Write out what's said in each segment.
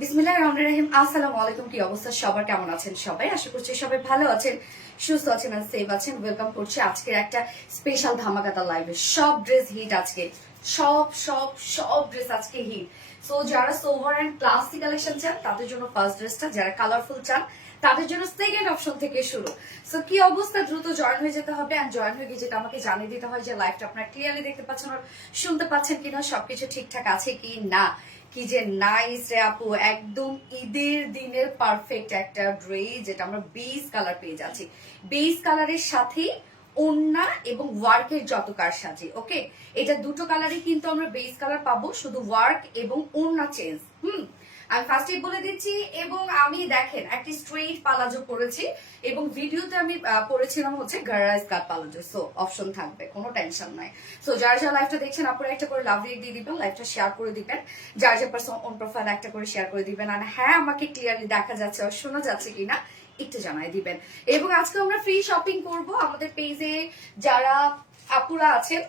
বিসমিল্লাহির রহমানির রহিম। আসসালামু আলাইকুম। কি অবস্থা সবার, কেমন আছেন সবাই? আশা করছি সবাই ভালো আছেন, সুস্থ আছেন আর সেফ আছেন। ওয়েলকাম করছি আজকের একটা স্পেশাল ধামাকাদার লাইভে। সব ড্রেস হিট আজকে, সব সব সব ড্রেস আজকে হিট। সো যারা সোভার এন্ড ক্লাসি কালেকশন চান তাদের জন্য ফার্স্ট ড্রেসটা, যারা কালারফুল চান তাদের জন্য সেকেন্ড অপশন থেকে শুরু। সো কি অবস্থা, দ্রুত জয়েন হয়ে যেতে হবে। এন্ড জয়েন হয়ে গিয়ে যেটা আমাকে জানিয়ে দিতে হয় যে লাইভটা আপনারা ক্লিয়ারলি দেখতে পাচ্ছেন আর শুনতে পাচ্ছেন কিনা, সবকিছু ঠিকঠাক আছে কি না। কি যে নাইস রে আপু, একদম ঈদের দিনের পারফেক্ট একটা ড্রেস, যেটা আমরা বেস কালার পেয়ে যাচ্ছি। বেস কালারের সাথে ওড়না এবং ওয়ার্কের যত কার সাজে। ওকে, এটা দুটো কালারই কিন্তু আমরা বেস কালার পাবো, শুধু ওয়ার্ক এবং ওড়না চেঞ্জ। আমি ফার্স্টে বলে দিচ্ছি। এবং আমি দেখেন একটি স্ট্রেইট পালাজো পরেছি এবং ভিডিওতে আমি পরেছিলাম হচ্ছে গারাইজ কাট পালাজো। সো অপশন থাকবে, কোনো টেনশন নাই। সো যারা যারা লাইভটা দেখছেন আপনারা একটা করে লাভ রেট দিয়ে দিবেন, লাইভটা শেয়ার করে দিবেন, যার যার পার্সন অন প্রোফাইল একটা করে শেয়ার করে দিবেন। আর হ্যাঁ, আমাকে ক্লিয়ারলি দেখা যাচ্ছে আর শোনা যাচ্ছে কিনা একটু জানাই দিবেন। এবং আজকে আমরা ফ্রি শপিং করব আমাদের পেজে। যারা আপুরা আছেন,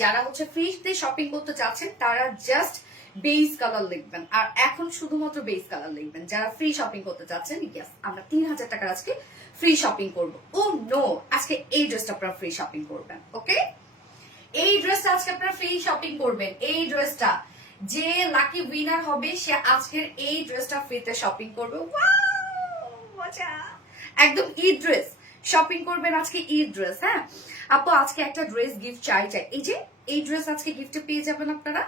যারা হচ্ছে ফ্রিতে শপিং করতে চাচ্ছেন, তারা জাস্ট বেস কালার লিখবেন। আর এখন শুধুমাত্র বেস কালার লিখবেন যারা ফ্রি শপিং করতে চাচ্ছেন। ইয়েস, আমরা 3000 টাকার আজকে ফ্রি শপিং করব। ও নো, আজকে এই ড্রেসটা আপনারা ফ্রি শপিং করবেন। ওকে, এই ড্রেসটা আজকে আপনারা ফ্রি শপিং করবেন। এই ড্রেসটা যে লাকি উইনার হবে সে আজকের এই ড্রেসটা ফ্রিতে শপিং করবে। ওয়াও, মজা! একদম ঈদ ড্রেস শপিং করবেন আজকে, ঈদ ড্রেস। হ্যাঁ আপু, আজকে একটা ড্রেস গিফট চাই। এই যে এই ড্রেস আজকে গিফটে পেয়ে যাবেন আপনারা।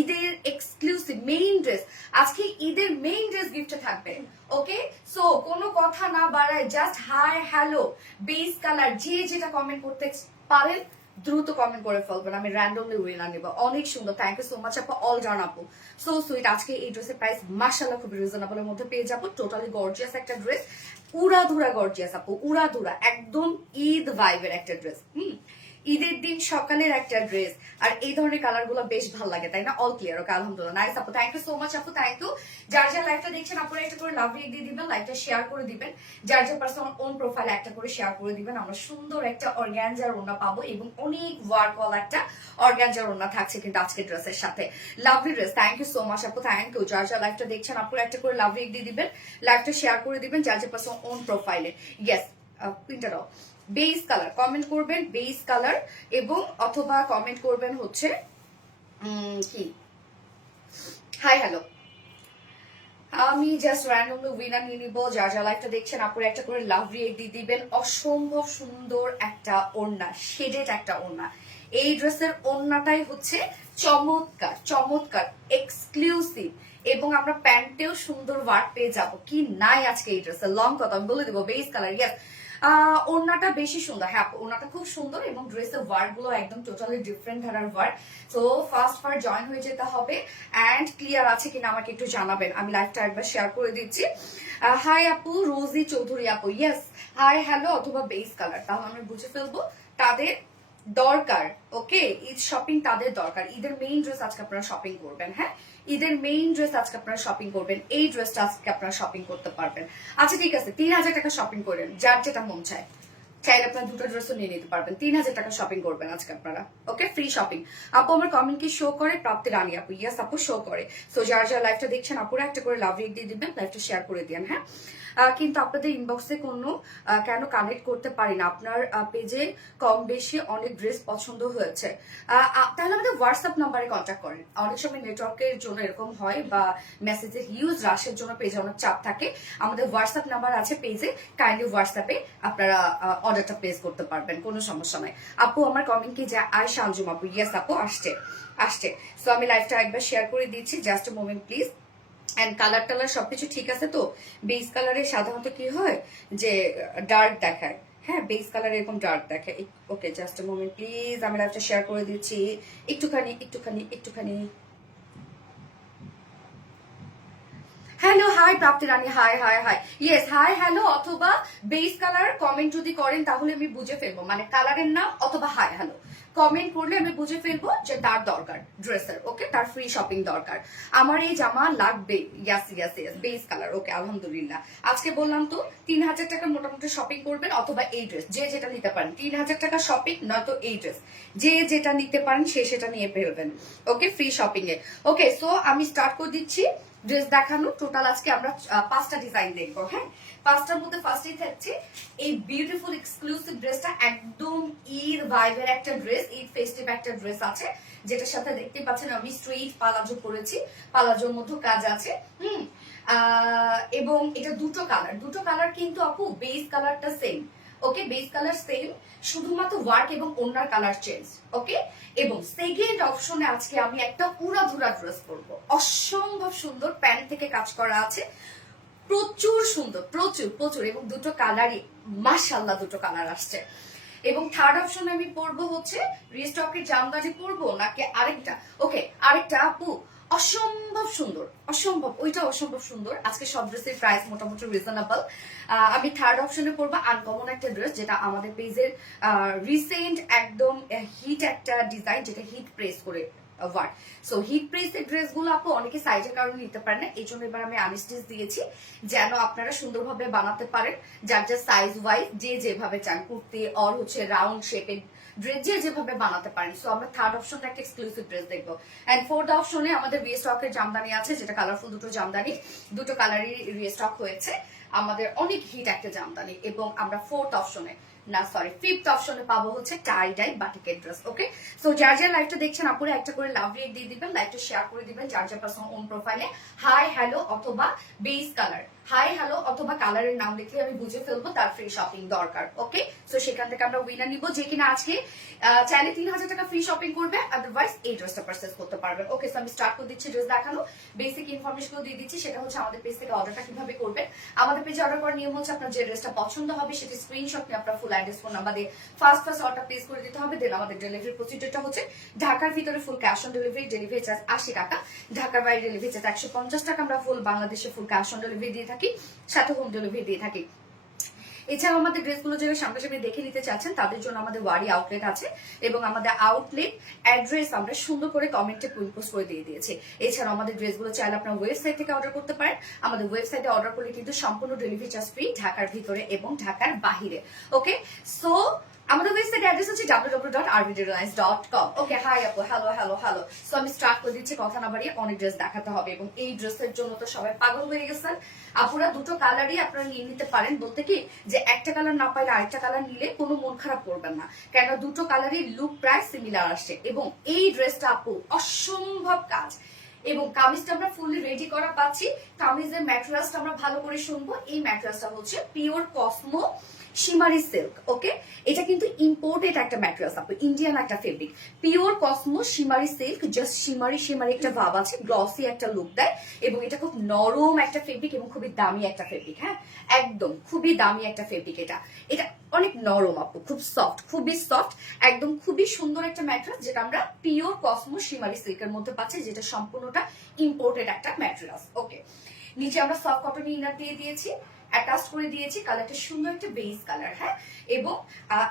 ঈদের এক্সক্লুসিভ মেইন ড্রেস, আজকে ঈদের মেইন ড্রেস গিফটে থাকবে। ওকে, সো কোনো কথা না বাড়ায় just hi hello base colour যে যেটা কমেন্ট করতে পারেন দ্রুত কমেন্ট করে ফেলবেন। আমি র্যান্ডমলি উইনার নিব। অনেক সুন্দর, থ্যাংক ইউ সো মাচ আপু, অল ডান আপু, সো সুইট। আজকে এই ড্রেসের প্রাইস মাশাআল্লাহ খুব রিজনেবলের মধ্যে পেয়ে যাবো। টোটালি গর্জিয়াস একটা ড্রেস, উড়াধুরা গর্জিয়াস আপু, উড়াধুরা একদম ঈদ ভাইবের একটা ড্রেস। ঈদের দিন সকালের একটা ড্রেস। আর এই ধরনের কালার গুলো বেশ ভালো লাগে, তাই না? All clear. ওকে, আলহামদুলিল্লাহ, নাইস আপু, থ্যাংক ইউ সো মাচ আপু, থ্যাংক ইউ। যার যার লাইভটা দেখছেন আপনারা একটা করে লাভ রেট দিয়ে দিবেন, লাইভটা শেয়ার করে দিবেন, যার যার পার্সোনাল ওন প্রোফাইল একটা করে শেয়ার করে দিবেন। আমরা সুন্দর একটা অর্গানজার ওড়না পাবো এবং অনেক ওয়ার্ক ওয়ালা একটা অর্গানজার ওড়না থাকছে কিন্তু আজকের ড্রেসের সাথে। Lovely dress, thank you so much আপু, থ্যাংক ইউ। যার যার লাইভটা দেখছেন আপনারা একটা করে লাভ রেট দিয়ে দিবেন, লাইভটা শেয়ার করে দিবেন, যার যার পার্সোনাল ওন প্রোফাইলে। Yes, printer base colour comment করবেন, বেস কালার, এবং অথবা কমেন্ট করবেন হচ্ছে কি হাই হ্যালো। আমি জাস্ট র্যান্ডমলি উইনার নিয়ে নিব। যার যা লাইভটা দেখছেন আপনারা একটা করে লাভ রিয়েক্ট দিয়ে দিবেন। অসম্ভব সুন্দর একটা ওড়না, শেডেড একটা ওড়না। এই ড্রেসের ওড়নাটাই হচ্ছে চমৎকার, চমৎকার এক্সক্লুসিভ, এবং আমরা প্যান্টেও সুন্দর ওয়ার্ক পেয়ে যাব। কি নাই আজকে এই ড্রেসের, লং কথা আমি বলে দিব। বেস কালার, ইয়েস, ওড়নাটা বেশি সুন্দর। হ্যাঁ, ওড়নাটা খুব সুন্দর এবং ড্রেসের ওয়ার্ক গুলো একদম টোটালি ডিফারেন্ট ধারার ওয়ার্ক। তো ফার্স্ট জয়েন হয়ে যেতে হবে। অ্যান্ড ক্লিয়ার আছে কিনা আমাকে একটু জানাবেন, আমি লাইভটা একবার শেয়ার করে দিচ্ছি। হাই আপু, রোজি চৌধুরী আপু, ইয়েস, হাই হ্যালো অথবা বেস কালার, তাহলে আমি বুঝে ফেলবো তাদের দরকার। ওকে, ঈদ শপিং তাদের দরকার। ঈদের মেইন ড্রেস আজকে আপনারা শপিং করবেন। হ্যাঁ, ঈদের মেইন ড্রেস আজকে আপনারা শপিং করবেন, এই ড্রেসটা আজকে আপনারা শপিং করতে পারবেন। আচ্ছা ঠিক আছে, 3000 টাকা শপিং করেন, যার যেটা মন চায়। চাইলে আপনারা দুটো ড্রেসও নিয়ে নিতে পারবেন। 3000 টাকা শপিং করবেন আজকে আপনারা। ওকে, ফ্রি শপিং। আপু আমার কমেন্ট কি শো করে? প্রাপ্তি রানী আপু, ইয়াস আপু, শো করে। সো যারা যারা লাইভটা দেখছেন আপুরা একটা করে লাভ রেট দিয়ে দিবেন, লাইভটা শেয়ার করে দিন। হ্যাঁ, কিন্তু আপনাদের ইনবক্সে কোনো কেন কানেক্ট করতে পারি না? আপনার পেজে কম বেশি অনেক ড্রেস পছন্দ হয়েছে, তাহলে আমাদের হোয়াটসঅ্যাপ নাম্বারে কন্ট্যাক্ট করেন। অনেক সময় নেটওয়ার্কের জন্য এরকম হয়, বা মেসেজের হিউজ রাশের জন্য পেজে অনেক চাপ থাকে। আমাদের হোয়াটসঅ্যাপ নাম্বার আছে পেজে, কাইন্ডলি হোয়াটসঅ্যাপে আপনারা অর্ডারটা প্লেস করতে পারবেন, কোনো সমস্যা নাই। আপু আমার কমেন্ট কি যে আয়শা আঞ্জুম আপু, ইয়েস আপু, আসছে আসছে। সো আমি লাইভটা একবার শেয়ার করে দিচ্ছি, just a moment please. And colour টালার সবকিছু ঠিক আছে তো? বেস কালারে সাধারণত কি হয় যে ডার্ক দেখায়। হ্যাঁ, বেস কালার এরকম ডার্ক দেখায়। Okay, just a moment please, আমি লাইভটা শেয়ার করে দিচ্ছি। একটুখানি একটুখানি একটুখানি। Hello, hi Prapti Rani, hi hi hi, yes, hi hello অথবা বেস কালার কমেন্ট যদি করেন তাহলে আমি বুঝে ফেলবো, মানে কালারের নাম অথবা হাই হ্যালো কমেন্ট করলে আমি বুঝে ফেলবো যে তার দরকার ড্রেসের। ওকে, তার ফ্রি শপিং দরকার, আমার এই জামা লাগবে। ইয়াস ইয়াস ইয়াস, বেস কালার। ওকে, আলহামদুলিল্লাহ। আজকে বললাম তো 3000 টাকা মোটামুটি শপিং করবেন, অথবা এই ড্রেস যে যেটা নিতে পারেন। 3000 টাকা শপিং, নয়তো এই ড্রেস যে যেটা নিতে পারেন সে সেটা নিয়ে ফেলবেন। ওকে, ফ্রি শপিং এ। ওকে, সো আমি স্টার্ট করে দিচ্ছি ড্রেস দেখানো। টোটাল আজকে আমরা 5টা ডিজাইন দেখবো। হ্যাঁ, 5টার মধ্যে ফার্স্টেই থাকছে এই বিউটিফুল এক্সক্লুসিভ ড্রেসটা, একদম ঈদ ভাইবের একটা ড্রেস, ঈদ ফেস্টিভ একটা ড্রেস আছে, যেটার সাথে দেখতে পাচ্ছেন আমি স্ট্রেইট পালাজো পরেছি, পালাজোর মধ্যে কাজ আছে। এবং এটা দুটো কালার কিন্তু আপু বেস কালারটা সেম। ওকে, বেস কালার সেম, শুধুমাত্র ওয়ার্ক এবং ওনার কালার চেঞ্জ। ওকে, এবং সেকেন্ড অপশনে আজকে আমি একটা উড়াধুরা ড্রেস পরবো, অসম্ভব সুন্দর, প্যান্ট থেকে কাজ করা আছে, প্রচুর সুন্দর, প্রচুর প্রচুর, এবং দুটো কালারই মাশাআল্লাহ, দুটো কালার আসছে। এবং থার্ড অপশনে আমি পরবো হচ্ছে রিস্টকের জামদানি পরবো নাকি আরেকটা। ওকে, আরেকটা আপু অসম্ভব সুন্দর, অসম্ভব, ওইটা অসম্ভব সুন্দর। আজকে সব ড্রেসের প্রাইস মোটামুটি রিজনেবল। আমি থার্ড অপশনে পরবো আনকমন একটা ড্রেস, যেটা আমাদের পেজের রিসেন্ট একদম হিট একটা ডিজাইন, যেটা হিট প্রেস করে ওয়ার্ক। সো হিট প্রেসের ড্রেসগুলো আপু অনেকে সাইজের কারণে নিতে পারে না, এই জন্য এবার আমি আনস্টিচ দিয়েছি, যেন আপনারা সুন্দরভাবে বানাতে পারেন যার যার সাইজ ওয়াইজ, যে যেভাবে চান, কুর্তি অর হচ্ছে রাউন্ড শেপের ড্রেস যে যেভাবে বানাতে পারেন। সো আমরা থার্ড অপশনটা একটা এক্সক্লুসিভ ড্রেস দেখবো। এন্ড ফোর্থ অপশনে আমাদের রিস্টকের জামদানি আছে, যেটা কালারফুল দুটো জামদানি, দুটো কালারই রিস্টক হয়েছে, আমাদের অনেক হিট একটা জামদানি। এবং আমরা ফিফথ অপশনে পাবো হচ্ছে টাই ডাই বাটিকের ড্রেস। ওকে, সো যার যার লাইভটা দেখছেন আপুরা একটা করে লাভ রেট দিয়ে দিবেন, লাইভটা শেয়ার করে দিবেন যার যার পার্সোনাল ওন প্রোফাইলে। হাই হ্যালো অথবা বেস কালার, হাই হ্যালো অথবা কালারের নাম লিখলে আমি বুঝে ফেলবো তার ফ্রি শপিং দরকার। ওকে, সো সেখান থেকে আমরা উইনার নিব, যে কিনা আজকে চাইলে 3000 টাকা ফ্রি শপিং করবে, আদারওয়াইজ এই ড্রেসটা পারচেজ করতে পারবেন। ওকে, সো আমি স্টার্ট করে দিচ্ছি ড্রেস দেখানো, বেসিক ইনফরমেশন দিয়ে দিচ্ছি, সেটা হচ্ছে আমাদের পেজ থেকে অর্ডারটা কিভাবে করবেন। আমাদের পেজে অর্ডার করার নিয়ম হচ্ছে আপনার যে ড্রেসটা পছন্দ হবে সেটা স্ক্রিনশট নিয়ে আপনার ফুল অ্যাড্রেস ফোন নাম্বার দিয়ে ফার্স্ট অর্ডার প্লেস করে দিতে হবে। দেন আমাদের ডেলিভারি প্রসিডিউরটা হচ্ছে ঢাকার ভিতরে full cash on delivery, delivery charge 80 টাকা, ঢাকার বাইরে ডেলিভারি চার্জ 150 টাকা। আমরা ফুল বাংলাদেশে ফুল ক্যাশ অন ডেলিভারি দিয়ে থাকি, সাথে হোম ডেলিভারি দিয়ে থাকি। এছাড়াও আমাদের ড্রেসগুলো যারা সামনাসামনি দেখে নিতে চাচ্ছেন তাদের জন্য আমাদের ওয়ারি আউটলেট আছে, এবং আমাদের আউটলেট অ্যাড্রেস আমরা সুন্দর করে কমেন্টে পোস্ট করে দিয়ে দিয়েছি। এছাড়াও আমাদের ড্রেসগুলো চাইলে আপনার ওয়েবসাইট থেকে অর্ডার করতে পারেন। আমাদের ওয়েবসাইটে অর্ডার করলে কিন্তু সম্পূর্ণ ডেলিভারি চার্জ ফ্রি, ঢাকার ভিতরে এবং ঢাকার বাহিরে। ওকে, সো আমাদের ওয়েবসাইট অ্যাড্রেস হচ্ছে www.rvdreliance.com। ওকে, হাই আপু, হ্যালো হ্যালো হ্যালো। সো আমি স্টার্ট করে দিচ্ছি, কথা না বাড়িয়ে, অনেক ড্রেস দেখাতে হবে, এবং এই ড্রেসের জন্য তো সবাই পাগল হয়ে গেছেন। আপুরা দুটো কালারই আপনারা নিয়ে নিতে পারেন, বলতে কি যে একটা কালার না পাইলে আরেকটা কালার নিলে কোনো মন খারাপ করবেন না, কেন দুটো কালারই লুক প্রায় সিমিলার আসছে। এবং এই ড্রেসটা আপু অসম্ভব কাজ, এবং কামিজটা আমরা ফুললি রেডি করা পাচ্ছি। কামিজের ম্যাটেরিয়ালসটা আমরা ভালো করে শুনবো। এই ম্যাটেরিয়ালসটা হচ্ছে পিওর কসমো শিমারি সিল্ক। ওকে, এটা কিন্তু ইম্পোর্টেড একটা ম্যাটেরিয়ালস আপু, ইন্ডিয়ান একটা fabric, pure Cosmo শিমারি silk. Just শিমারি শিমারি একটা ভাব আছে, গ্লসি একটা লুক দেয়, এবং এটা খুব নরম একটা ফেব্রিক এবং খুবই দামি একটা ফেব্রিক। হ্যাঁ, একদম খুবই দামি একটা ফেব্রিক। এটা অনেক নরম আপু, খুব সফট, খুবই সফট, একদম খুবই সুন্দর একটা ম্যাটেরিয়াল, যেটা আমরা পিওর কসমো শিমারি সিল্কের মধ্যে পাচ্ছি, যেটা সম্পূর্ণটা ইম্পোর্টেড একটা ম্যাটেরিয়ালস। ওকে, নিচে আমরা সফট কটন ইনার দিয়ে দিয়েছি, অ্যাটাচ করে দিয়েছি, কালারটা সুন্দর একটা বেস কালার। হ্যাঁ, এবং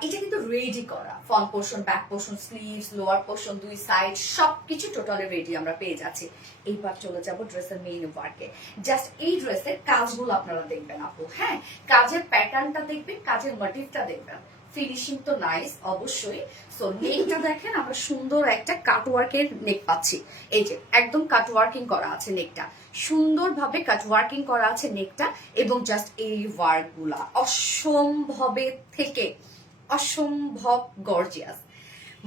এটা কিন্তু রেডি করা, front portion, back portion, sleeves, lower portion, দুই সাইড সবকিছু টোটালি রেডি আমরা পেয়ে যাচ্ছি। এইবার চলে যাব ড্রেসের মেইন ওয়ার্কে। জাস্ট এই ড্রেসের কাজগুলো আপনারা দেখবেন আপু। হ্যাঁ, কাজের প্যাটার্নটা দেখবেন, কাজের মোটিভটা দেখবেন, ফিনিশিং তো নাইস অবশ্যই। সো নেকটা দেখেন, আমরা সুন্দর একটা কাটওয়ার্কের নেক পাচ্ছি। এই যে একদম কাটওয়ার্কিং করা আছে নেকটা, সুন্দরভাবে কাটওয়ার্কিং করা আছে নেকটা, এবং জাস্ট এই ওয়ার্ক গুলা অসম্ভব গর্জিয়াস,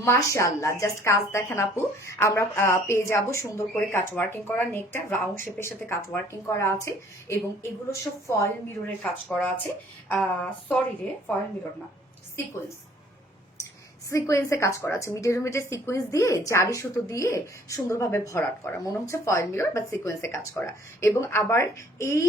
মাশাআল্লাহ। জাস্ট কাজ দেখেন আপু, আমরা পেয়ে যাব সুন্দর করে কাটওয়ার্কিং করা নেকটা, রাউন্ড শেপের সাথে কাটওয়ার্কিং করা আছে, এবং এগুলো সব ফয়েল মিররের কাজ করা আছে। সরি রে, ফয়েল মিরর না, সিকোয়েন্সে কাজ করা আছে, মিডিয়ার সিকোয়েন্স দিয়ে জারি সুতো দিয়ে সুন্দরভাবে ভরাট করা, মনে হচ্ছে ফয়েল মিরর বা সিকোয়েন্সে কাজ করা। এবং আবার এই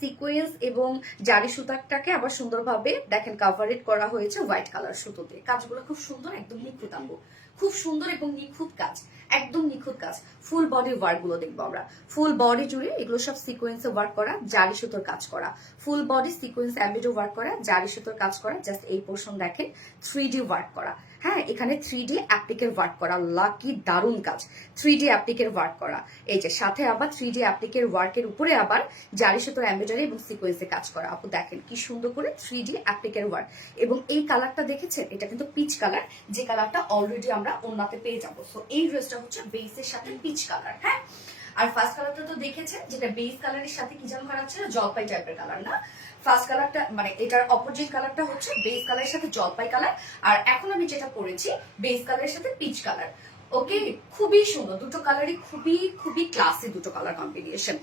সিকোয়েন্স এবং জারি সুতাটাকে আবার সুন্দরভাবে দেখেন কাভারেট করা হয়েছে হোয়াইট কালার সুতোতে। কাজগুলো খুব সুন্দর, একদম নিখুঁত আনবো, খুব সুন্দর এবং নিখুঁত কাজ, একদম নিখুঁত কাজ। ফুল বডি ওয়ার্ক গুলো দেখবো আমরা, ফুল বডি জুড়ে এগুলো সব সিকোয়েন্সে ওয়ার্ক করা, জারি সুতোর কাজ করা, full body sequence embroidery work করা, জারি সুতোর কাজ করা। জাস্ট এই পোর্শন দেখেন 3D ওয়ার্ক করা। হ্যাঁ, এখানে 3D অ্যাপ্লিকের ওয়ার্ক করা, লাকি দারুণ কাজ, 3D অ্যাপ্লিকের ওয়ার্ক করা। এই যে সাথে আবার 3D অ্যাপ্লিকের ওয়ার্কের উপরে আবার জারি সুতোর এমব্রয়ডারি এবং সিকোয়েন্সে কাজ করা। আপু দেখেন কি সুন্দর করে 3D অ্যাপ্লিকের ওয়ার্ক। এবং এই কালারটা দেখেছেন, এটা কিন্তু পিচ কালার, যে কালারটা অলরেডি আমরা ওন্নাতে পেয়ে যাবো। সো এই ড্রেসটা হচ্ছে বেসের সাথে পিচ কালার। হ্যাঁ, আর ফার্স্ট কালারটা তো দেখেছেন, যেটা বেস কালারের সাথে কি যেন কালার ছিল, জলপাই টাইপের কালার না? ফার্স্ট কালারটা মানে এটার অপোজিট কালারটা হচ্ছে বেস কালারের সাথে জলপাই কালার, আর এখন আমি যেটা পরেছি বেস কালারের সাথে পিচ কালার। ওকে, খুবই সুন্দর দুটো কালারই, খুবই খুবই ক্লাসি দুটো কালার কম্বিনেশন।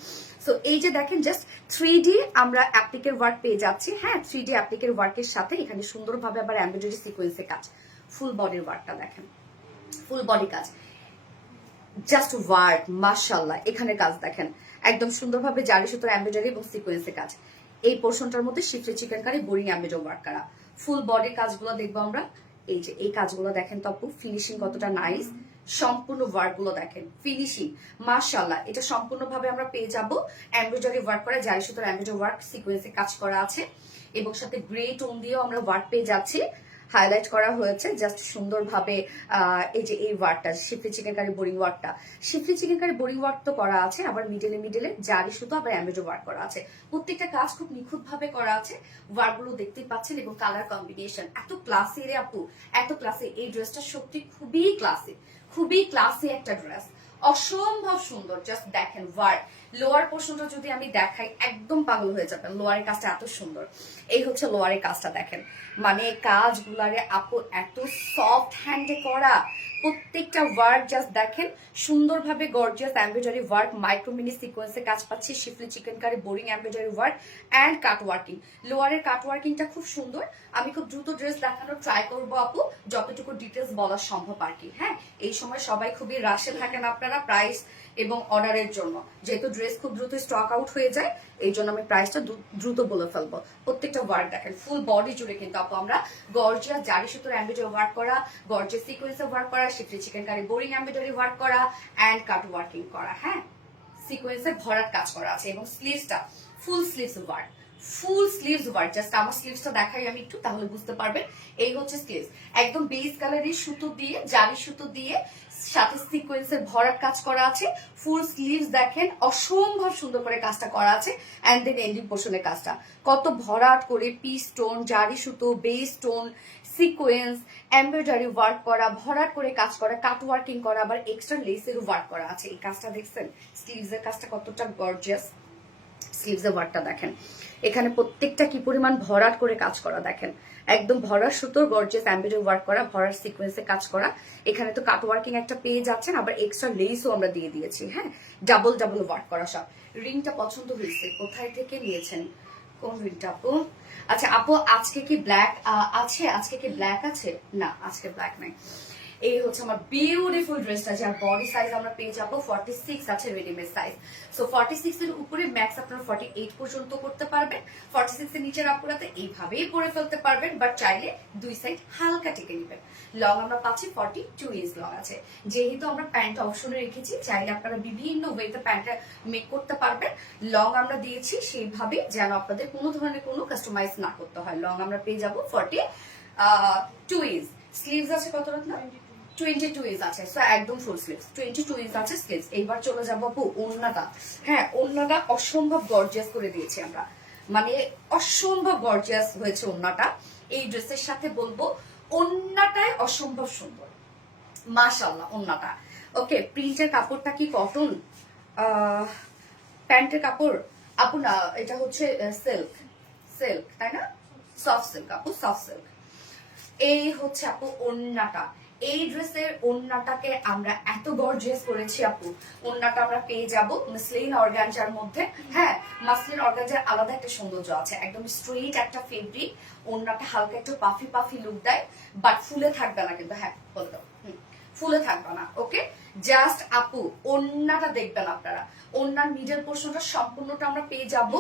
সো এই যে দেখেন জাস্ট 3D আমরা অ্যাপ্লিকের ওয়ার্ক পেয়ে যাচ্ছি। হ্যাঁ, 3D অ্যাপ্লিকের ওয়ার্কের সাথে এখানে সুন্দরভাবে আবার এমব্রয়ডারি সিকোয়েন্সের কাজ, ফুল বডির ওয়ার্কটা দেখেন, ফুল বডি কাজ, জাস্ট ওয়ার্ক মাশাআল্লাহ। এখানে কাজ দেখেন একদম সুন্দরভাবে জারি সুতোর এমব্রয়ডারি এবং সিকোয়েন্সের কাজ। এই পোর্শনটার মধ্যে শিফটে chikankari boring embroidery work করা, ফুল বডির কাজগুলো দেখবো আমরা। এই যে এই কাজগুলো দেখেন তো আপু, ফিনিশিং কতটা নাইস, সম্পূর্ণ ওয়ার্ক গুলো দেখেন, ফিনিশিং মাশাআল্লাহ। এটা সম্পূর্ণভাবে আমরা পেয়ে যাব এমব্রয়ডারি ওয়ার্ক করা, জারি সুতোর এমব্রয়ডারি ওয়ার্ক, সিকোয়েন্সে কাজ করা আছে এবং সাথে গ্রে টোন দিয়েও আমরা ওয়ার্ক পেয়ে যাচ্ছি, হাইলাইট করা হয়েছে জাস্ট সুন্দরভাবে। এই যে এই ওয়ার্কটা শিফলি চিকেন কারি বোরিং ওয়ার্কটা, শিফলি চিকেন কারি বোরিং ওয়ার্ক তো করা আছে, আবার মিডলে মিডলে জারি সুতো আবার এমব্রয়ডারি ওয়ার্ক করা আছে। প্রত্যেকটা কাজ খুব নিখুঁত ভাবে করা আছে, ওয়ার্কগুলো দেখতেই পাচ্ছেন এবং কালার কম্বিনেশন এত ক্লাসি রে আপু, এত ক্লাসি। এই ড্রেসটা সত্যি খুবই ক্লাসি, খুবই ক্লাসি একটা ড্রেস, অসম্ভব সুন্দর। জাস্ট দেখেন ওয়ার্ক, লোয়ার পোর্শনটা যদি আমি দেখাই একদম পাগল হয়ে যাবেন, লোয়ারের কাজটা এত সুন্দর। এই হচ্ছে লোয়ারের কাজটা দেখেন, মানে কাজগুলারে আপু এত সফট হ্যান্ডে করা, প্রত্যেকটা ওয়ার্ক জাস্ট দেখেন সুন্দরভাবে gorgeous embroidery work, micro mini সিকোয়েন্সে কাজ পাচ্ছি, Schiffli chikankari boring embroidery work and cut working. লোয়ারের কাট ওয়ার্কিংটা খুব সুন্দর। আমি খুব দ্রুত ড্রেস দেখানোর ট্রাই করবো আপু, যতটুকু ডিটেলস বলা সম্ভব আর কি। হ্যাঁ, এই সময় সবাই খুবই রাশে থাকেন আপনারা প্রাইস এবং অর্ডারের জন্য, যেহেতু ড্রেস খুব দ্রুত স্টক আউট হয়ে যায়, এই জন্য আমি প্রাইসটা দ্রুত বলে ফেলবো। প্রত্যেকটা ওয়ার্ক দেখেন ফুল বডি জুড়ে কিন্তু আপু আমরা গর্জিয়াস জারি সুতোর এমব্রয়ডারি ওয়ার্ক করা, গর্জিয়াস সিকোয়েন্সে ওয়ার্ক করা, Schiffli chikankari boring embroidery work করা অ্যান্ড কাট ওয়ার্কিং করা। হ্যাঁ, সিকোয়েন্সে ভরাট কাজ করা আছে এবং স্লিভসটা full sleeves work, full sleeves work. Just আমার স্লিভসটা দেখাই আমি একটু, তাহলে বুঝতে পারবেন। এই হচ্ছে স্লিভস, একদম বেস কালারের সুতো দিয়ে, জারি সুতো দিয়ে সাথে সিকোয়েন্সের ভরাট কাজ করা আছে। ফুল স্লিভস দেখেন অসম্ভব সুন্দর করে কাজটা করা আছে। এন্ড দেন এন্ডিং পোর্শনের কাজটা কত ভরাট করে, পিস স্টোন, জারি সুতো, base stone, sequence, embroidery work করা, ভরাট করে কাজ করা, কাট ওয়ার্কিং করা, আবার এক্সট্রা লেসের ওয়ার্ক করা আছে। এই কাজটা দেখছেন, স্লিভস এর কাজটা কতটা গর্জিয়াস। স্লিভস এর ওয়ার্কটা দেখেন, এখানে প্রত্যেকটা কি পরিমাণ ভরাট করে কাজ করা দেখেন, একদম ভরা সুতোর গর্জিয়াস এমব্রয়ডারি ওয়ার্ক করা, ভরার সিকোয়েন্সে কাজ করা। এখানে তো কাট ওয়ার্কিং একটা পেয়ে যাচ্ছেন, আবার এক্সট্রা লেসও আমরা দিয়ে দিয়েছি। হ্যাঁ, ডাবল ডাবল ওয়ার্ক করা সব। রিংটা পছন্দ হয়েছে, কোথায় থেকে নিয়েছেন, কোন রিংটা আপু? আচ্ছা আপু, আজকে কি ব্ল্যাক আছে? আজকে কি ব্ল্যাক আছে? না, আজকে ব্ল্যাক নাই। এই হচ্ছে আমার বিউটিফুল ড্রেসটা, যার বডি সাইজ আমরা পেয়ে যাবো 46 আছে রেডিমেড সাইজ। সো 46 এর উপরে ম্যাক্স আপনারা 48 পর্যন্ত করতে পারবেন। 46 এর নিচের আপুরাতে এইভাবেই পরে ফেলতে পারবেন, বাট চাইলে দুই সাইড হালকা টেকে নেবেন। লং আমরা পাচ্ছি 42 ইঞ্চ লং আছে। যেহেতু আমরা প্যান্ট অপশনে রেখেছি, চাইলে আপনারা বিভিন্ন ওয়েতে প্যান্টটা মেক করতে পারবেন। লং আমরা দিয়েছি সেইভাবে যেন আপনাদের কোনো ধরনের কোনো কাস্টমাইজ না করতে হয়। লং আমরা পেয়ে যাবো 42 ইঞ্চ। স্লিভস আছে কত রত্ন? 22 ইঞ্চ আছে। সো একদম ফুল স্লিভস, 22 ইঞ্চ আছে স্লিভস। এইবার চলে যাবো আপু ওড়নাটা। হ্যাঁ, ওড়নাটা অসম্ভব গর্জিয়াস করে দিয়েছি আমরা, মানে অসম্ভব গর্জিয়াস হয়েছে ওড়নাটা। এই ড্রেসের সাথে বলবো ওড়নাটাই অসম্ভব সুন্দর মাশাআল্লাহ। ওড়নাটা ওকে, প্রিন্টের কাপড়টা কি কটন? প্যান্টের কাপড় আপু না, এটা হচ্ছে সিল্ক, সিল্ক তাই না? সফট সিল্ক আপু, সফট সিল্ক। এই হচ্ছে আপু ওড়নাটা। এই ড্রেসের ওড়নাটাকে আমরা এত গর্জিয়াস করেছি আপু। ওড়নাটা আমরা পেয়ে যাব মাসলিন অর্গানজার মধ্যে। হ্যাঁ, মাসলিন অর্গানজার আলাদা একটা সৌন্দর্য আছে, একদম স্ট্রেইট একটা ফেব্রিক। ওড়নাটা হালকা একটু পাফি পাফি লুক দেয়, বাট ফুলে থাকবে না কিন্তু। হ্যাঁ বলে দাও, ফুলে থাকবে না। ওকে, জাস্ট আপু ওড়নাটা দেখবেন আপনারা। ওড়নার মিডল পোর্শনটা সম্পূর্ণটা আমরা পেয়ে যাব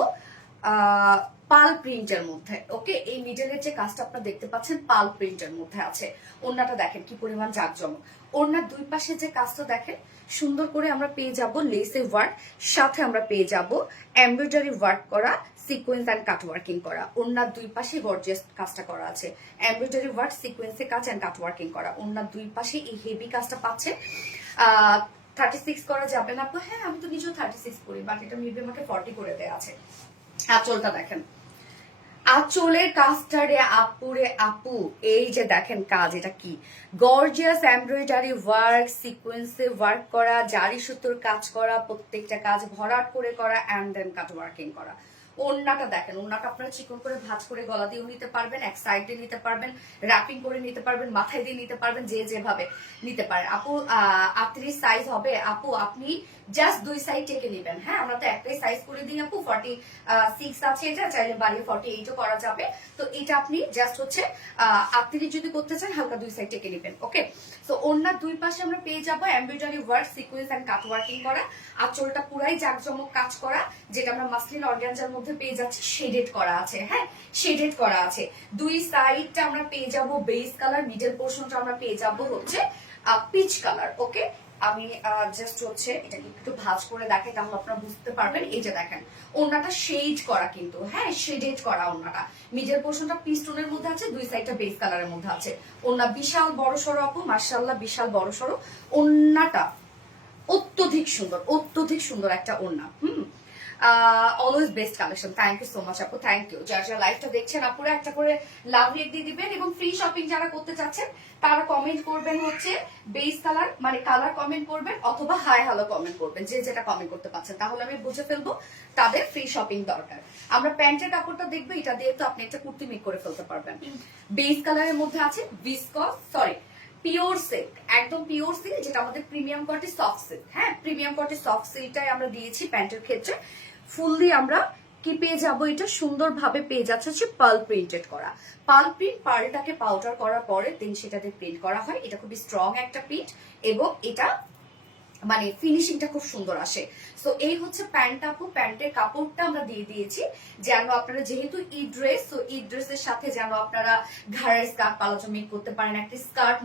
পাল প্রিন্টের মধ্যে। ওকে, এই মিডলের যে কাজটা আপনারা দেখতে পাচ্ছেন পাল প্রিন্টের মধ্যে আছে। ওড়নাটা দেখেন কি পরিমাণ জাঁকজমক। ওড়নার দুই পাশে যে কাজটা দেখেন সুন্দর করে আমরা পেয়ে যাব লেসে ওয়ার্ক, সাথে আমরা পেয়ে যাব এমব্রয়ডারি ওয়ার্ক করা, সিকোয়েন্স এন্ড কাট ওয়ার্কিং করা। ওড়নার দুই পাশে গর্জিয়াস কাজটা করা আছে, এমব্রয়ডারি ওয়ার্ক, সিকোয়েন্সে কাজ এন্ড কাট ওয়ার্কিং করা। ওড়নার দুই পাশে এই হেভি কাজটা পাচ্ছে। 36 করা যাবে না আপু? হ্যাঁ, আমি তো নিজেও 36 করি, বাট এটা মেবি আমাকে 40 করে দেয়া আছে। আঁচলটা দেখেন, আঁচলের কাজটারে আপুরে আপু, এই যে দেখেন কাজ, এটা কি গর্জিয়াস এমব্রয়ডারি ওয়ার্ক, সিকোয়েন্সে ওয়ার্ক করা, জারি সুতোর কাজ করা, প্রত্যেকটা কাজ ভরাট করে করা অ্যান্ড দেন কাট ওয়ার্কিং করা। ওড়নাটা দেখেন, ওড়নাটা আপনারা চিকন করে ভাঁজ করে গলা দিয়েও নিতে পারবেন, এক সাইড দিয়ে নিতে পারবেন, র্যাপিং করে নিতে পারবেন, মাথায় দিয়ে নিতে পারবেন, যে যেভাবে নিতে পারেন। আপু 38 সাইজ হবে আপু, আপনি জাস্ট 2 সাইড টেকে নেবেন। হ্যাঁ, আমরা তো একটাই সাইজ করে দিই আপু, 46 আছে, এটা চাইলে বাড়িয়ে 48ও করা যাবে। তো এটা আপনি জাস্ট হচ্ছে 38 যদি করতে চান হালকা 2 সাইড টেকে নেবেন। ওকে, সো ওড়নার দুই পাশে আমরা পেয়ে যাবো embroidery work, sequence and cut working করা, আঁচলটা পুরাই জাঁকজমক কাজ করা, যেটা আমরা মাসলিন অর্গানজার মধ্যে পেয়ে যাচ্ছি, শেডেড করা আছে। হ্যাঁ, শেডেড করা আছে। দুই সাইডটা আমরা পেয়ে যাব বেস কালার, মিডল পোর্শনটা আমরা পেয়ে যাব হচ্ছে পিচ কালার। ওকে, আমি জাস্ট হচ্ছে এটাকে একটু ভাঁজ করে দেখাই, তাহলে আপনারা বুঝতে পারবেন। এই যে দেখেন, ওড়নাটা শেড করা কিন্তু, হ্যাঁ শেডেড করা ওড়নাটা, মিডল পোর্শনটা পিচ টোনের মধ্যে আছে, দুই সাইডটা বেস কালারের মধ্যে আছে। ওড়না বিশাল বড় সড়ো আপু, মাশাআল্লাহ বিশাল বড় সড়ো ওড়নাটা, অত্যধিক সুন্দর, অত্যধিক সুন্দর একটা ওড়না। Always best collection. Thank you so much আপু, থ্যাংক ইউ। যারা যারা লাইভটা দেখছেন আপুরা একটা করে লাভ রেট দিয়ে দিবেন, এবং ফ্রি শপিং যারা করতে চাচ্ছেন তারা কমেন্ট করবেন হচ্ছে বেস কালার, মানে কালার কমেন্ট করবেন, অথবা হাই হ্যালো কমেন্ট করবেন, যে যেটা কমেন্ট করতে পারছেন, তাহলে আমি বুঝে ফেলবো তাদের ফ্রি শপিং দরকার। আমরা প্যান্টের কাপড়টা দেখবো, এটা দিয়ে তো আপনি একটা কুর্তি মেক করে ফেলতে পারবেন। বেস কালারের মধ্যে আছে ভিসকস, সরি পিওর সিল্ক, একদম পিওর সিল্ক, যেটা আমাদের প্রিমিয়াম কোয়ালিটি সফট সিল্ক। হ্যাঁ, প্রিমিয়াম কোয়ালিটি সফট সিল্কটাই আমরা দিয়েছি প্যান্টের ক্ষেত্রে। ফুললি আমরা কি পেয়ে যাবো, এটা সুন্দরভাবে পেয়ে যাচ্ছে হচ্ছে পার্ল প্রিন্টেড করা। পার্ল প্রিন্ট, পার্লটাকে পাউডার করার পরে দেন সেটাতে প্রিন্ট করা হয়। এটা খুবই স্ট্রং একটা প্রিন্ট, এবং এটা মানে ফিনিশিংটা খুব সুন্দর আসে। সো এই হচ্ছে প্যান্ট আপু, প্যান্টের কাপড়টা আমরা দিয়ে দিয়েছি যেন আপনারা, যেহেতু ঈদ ড্রেস, তো ঈদ ড্রেসের সাথে যেন আপনারা ঘাড়ের স্কার্ট পালাজো মেক করতে পারেন, একটা স্কার্ট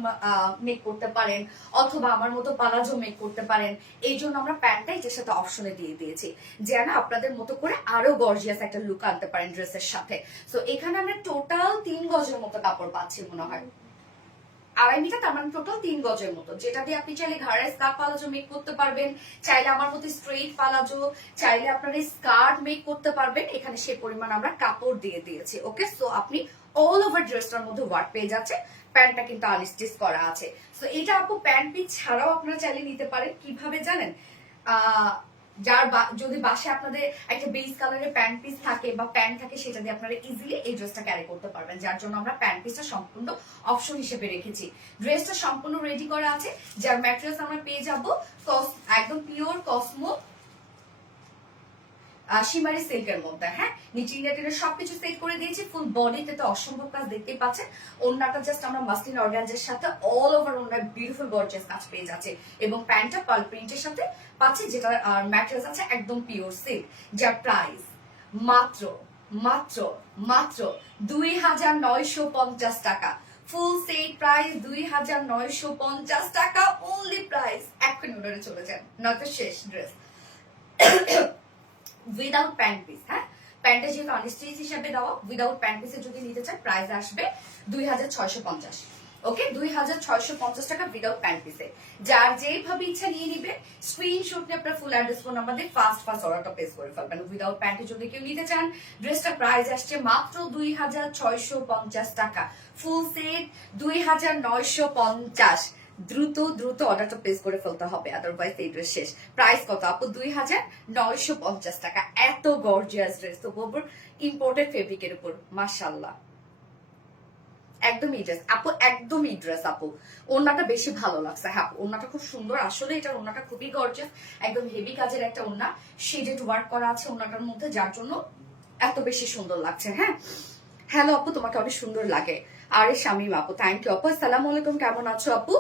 মেক করতে পারেন, অথবা আমার মতো পালাজো মেক করতে পারেন। এই জন্য আমরা প্যান্টটা এটার সাথে অপশনে দিয়ে দিয়েছি, যেন আপনাদের মতো করে আরো গর্জিয়াস একটা লুক আনতে পারেন ড্রেসের সাথে। সো এখানে আমরা টোটাল 3 গজের মতো কাপড় পাচ্ছি মনে হয়, 2.5 মিটার, তার মানে টোটাল 3 গজের মতো, যেটা দিয়ে আপনি চাইলে ঘাড়ের স্কার্ট পালাজো মেক করতে পারবেন, চাইলে আমার মতো স্ট্রেইট পালাজো, চাইলে আপনারা স্কার্ট মেক করতে পারবেন। এখানে সে পরিমাণ আমরা কাপড় দিয়ে দিয়েছি। ওকে, সো আপনি অল ওভার ড্রেসটার মধ্যে ওয়ার্ক পেয়ে যাচ্ছে। প্যান্টটা কিন্তু আনস্টিচ করা আছে। সো এটা আপু প্যান্ট পিস ছাড়াও আপনারা চাইলে নিতে পারেন। কিভাবে জানেন, যার যদি বাসায় আপনাদের একটা বেস কালারের প্যান্ট পিস থাকে বা প্যান্ট থাকে, সেটা দিয়ে আপনারা ইজিলি এই ড্রেসটা ক্যারি করতে পারবেন, যার জন্য আমরা প্যান্ট পিসটা সম্পূর্ণ অপশন হিসেবে রেখেছি। ড্রেসটা সম্পূর্ণ রেডি করা আছে, যার ম্যাটেরিয়ালস আমরা পেয়ে যাবো একদম পিওর কসমো শিমারি সিল্কের মধ্যে। হ্যাঁ, নিচে ইনার সবকিছু সেট করে দিয়েছি, ফুল বডিতে তো অসম্ভব কাজ দেখতেই পাচ্ছেন। ওড়নাটা জাস্ট আমরা মাসলিন অর্গানজার সাথে অল ওভার ওড়নার বিউটিফুল গর্জিয়াস কাজ পেয়ে যাচ্ছে, এবং প্যান্টটা পার্ল প্রিন্টের সাথে পাচ্ছি, যেটা ম্যাটেরিয়ালস আছে একদম পিওর সিল্ক, যার প্রাইস মাত্র মাত্র মাত্র 2,950 টাকা। ফুল সেট প্রাইস 2,950 টাকা অনলি প্রাইস। এখন অর্ডারে চলে যান, নয়তো শেষ ড্রেস উইদাউট প্যান্ট পিস। হ্যাঁ, প্যান্টটা যেহেতু আনস্টিচ হিসাবে দেওয়া, উইদাউট প্যান্ট পিসে যদি নিতে চান প্রাইস আসবে 2,650। ওকে, 2,650 টাকা উইদাউট প্যান্ট পিসে। যার যেভাবে ইচ্ছা নিয়ে নিবেন, স্ক্রিনশট নিয়ে আপনার ফুল অ্যাড্রেস ফোন নাম্বার দিয়ে ফার্স্ট অর্ডারটা প্লেস করে ফেলবেন। উইদাউট প্যান্টে যদি কেউ নিতে চান, ড্রেসটা প্রাইস আসছে মাত্র 2,650 টাকা। Full set 2,950। দ্রুত দ্রুত অর্ডারটা প্লেস করে ফেলতে হবে, আদারওয়াইজ এই ড্রেস শেষ। প্রাইস কত আপু? 2,950 টাকা। এত গর্জিয়াস ড্রেস, তো বলবো ইম্পোর্টেড ফেব্রিকের উপর, মাশাআল্লাহ একদমই ড্রেস আপু, একদমই ড্রেস আপু। ওড়নাটা বেশি ভালো লাগছে। হ্যাঁ, ওড়নাটা খুব সুন্দর, আসলে এটা ওড়নাটা খুবই গর্জিয়াস, একদম হেভি কাজের একটা ওড়না, শেডেড ওয়ার্ক করা আছে ওড়নাটার মধ্যে, যার জন্য এত বেশি সুন্দর লাগছে। হ্যাঁ, হ্যালো আপু, তোমাকে অনেক সুন্দর লাগে। আরে শামিম আপু, থ্যাংক ইউ আপু। আসসালামু আলাইকুম, কেমন আছো আপু?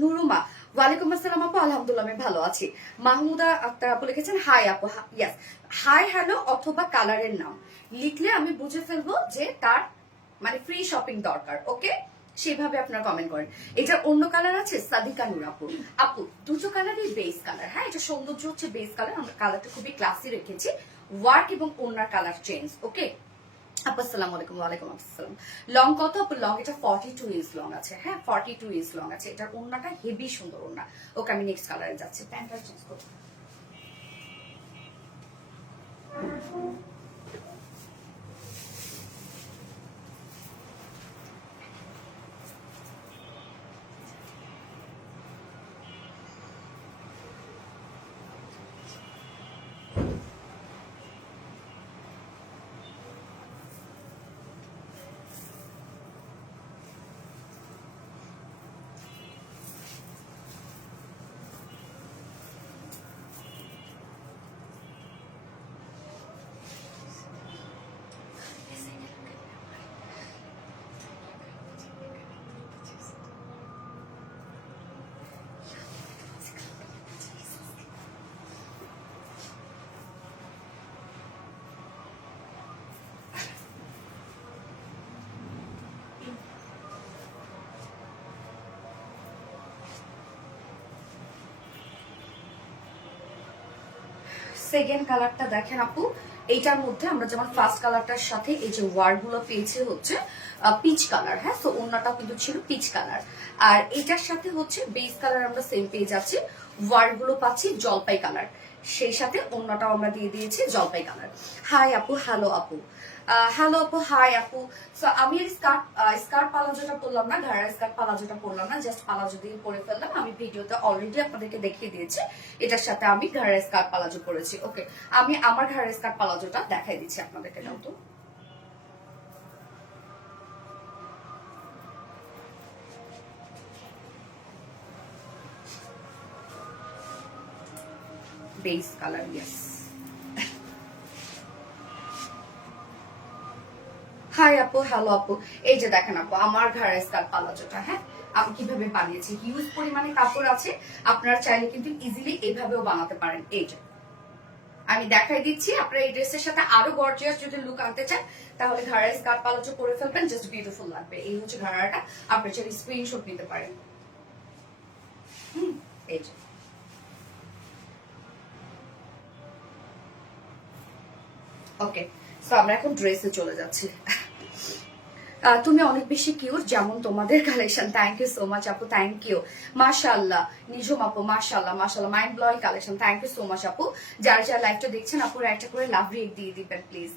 নুরুমা, ওয়ালাইকুম আসসালাম আপু, আলহামদুলিল্লাহ আমি ভালো আছি। মাহমুদা আক্তার আপু লিখেছেন হাই আপু। ইয়াস, হাই হ্যালো অথবা কালারের নাম লিখলে আমি বুঝে ফেলবো যে তার মানে ফ্রি শপিং দরকার। ওকে, সেভাবে আপনারা কমেন্ট করেন। এটা অন্য কালার আছে, সাদিকা নূর আপু। আপু দুটো কালারই বেস কালার। হ্যাঁ, এটা সৌন্দর্য হচ্ছে বেস কালার, আমরা কালারটা খুবই ক্লাসি রেখেছি, ওয়ার্ক এবং অন্যার কালার চেঞ্জ। ওকে আপু, আসসালামু আলাইকুম। ওয়ালাইকুম আসসালাম। লং কত আপু? লং এটা 42 ইঞ্চ লং আছে। হ্যাঁ, 42 ইঞ্চ লং আছে। এটার ওড়নাটা হেভি সুন্দর ওড়না। ওকে, আমি নেক্সট কালারে যাচ্ছি। প্যান্টটা চেঞ্জ করব। সেকেন্ড কালারটা দেখেন আপু, এইটার মধ্যে আমরা যেমন ফার্স্ট কালারটার সাথে এই যে ওয়ার্ড গুলো পেয়েছি হচ্ছে পিচ কালার। হ্যাঁ, তো অন্যটাও কিন্তু ছিল পিচ কালার। আর এটার সাথে হচ্ছে বেস কালার আমরা সেম পেয়ে যাচ্ছি, ওয়ার্ড গুলো পাচ্ছি জলপাই কালার, সেই সাথে অন্যটাও আমরা দিয়ে দিয়েছি জলপাই কালার। হাই আপু, হ্যালো আপু, হ্যালো আপু, হাই আপু। সো আমি স্কার্ট পালাজোটা পরলাম না, ঘাড়া স্কার্ট পালাজোটা পরলাম না, জাস্ট পালাজো দিয়ে পরে ফেললাম। আমি ভিডিওতে অলরেডি আপনাদেরকে দেখিয়ে দিয়েছি এটার সাথে আমি ঘাড়া স্কার্ট পালাজো পরেছি। ওকে, আমি আমার ঘাড়া স্কার্ট পালাজোটা দেখাই দিচ্ছি আপনাদেরকে। নাও তো, বেস কালার, ইয়েস। হাই আপু, হ্যালো আপু। এই যে দেখেন আপু আমার ঘাড়া স্কার্ট পালাজোটা, হ্যাঁ আমি কিভাবে বানিয়েছি। হিউজ পরিমাণে কাপড় আছে, আপনারা চাইলে কিন্তু ইজিলি এইভাবেও বানাতে পারেন। এই যে আমি দেখাই দিচ্ছি, আপনারা এই ড্রেসের সাথে আরো গর্জিয়াস যদি লুক আনতে চান তাহলে ঘাড়া স্কার্ট পালাজো করে ফেলবেন, জাস্ট বিউটিফুল লাগবে। এই হচ্ছে ঘাড়াটা, আপনি চাইলে স্ক্রিনশট নিতে পারেন। এই যে ওকে, সো আমরা এখন ড্রেসে চলে যাচ্ছি। তুমি অনেক বেশি কিউট, যেমন তোমাদের collection. Thank you so much আপু, থ্যাংক ইউ। মাশাআল্লাহ নিঝুম আপু, মাশাআল্লাহ মাশাআল্লাহ, mind blowing collection. Thank you so much আপু। যারা যারা লাইভটা দেখছেন আপুরা একটা করে লাভ রিয়েক্ট দিয়ে দিবেন please.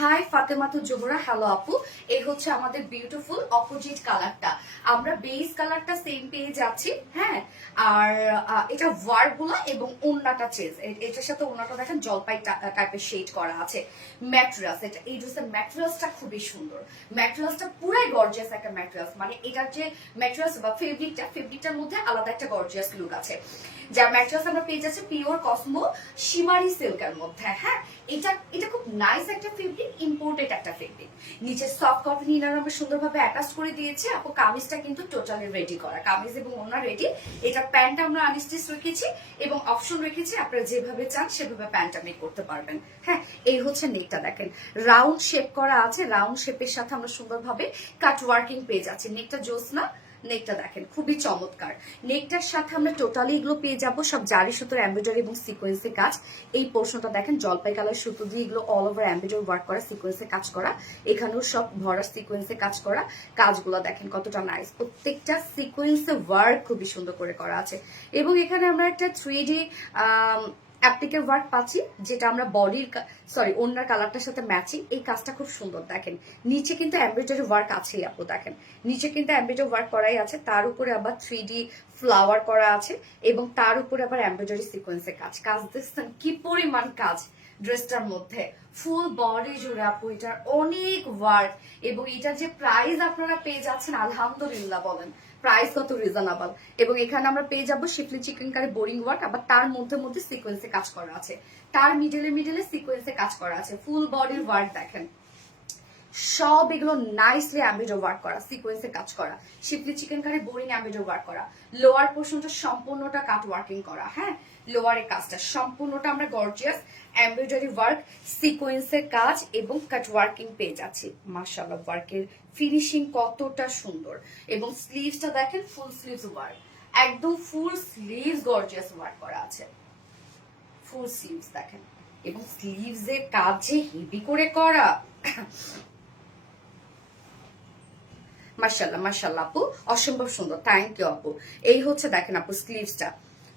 Hi Fatematu Zohra, hello আপু। এই হচ্ছে আমাদের বিউটিফুল অপোজিট কালারটা, আমরা বেস কালারটা সেম পেয়ে যাচ্ছি। হ্যাঁ, আর এটা ওয়ার্কগুলো এবং ওন্নাটা চেঞ্জ, এটার সাথে ওন্নাটা দেখেন জলপাই টাইপের শেড করা আছে। ম্যাটেরিয়ালস, এটা এই ড্রেসের ম্যাটেরিয়ালসটা খুবই সুন্দর, ম্যাটেরিয়ালসটা পুরাই গর্জিয়াস একটা ম্যাটেরিয়ালস। মানে এটার যে ম্যাটেরিয়ালস বা ফেব্রিকটার মধ্যে আলাদা একটা গর্জিয়াস লুক আছে। যার ম্যাটেরিয়ালস আমরা পেয়ে যাচ্ছি পিওর কসমো শিমারি সিল্কের মধ্যে। হ্যাঁ, এটা খুব নাইস একটা ফেব্রিক, ইম্পোর্টেড একটা ফেব্রিক। নিচে সফট কটন ইনার আমরা সুন্দরভাবে অ্যাটাচ করে দিয়েছি আপু। কামিজটা কিন্তু টোটালি রেডি করা, কামিজ এবং ওড়না রেডি। এটা প্যান্ট আমরা আনস্টিচ রেখেছি এবং অপশন রেখেছি, আপনারা যেভাবে চান সেভাবে প্যান্টটা মেক করতে পারবেন। হ্যাঁ, এই হচ্ছে নেকটা দেখেন রাউন্ড শেপ করা আছে, রাউন্ড শেপের সাথে আমরা সুন্দরভাবে কাট ওয়ার্কিং পেয়ে যাচ্ছি। নেকটা জোসনা, নেকটা দেখেন খুবই চমৎকার। নেকটার সাথে আমরা টোটালি এগুলো পেয়ে যাবো সব জারি সুতোর এমব্রয়ডারি এবং সিকোয়েন্সের কাজ। এই পোর্শনটা দেখেন জলপাই কালার সুতো দিয়ে এগুলো অল ওভার এমব্রয়ডারি ওয়ার্ক করা, সিকোয়েন্সের কাজ করা। এখানেও সব ভরা সিকোয়েন্সের কাজ করা। কাজগুলো দেখেন কতটা নাইস, প্রত্যেকটা সিকোয়েন্সের ওয়ার্ক খুবই সুন্দর করে করা আছে। এবং এখানে আমরা একটা 3D অ্যাপ্লিকের ওয়ার্ক পাচ্ছি, যেটা আমরা বডির ওড়নার কালারটার সাথে ম্যাচিং। এই কাজটা খুব সুন্দর দেখেন। নিচে কিন্তু এমব্রয়ডারি ওয়ার্ক আছেই আপু, দেখেন নিচে কিন্তু এমব্রয়ডারি ওয়ার্ক করাই আছে, তার উপরে আবার 3D ফ্লাওয়ার করা আছে এবং তার উপরে আবার এমব্রয়ডারি সিকোয়েন্সের কাজ। কাজ দেখছেন কি পরিমাণ কাজ ড্রেসটার মধ্যে, ফুল বডি জুড়ে আপু এটার অনেক ওয়ার্ক। এবং এটার যে প্রাইস আপনারা পেয়ে যাচ্ছেন আলহামদুলিল্লাহ বলেন, প্রাইস কত রিজনেবল। এবং এখানে আমরা পেয়ে যাবো শিফলি চিকেন কারি বোরিং ওয়ার্ক, আবার তার মধ্যে মধ্যে সিকোয়েন্সে কাজ করা আছে, তার মিডলে সিকোয়েন্সে কাজ করা আছে। ফুল বডির ওয়ার্ক দেখেন, সব এগুলো নাইসলি এমব্রয়ডারি ওয়ার্ক করা, সিকোয়েন্সে কাজ করা, Schiffli chikankari boring embroidery work করা। লোয়ার পোর্শনটা সম্পূর্ণটা কাট ওয়ার্কিং করা। হ্যাঁ, লোয়ারের কাজটা সম্পূর্ণটা আমরা গর্জিয়াস এমব্রয়ডারি ওয়ার্ক, সিকোয়েন্সের কাজ এবং কাট ওয়ার্কিং পেয়ে যাচ্ছি। মাশাআল্লাহ, ওয়ার্কের ফিনিশিং কতটা সুন্দর। এবং স্লিভসটা দেখেন ফুল স্লিভস ওয়ার্ক, একদম ফুল স্লিভস গর্জিয়াস ওয়ার্ক করা আছে, ফুল স্লিভস দেখেন। এবং স্লিভস এর কাজ যে হেভি করে করা, মাশাআল্লাহ মাশাআল্লাহ আপু, অসম্ভব সুন্দর। থ্যাংক ইউ আপু। এই হচ্ছে দেখেন আপু স্লিভসটা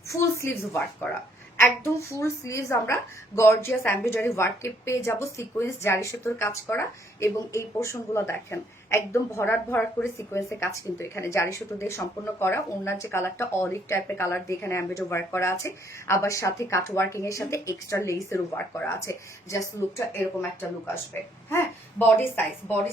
ফুল স্লিভস ওয়ার্ক করা, একদম ফুল স্লিভস আমরা গর্জিয়াস এমব্রয়ডারি ওয়ার্কে পেয়ে যাব, সিকোয়েন্স জারি সুতোর কাজ করা। এবং এই পোর্শন গুলো দেখেন একদম ভরাট ভরাট করে সিকোয়েন্সের কাজ কিন্তু এখানে জারি সুতো দিয়ে সম্পূর্ণ করা। ওনার যে কালারটা অলিভ টাইপের কালার দিয়ে এখানে এমব্রয়ডারি ওয়ার্ক করা আছে, আবার সাথে কাট ওয়ার্কিং এর সাথে এক্সট্রা লেসের ওয়ার্ক করা আছে। জাস্ট লুকটা এরকম একটা লুক আসবে। হ্যাঁ, বডি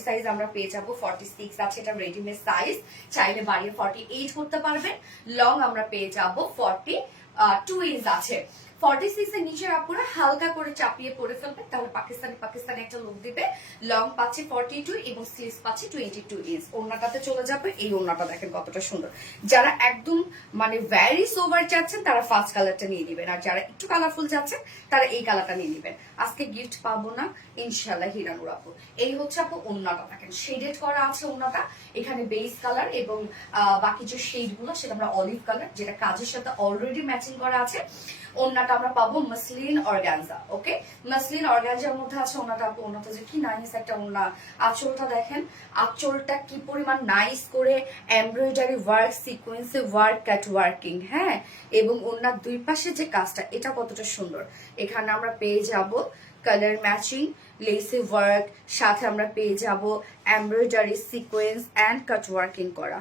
সাইজ আমরা পেয়ে যাবো 46 আছে, এটা রেডিমেড সাইজ, চাইলে বাড়িয়ে 48 করতে পারবেন। লং আমরা পেয়ে যাবো 42 ইঞ্চ আছে। 46 এর নিচে আপুরা হালকা করে চাপিয়ে পরে ফেলবেন, তাহলে পাকিস্তানি একটা লুক দিবে। লং পাচ্ছে 42 এবং স্লিভস পাচ্ছে 22 ইঞ্চ। ওড়নাটাতে চলে যাবে, এই ওড়নাটা দেখেন কতটা সুন্দর। যারা একদম মানে ভ্যারি সোভার চাচ্ছেন তারা ফার্স্ট কালারটা নিয়ে নেবেন, আর যারা একটু কালারফুল চাচ্ছেন তারা এই কালারটা নিয়ে নেবেন। আজকে গিফট পাবো না ইনশাআল্লাহ হিরানুর আপু। এই হচ্ছে আপু ওড়নাটা দেখেন, শেডেড করা আছে ওড়নাটা, এখানে বেস কালার এবং বাকি যে শেড গুলো সেটা আমরা অলিভ কালার, যেটা কাজের সাথে অলরেডি ম্যাচিং করা আছে। ওড়নাটা ওনাটা আমরা পাবো মাসলিন অর্গানজা। ওকে, মাসলিন অর্গানজার মধ্যে আছে ওনাটা। আপু ওনাটা যে কি নাইস একটা ওনা, আঁচলটা দেখেন, আঁচলটা কি পরিমাণ নাইস করে এমব্রয়ডারি ওয়ার্ক, সিকোয়েন্সে ওয়ার্ক, কাট ওয়ার্কিং, হ্যাঁ। এবং ওনার দুই পাশে যে কাজটা, এটা কতটা সুন্দর। এখানে আমরা পেয়ে যাব কালার ম্যাচিং লেসে ওয়ার্ক, সাথে আমরা পেয়ে যাব embroidery, sequence and cut working করা।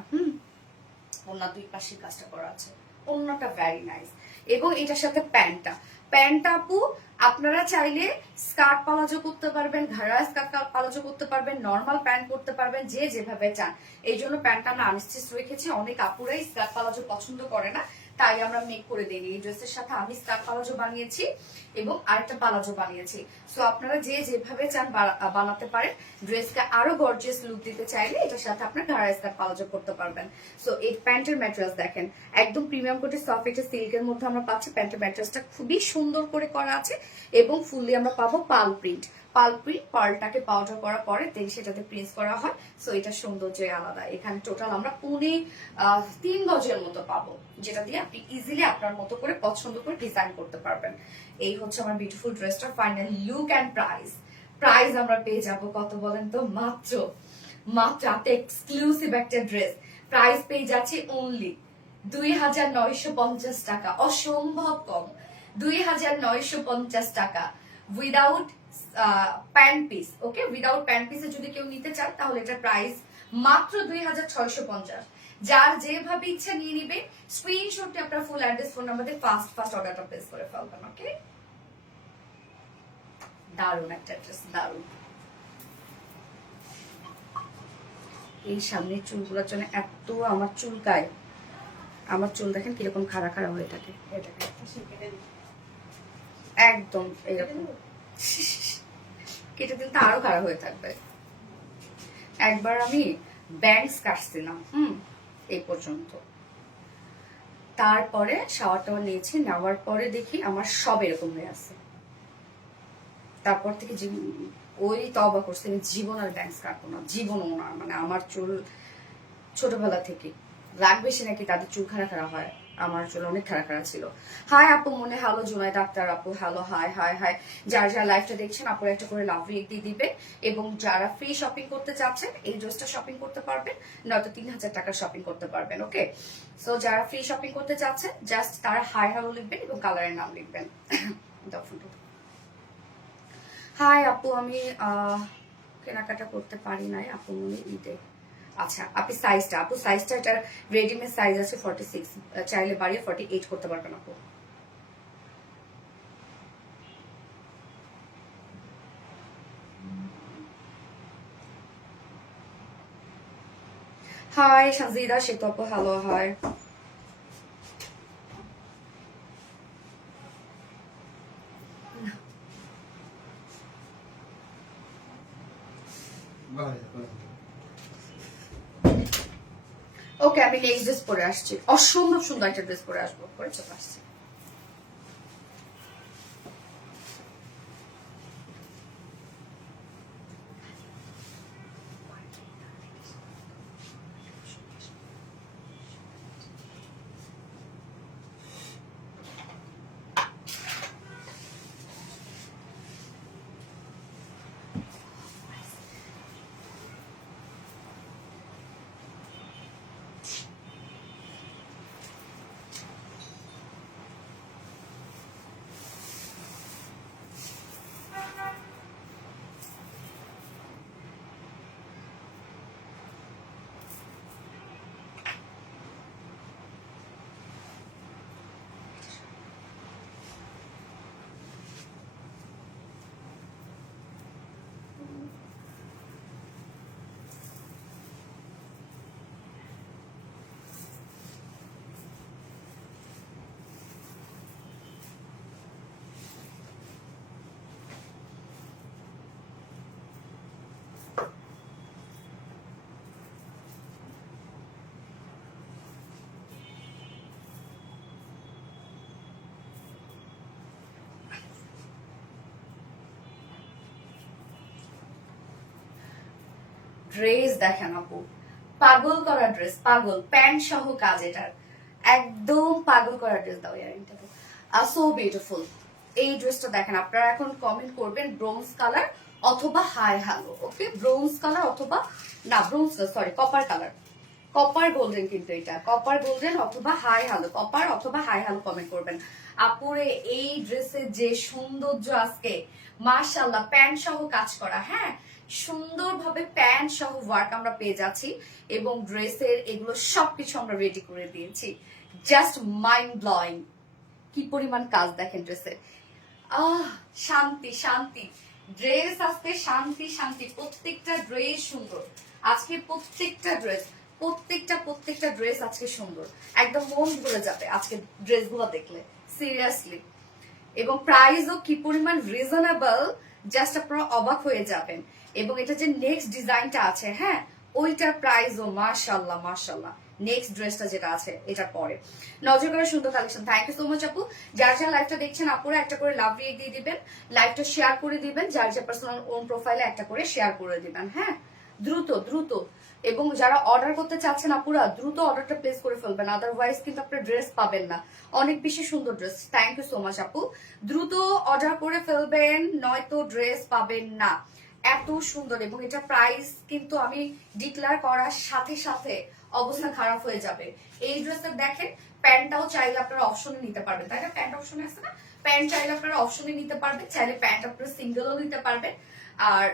ওনার দুই পাশে কাজটা করা আছে, ওনাটা ভেরি নাইস। এবং এটার সাথে প্যান্টটা আপু আপনারা চাইলে স্কার্ট পালাজো করতে পারবেন, ঘাড়া স্কার্ট পালাজো করতে পারবেন, নর্মাল প্যান্ট করতে পারবেন, যে যেভাবে চান। এই জন্য প্যান্টটা আমরা আনস্টিচ রেখেছি। অনেক আপুরাই স্কার্ট পালাজো পছন্দ করে না, তাই আমরা মেক করে দিই। এই ড্রেসের সাথে আমি স্কার্ট পালাজো বানিয়েছি এবং আরেকটা পালাজো বানিয়েছি। সো আপনারা যে যেভাবে চান বানাতে পারেন। ড্রেসকে আরো গর্জিয়াস লুক দিতে চাইলে এটার সাথে আপনার ঘাড়া স্কার্ট পালাজো করতে পারবেন। সো এই প্যান্টের ম্যাটেরিয়ালস দেখেন, একদম প্রিমিয়াম কোটি সফট একটা সিল্কের মধ্যে আমরা পাচ্ছি। প্যান্টের ম্যাটেরিয়ালসটা খুবই সুন্দর করে করা আছে এবং ফুললি আমরা পাবো পাল প্রিন্ট। পার্লটাকে পাউডার করার পরে দেন সেটাতে প্রিন্ট করা হয়। সো এটা সৌন্দর্যই আলাদা। এখানে টোটাল আমরা 3 গজের মতো পাবো, যেটা দিয়ে আপনি ইজিলি আপনার মতো করে পছন্দ করে ডিজাইন করতে পারবেন। এই হচ্ছে আমার বিউটিফুল ড্রেসটার ফাইনাল লুক অ্যান্ড প্রাইস আমরা পেয়ে যাব কত বলেন তো? মাত্র এক্সক্লুসিভ একটা ড্রেস প্রাইস পেয়ে যাচ্ছে অনলি 2,950 টাকা। অসম্ভব কম, 2,950 টাকা উইদাউট প্যান্ট পিস। ওকে, উইদাউট প্যান্ট পিসে যদি কেউ নিতে চান তাহলে এটা প্রাইস মাত্র 2,650। যার যেভাবে ইচ্ছা নিয়ে নিবে, স্ক্রিনশটে আপনার ফুল অ্যাড্রেস, ফোন নাম্বার দিয়ে ফাস্ট অর্ডারটা প্লেস করে ফেলবেন। ওকে, দারুণ একটা ড্রেস, দারুণ। এই সামনের চুলগুলোর জন্য এত আমার চুলকায়। আমার চুল দেখেন কিরকম খাড়া খাড়া হয়ে থাকে, একদম এরকম কেটে দিন তো আরো খারাপ হয়ে থাকবে। একবার আমি ব্যাংকস কাটছিলাম এই পর্যন্ত, তারপরে শাওয়ার টাওয়ার নিয়েছি, নেওয়ার পরে দেখি আমার সব এরকম হয়ে আছে। তারপর থেকে ওই তওবা করছি, আমি জীবন আর ব্যাংকস কাটবো না, জীবনও না। মানে আমার চুল ছোটবেলা থেকে রাগ বেশি নাকি তাদের চুল খাড়া খাড়া হয়, আমার চুল অনেক খাড়া খাড়া ছিল। হাই আপু মনে, হ্যালো জুনাইদ আক্তার আপু, হ্যালো, হাই হাই হাই। যারা লাইভটা দেখছেন আপুর একটা করে লাভ রেক দিয়ে দিবে। এবং যারা ফ্রি শপিং করতে চাচ্ছেন এই ড্রেসটা শপিং করতে পারবেন, নয়তো 3,000 টাকার শপিং করতে পারবেন। ওকে, সো যারা ফ্রি শপিং করতে চাচ্ছেন জাস্ট তারা হাই হ্যালো লিখবেন এবং কালারের নাম লিখবেন। হাই আপু, আমি কেনাকাটা করতে পারি নাই আপু মনে ঈদে। আচ্ছা, আপনি সাইজটা এটা রেডিমেড সাইজ আছে 46, চাইলে বাড়িয়ে 48 করতে পারবেন আপু। হাই সানজিদা শেতু আপু, হ্যালো, হাই। ওকে, আমি নেক্সট ড্রেস পরে আসছি। অসম্ভব সুন্দর একটা ড্রেস পরে আসবো, পরে চলে আসছি। ড্রেস দেখেন আপু, পাগল করা ড্রেস, পাগল প্যান্ট সহ কাজ, এটার একদম পাগল করা ড্রেস। দাও ইয়ারিংটা, সো বিউটিফুল। এই ড্রেসটা দেখেন, আপনারা এখন কমেন্ট করবেন ব্রোঞ্জ কালার অথবা হাই হ্যালো। ওকে, ব্রোঞ্জ কালার অথবা না, bronze sorry, copper colour, copper golden, কিন্তু এটা কপার গোল্ডেন অথবা হাই হ্যালো, কপার অথবা হাই হ্যালো কমেন্ট করবেন। আপুরে এই ড্রেসের যে সৌন্দর্য আজকে, মাশাআল্লাহ, প্যান্ট সহ কাজ করা, হ্যাঁ সুন্দরভাবে প্যান্ট সহ ওয়ার্ক আমরা পেয়ে যাচ্ছি এবং ড্রেসের এগুলো সবকিছু আমরা রেডি করে দিয়েছি। জাস্ট মাইন্ড ব্লোয়িং, কি পরিমাণ কাজ দেখেন ড্রেসের। শান্তি শান্তি, ড্রেস আজকে শান্তি শান্তি, প্রত্যেকটা ড্রেস সুন্দর আজকে, প্রত্যেকটা ড্রেস আজকে সুন্দর, একদম মন ভরে যাবে আজকে ড্রেসগুলো দেখলে, সিরিয়াসলি। এবং প্রাইসও কি পরিমাণ রিজনেবল, জাস্ট আপনারা অবাক হয়ে যাবেন। এবং এটা যে নেক্সট ডিজাইনটা আছে, হ্যাঁ ওইটার প্রাইসও মাশাআল্লাহ মাশাআল্লাহ। নেক্সট ড্রেসটা যেটা আছে এটার পরে, নজর করে সুন্দর collection. Thank you so much আপু। যার যার লাইভটা দেখছেন আপুরা একটা করে লাভ রিয়েক্ট দিয়ে দিবেন, লাইভটা শেয়ার করে দিবেন, যার যার পার্সোনাল ওন প্রোফাইলে একটা করে শেয়ার করে দিবেন, হ্যাঁ দ্রুত দ্রুত। এবং যারা অর্ডার করতে চাচ্ছেন আপুরা দ্রুত অর্ডারটা প্লেস করে ফেলবেন, আদারওয়াইজ কিন্তু আপনি ড্রেস পাবেন না। অনেক বেশি সুন্দর dress. Thank you so much আপু, দ্রুত অর্ডার করে ফেলবেন, নয়তো ড্রেস পাবেন না। এত সুন্দর, এবং এটা প্রাইস কিন্তু আমি ডিক্লেয়ার করার সাথে সাথে অবস্থা খারাপ হয়ে যাবে। এই ড্রেসের দেখেন প্যান্টটাও চাইলে আপনারা অপশনে নিতে পারবেন, তাই না? প্যান্ট অপশনে আছে না, প্যান্ট চাইলে আপনারা অপশনে নিতে পারবেন, চাইলে প্যান্ট আপনারা সিঙ্গেলও নিতে পারবেন। আর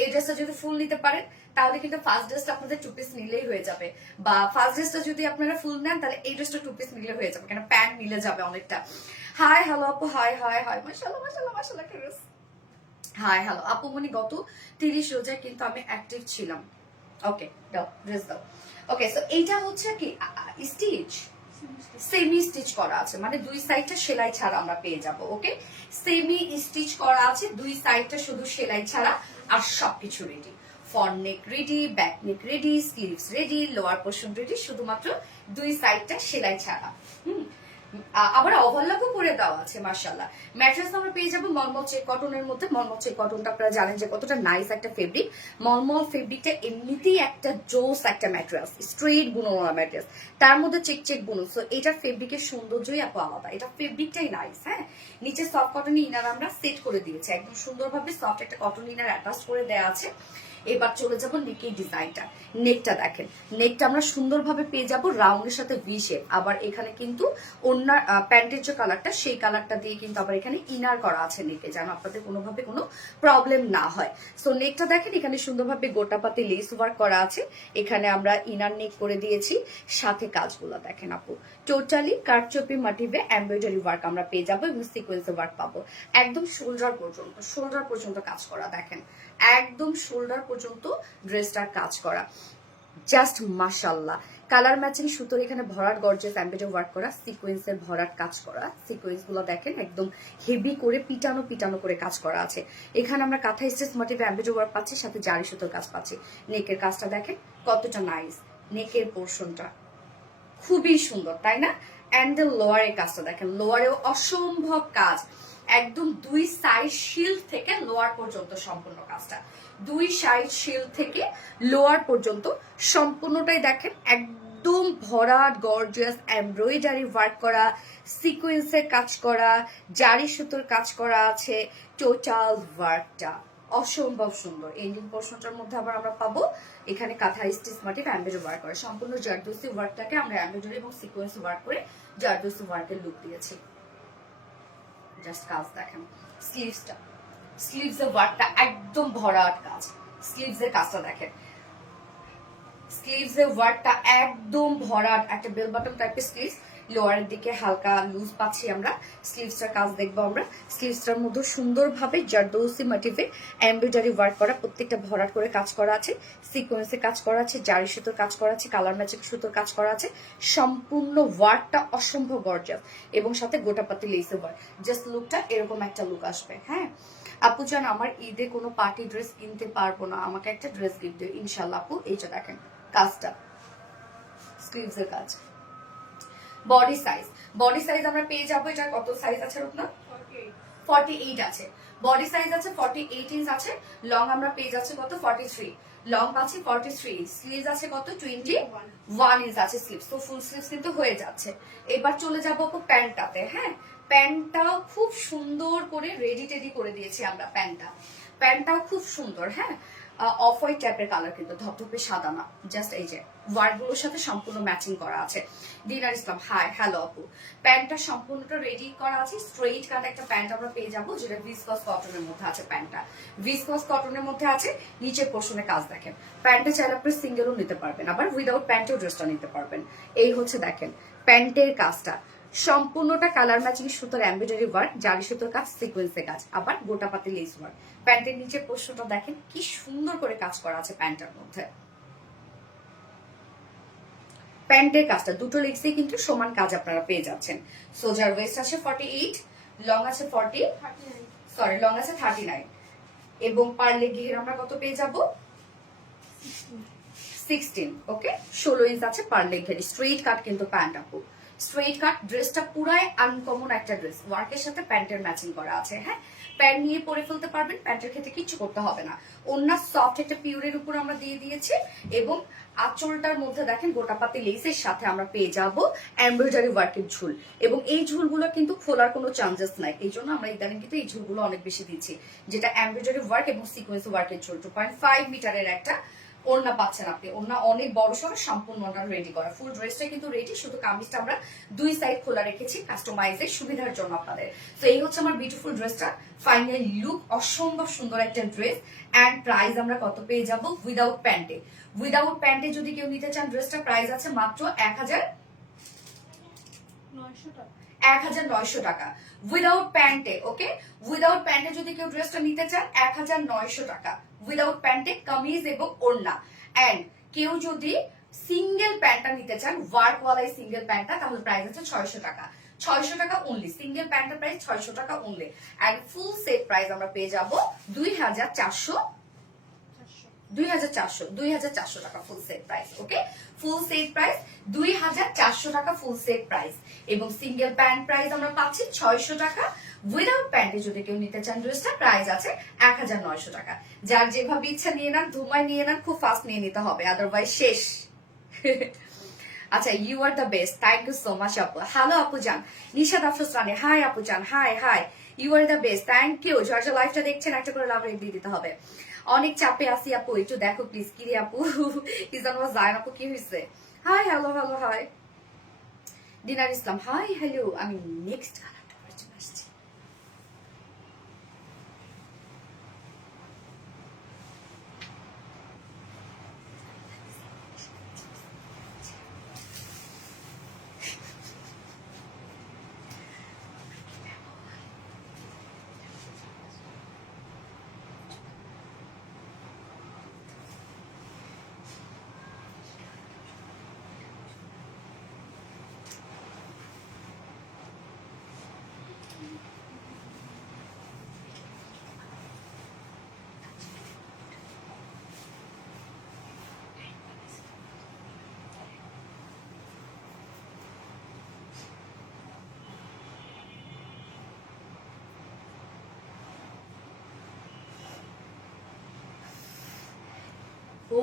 এই ড্রেসটা যদি ফুল নিতে পারেন তাহলে কিন্তু ফার্স্ট ড্রেসটা আপনাদের 2 পিস নিলেই হয়ে যাবে, বা ফার্স্ট ড্রেসটা যদি আপনারা ফুল নেন তাহলে এই ড্রেসটা 2 পিস নিলে হয়ে যাবে, কেন প্যান্ট মিলে যাবে অনেকটা। হাই হ্যালো আপু, হাই হাই হাই, মাশাআল্লাহ মাশাআল্লাহ মাশাআল্লাহ। হাই হ্যালো আপু মনি, গত 30 রোজায় কিন্তু আমি অ্যাক্টিভ ছিলাম। ওকে দাও, ড্রেস দাও। ওকে, সো এইটা হচ্ছে কি স্টিচ, সেমি স্টিচ করা আছে, মানে দুই সাইডটা সেলাই ছাড়া আমরা পেয়ে যাব। ওকে, সেমি স্টিচ করা আছে, দুই সাইডটা শুধু সেলাই ছাড়া, আর সবকিছু রেডি। ফ্রন্ট নেক ready, back neck ready, sleeves ready, lower portion ready, শুধুমাত্র দুই সাইডটা সেলাই ছাড়া। আবার ওভারলকও করে দেওয়া আছে মাশাআল্লাহ। ম্যাট্রেস আমরা পেয়ে যাবো মলমল চেক কটনের মধ্যে। মলমল চেক কটনটা আপনারা জানেন যে কতটা নাইস একটা ফেব্রিক। মলমল ফেব্রিকটা এমনিতেই একটা জোস একটা ম্যাটেরিয়াল, স্ট্রেট বুননো ম্যাটেরিয়াল, তার মধ্যে চেক চেক বুনো। সো এটার ফেব্রিকের সৌন্দর্যই আপু আলাদা, এটা ফেব্রিকটাই নাইস। হ্যাঁ, নিচে সফট কটন ইনার আমরা সেট করে দিয়েছি, একদম সুন্দরভাবে সফট একটা কটন ইনার অ্যাটাচ করে দেওয়া আছে। এবার চলে যাব নেকের ডিজাইনটা। নেকটা দেখেন, নেকটা আমরা সুন্দরভাবে পেয়ে যাব রাউন্ডের সাথে ভি শেপ। আবার এখানে কিন্তু ওনার প্যান্টের যে কালারটা সেই কালারটা দিয়ে কিন্তু আবার এখানে ইনার করা আছে নেকে, যেন আপনাদের কোনোভাবে কোনো প্রবলেম না হয়। সো নেকটা দেখেন, এখানে সুন্দরভাবে গোটাপাতি লেস ওয়ার্ক করা আছে, এখানে আমরা ইনার নেক করে দিয়েছি, সাথে কাজগুলো দেখেন আপু টোটালি কারচুপি মোটিভে এমব্রয়ডারি ওয়ার্ক আমরা পেয়ে যাবো এবং সিকোয়েন্স ওয়ার্ক পাবো। একদম শোল্ডার পর্যন্ত কাজ করা, দেখেন একদম শোল্ডার পর্যন্ত ড্রেসটার কাজ করা, জাস্ট মাশাআল্লাহ। কালার ম্যাচিং সুতোর এখানে ভরাট গর্জিয়াস এমব্রয়ডারি ওয়ার্ক করা, সিকোয়েন্সের ভরাট কাজ করা, সিকোয়েন্স গুলো দেখেন একদম হেভি করে পিটানো করে কাজ করা আছে। এখানে আমরা কাঁথা স্টিচ মোটিভে এমব্রয়ডারি ওয়ার্ক পাচ্ছি, সাথে জারি সুতোর কাজ পাচ্ছি। নেকের কাজটা দেখেন কতটা নাইস, নেকের পোর্শনটা খুবই সুন্দর, তাই না? অ্যান্ড লোয়ারের কাজটা দেখেন, লোয়ারেও অসম্ভব কাজ, একদম দুই সাইড শিল্ড থেকে লোয়ার পর্যন্ত সম্পূর্ণ কাজটা, দুই সাইড শিল্ড থেকে লোয়ার পর্যন্ত সম্পূর্ণটাই দেখেন একদম ভরাট গর্জিয়াস এমব্রয়ডারি ওয়ার্ক করা, সিকোয়েন্সের কাজ করা, জারি সুতোর কাজ করা আছে, টোটাল ওয়ার্কটা অসম্ভব সুন্দর। এন্ডিং পোর্শনটার মধ্যে আবার আমরা পাবো এখানে কাঁথা স্টিচ মোটিভ এমব্রয়ডারি ওয়ার্ক করে, সম্পূর্ণ জারদোসি ওয়ার্কটাকে আমরা এমব্রয়ডারি এবং সিকোয়েন্স ওয়ার্ক করে জারদোসি ওয়ার্কের লুক দিয়েছি। জাস্ট কাজ দেখেন, স্লিভসের ওয়ার্কটা একদম ভরাট কাজ, স্লিভসের কাজটা দেখেন, স্লিভসের ওয়ার্কটা একদম ভরাট, একটা বেল বটম টাইপের স্লিভস, লোয়ারের দিকে হালকা লুজ পাচ্ছি আমরা। স্লিভসটার কাজ দেখবো আমরা, স্লিভসটার মধ্যে সুন্দরভাবে জারদৌসি মোটিভে এমব্রয়ডারি ওয়ার্ক করা, প্রত্যেকটা ভরাট করে কাজ করা আছে, সিকোয়েন্সে কাজ করা আছে, জারি সুতোর কাজ করা আছে, কালার ম্যাচিং সুতোর কাজ করা আছে, সম্পূর্ণ ওয়ার্কটা অসম্ভব গর্জিয়াস এবং সাথে গোটাপাতি লেসের ওয়ার্ক। জাস্ট লুকটা এরকম একটা লুক আসবে। হ্যাঁ আপু জান, আমার ঈদে কোনো পার্টি ড্রেস কিনতে পারবো না, আমাকে একটা ড্রেস গিফট দিও ইনশাল্লাহ। আপু এইটা দেখেন কাজটা, স্লিভসের কাজ। বডি সাইজ আমরা পেয়ে যাবো, এটা কত সাইজ আছে রূপনা? 48 আছে। বডি সাইজ আছে 48 ইঞ্চ আছে, লং আমরা পেয়ে যাচ্ছি কত 43। লং আছে 43, স্লিভস আছে কত 21 ইঞ্চ আছে স্লিভস, তো ফুল স্লিভস কিন্তু হয়ে যাচ্ছে। এবার চলে যাবো আপু প্যান্টটাতে। হ্যাঁ, প্যান্টটাও খুব সুন্দর করে রেডি টেডি করে দিয়েছি আমরা। প্যান্টটাও খুব সুন্দর। হ্যাঁ, অফ হোয়াইট টাইপের কালার, কিন্তু ধপধপে সাদা না, জাস্ট এই যে ওয়ার্কগুলোর সাথে সম্পূর্ণ ম্যাচিং করা আছে। ডিনার ইসলাম হাই, হ্যালো আপু। প্যান্টটা সম্পূর্ণটা রেডি করা আছে, স্ট্রেইট কাট একটা প্যান্ট আমরা পেয়ে যাবো, যেটা ভিসকস কটনের মধ্যে আছে। প্যান্টটা ভিসকস কটনের মধ্যে আছে, নিচের পোর্শনে কাজ দেখেন। প্যান্টে চাইলে আপনি সিঙ্গেলও নিতে পারবেন, আবার উইদাউট প্যান্টেও ড্রেসটা নিতে পারবেন। এই হচ্ছে দেখেন প্যান্টের কাজটা, সম্পূর্ণটা কালার ম্যাচিং সুতোর এমব্রয়ডারি ওয়ার্ক, জারি সুতোর কাজ, সিকোয়েন্সের কাজ, আবার গোটা পাতি লেস ওয়ার্ক। প্যান্টের নিচে পোর্শনটা দেখেন কি সুন্দর করে কাজ করা আছে প্যান্টের মধ্যে। প্যান্টের কাজটা দুটো লেগসে কিন্তু সমান কাজ আপনারা পেয়ে যাচ্ছেন। সোজার ওয়েস্ট আছে 48, লং আছে 39, এবং পার লেগ ঘের আমরা কত পেয়ে যাব 16। ওকে, 16 ইঞ্চ আছে পার লেগ ঘের। স্ট্রেইট কাট কিন্তু প্যান্ট আপু, স্ট্রেইট কাট। ড্রেসটা পুরাই আনকমন একটা ড্রেস, ওয়ার্কের সাথে প্যান্টের ম্যাচিং করা আছে। হ্যাঁ, প্যান্ট নিয়ে পরে ফেলতে পারবেন, প্যান্টের ক্ষেত্রে কিছু করতে হবে না। ওন্না সফট একটা পিউরের উপর আমরা দিয়ে দিয়েছি, এবং আঁচলটার মধ্যে দেখেন গোটাপাতি লেসের সাথে আমরা পেয়ে যাব এমব্রয়ডারি ওয়ার্কের ঝুল, এবং এই ঝুলগুলো কিন্তু খোলার কোনো চান্সেস নাই। এই জন্য আমরা ইদানিং কিন্তু এই ঝুলগুলো অনেক বেশি দিচ্ছি, যেটা এমব্রয়ডারি ওয়ার্ক এবং সিকোয়েন্স ওয়ার্কের ঝুল। 2.5 মিটারের একটা ওড়না পাচ্ছেন আপনি, ওড়না অনেক বড় সড়ো, সম্পূর্ণ রেডি করা। ফুল ড্রেসটা কিন্তু রেডি, শুধু কামিজটা আমরা দুই সাইড খোলা রেখেছি কাস্টমাইজের সুবিধার জন্য আপনাদের। তো এই হচ্ছে আমার বিউটিফুল ড্রেসটা ফাইনাল লুক, অসম্ভব সুন্দর একটা ড্রেস। এন্ড প্রাইস আমরা কত পেয়ে যাব উইদাউট প্যান্টে। উইদাউট প্যান্টে যদি কেউ নিতে চান, ড্রেসটা প্রাইস আছে মাত্র 1900 টাকা উইদাউট প্যান্টে। ওকে, উইদাউট প্যান্টে যদি কেউ ড্রেসটা নিতে চান 1900 টাকা উইদাউট প্যান্টে, কামিজ এবং ওড়না। এন্ড কেউ যদি সিঙ্গেল প্যান্টটা নিতে চান, ওয়ার্ক ওয়ালাই সিঙ্গেল প্যান্টটা, তাহলে প্রাইস আছে 600 টাকা। 600 টাকা অনলি, সিঙ্গেল প্যান্টের প্রাইস 600 টাকা only. And full set price আমরা পেয়ে যাব 2400 টাকা full set price. Okay, full set price 2400 টাকা ফুল সেট প্রাইস, এবং সিঙ্গেল প্যান্ট প্রাইস আমরা পাচ্ছি 600 টাকা। উইদাউট প্যান্টে যদি কেউ নিতে চান, ড্রেসটা প্রাইস আছে 1900 টাকা। যার যেভাবে ইচ্ছা নিয়ে নেন, ধুমায় নিয়ে নেন, খুব ফাস্ট নিয়ে নিতে হবে, আদারওয়াইজ শেষ। আচ্ছা, you are the best, thank you so much আপু। হ্যালো আপু জান, নিশাদ আফরোজ রানী হাই আপু জান, hi, you are the best, thank you. যারা লাইভটা দেখছেন একটা করে লাভ রেট দিয়ে দিতে হবে। অনেক চাপে আসি আপু, একটু দেখো প্লিজ। কি রে আপু, ইজান ওয়াজ জায়ন আপু, কি হয়েছে? Hi, hello, hi. Dinar Islam hi, hello. আমি নেক্সট কালারটা করে চলে আসছি।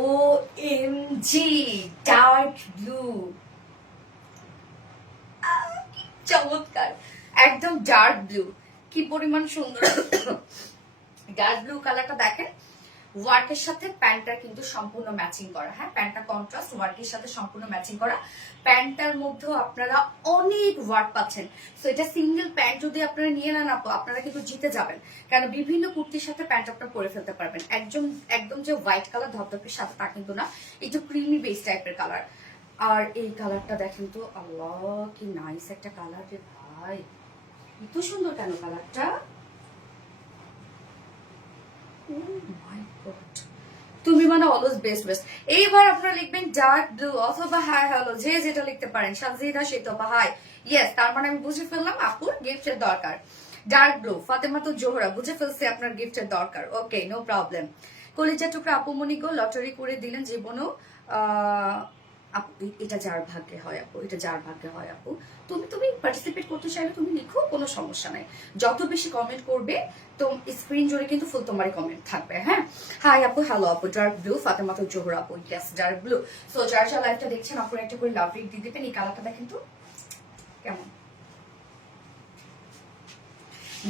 OMG, ডার্ক ব্লু, চমৎকার, একদম ডার্ক ব্লু, কি পরিমাণ সুন্দর। ডার্ক ব্লু কালারটা দেখেন, ওয়ার্কের সাথে প্যান্টটা কিন্তু সম্পূর্ণ ম্যাচিং করা। হ্যাঁ, প্যান্টটা কন্ট্রাস্ট, ওয়ার্কের সাথে সম্পূর্ণ ম্যাচিং করা। প্যান্টটার মধ্যেও আপনারা অনেক ওয়ার্ক পাচ্ছেন। তো এটা সিঙ্গেল প্যান্ট যদি আপনারা নিয়ে নেন আপু, আপনারা কিন্তু জিতে যাবেন, কারণ বিভিন্ন কুর্তির সাথে প্যান্ট আপনারা পরে ফেলতে পারবেন। একদম যে হোয়াইট কালার ধপধপের সাথে, তা কিন্তু না, একটু ক্রিমি বেস টাইপের কালার। আর এই কালারটা দেখেন তো, আল্লাহ কি নাইস একটা কালার রে ভাই, এত সুন্দর কেন কালারটা। তুমি মানে অলওয়েজ বেস্ট। এইবার আপনারা লিখবেন ডার্ক ব্লু অথবা হাই হ্যালো, যে যেটা লিখতে পারেন। সাজিদা শীতপা হাই, ইয়েস, তার মানে আমি বুঝে ফেললাম আপুর গিফটের দরকার। ডার্ক ব্লু, ফাতেমা তো জোহরা, বুঝে ফেলছে আপনার গিফটের দরকার। ওকে, নো প্রবলেম। কলিজা টুকরা আপুমনি গো, লটারি করে দিলেন জীবনেও আপু এটা যার ভাগ্যে হয় আপু, এটা যার ভাগ্যে হয় আপু। তুমি পার্টিসিপেট করতে চাইলে তুমি লিখো, কোনো সমস্যা নাই। যত বেশি কমেন্ট করবে তো স্ক্রিন জুড়ে কিন্তু ফুল তোমারই কমেন্ট থাকবে। হ্যাঁ, হাই আপু, হ্যালো আপু, ডার্ক ব্লু, ফাতেমাতুল জোহরা আপু, ইয়েস ডার্ক ব্লু। সো যার যা লাইভটা দেখছেন আপুর একটা করে লাভ রেট দিয়ে দিবেন। এই কালারটা দেখেন তো কেমন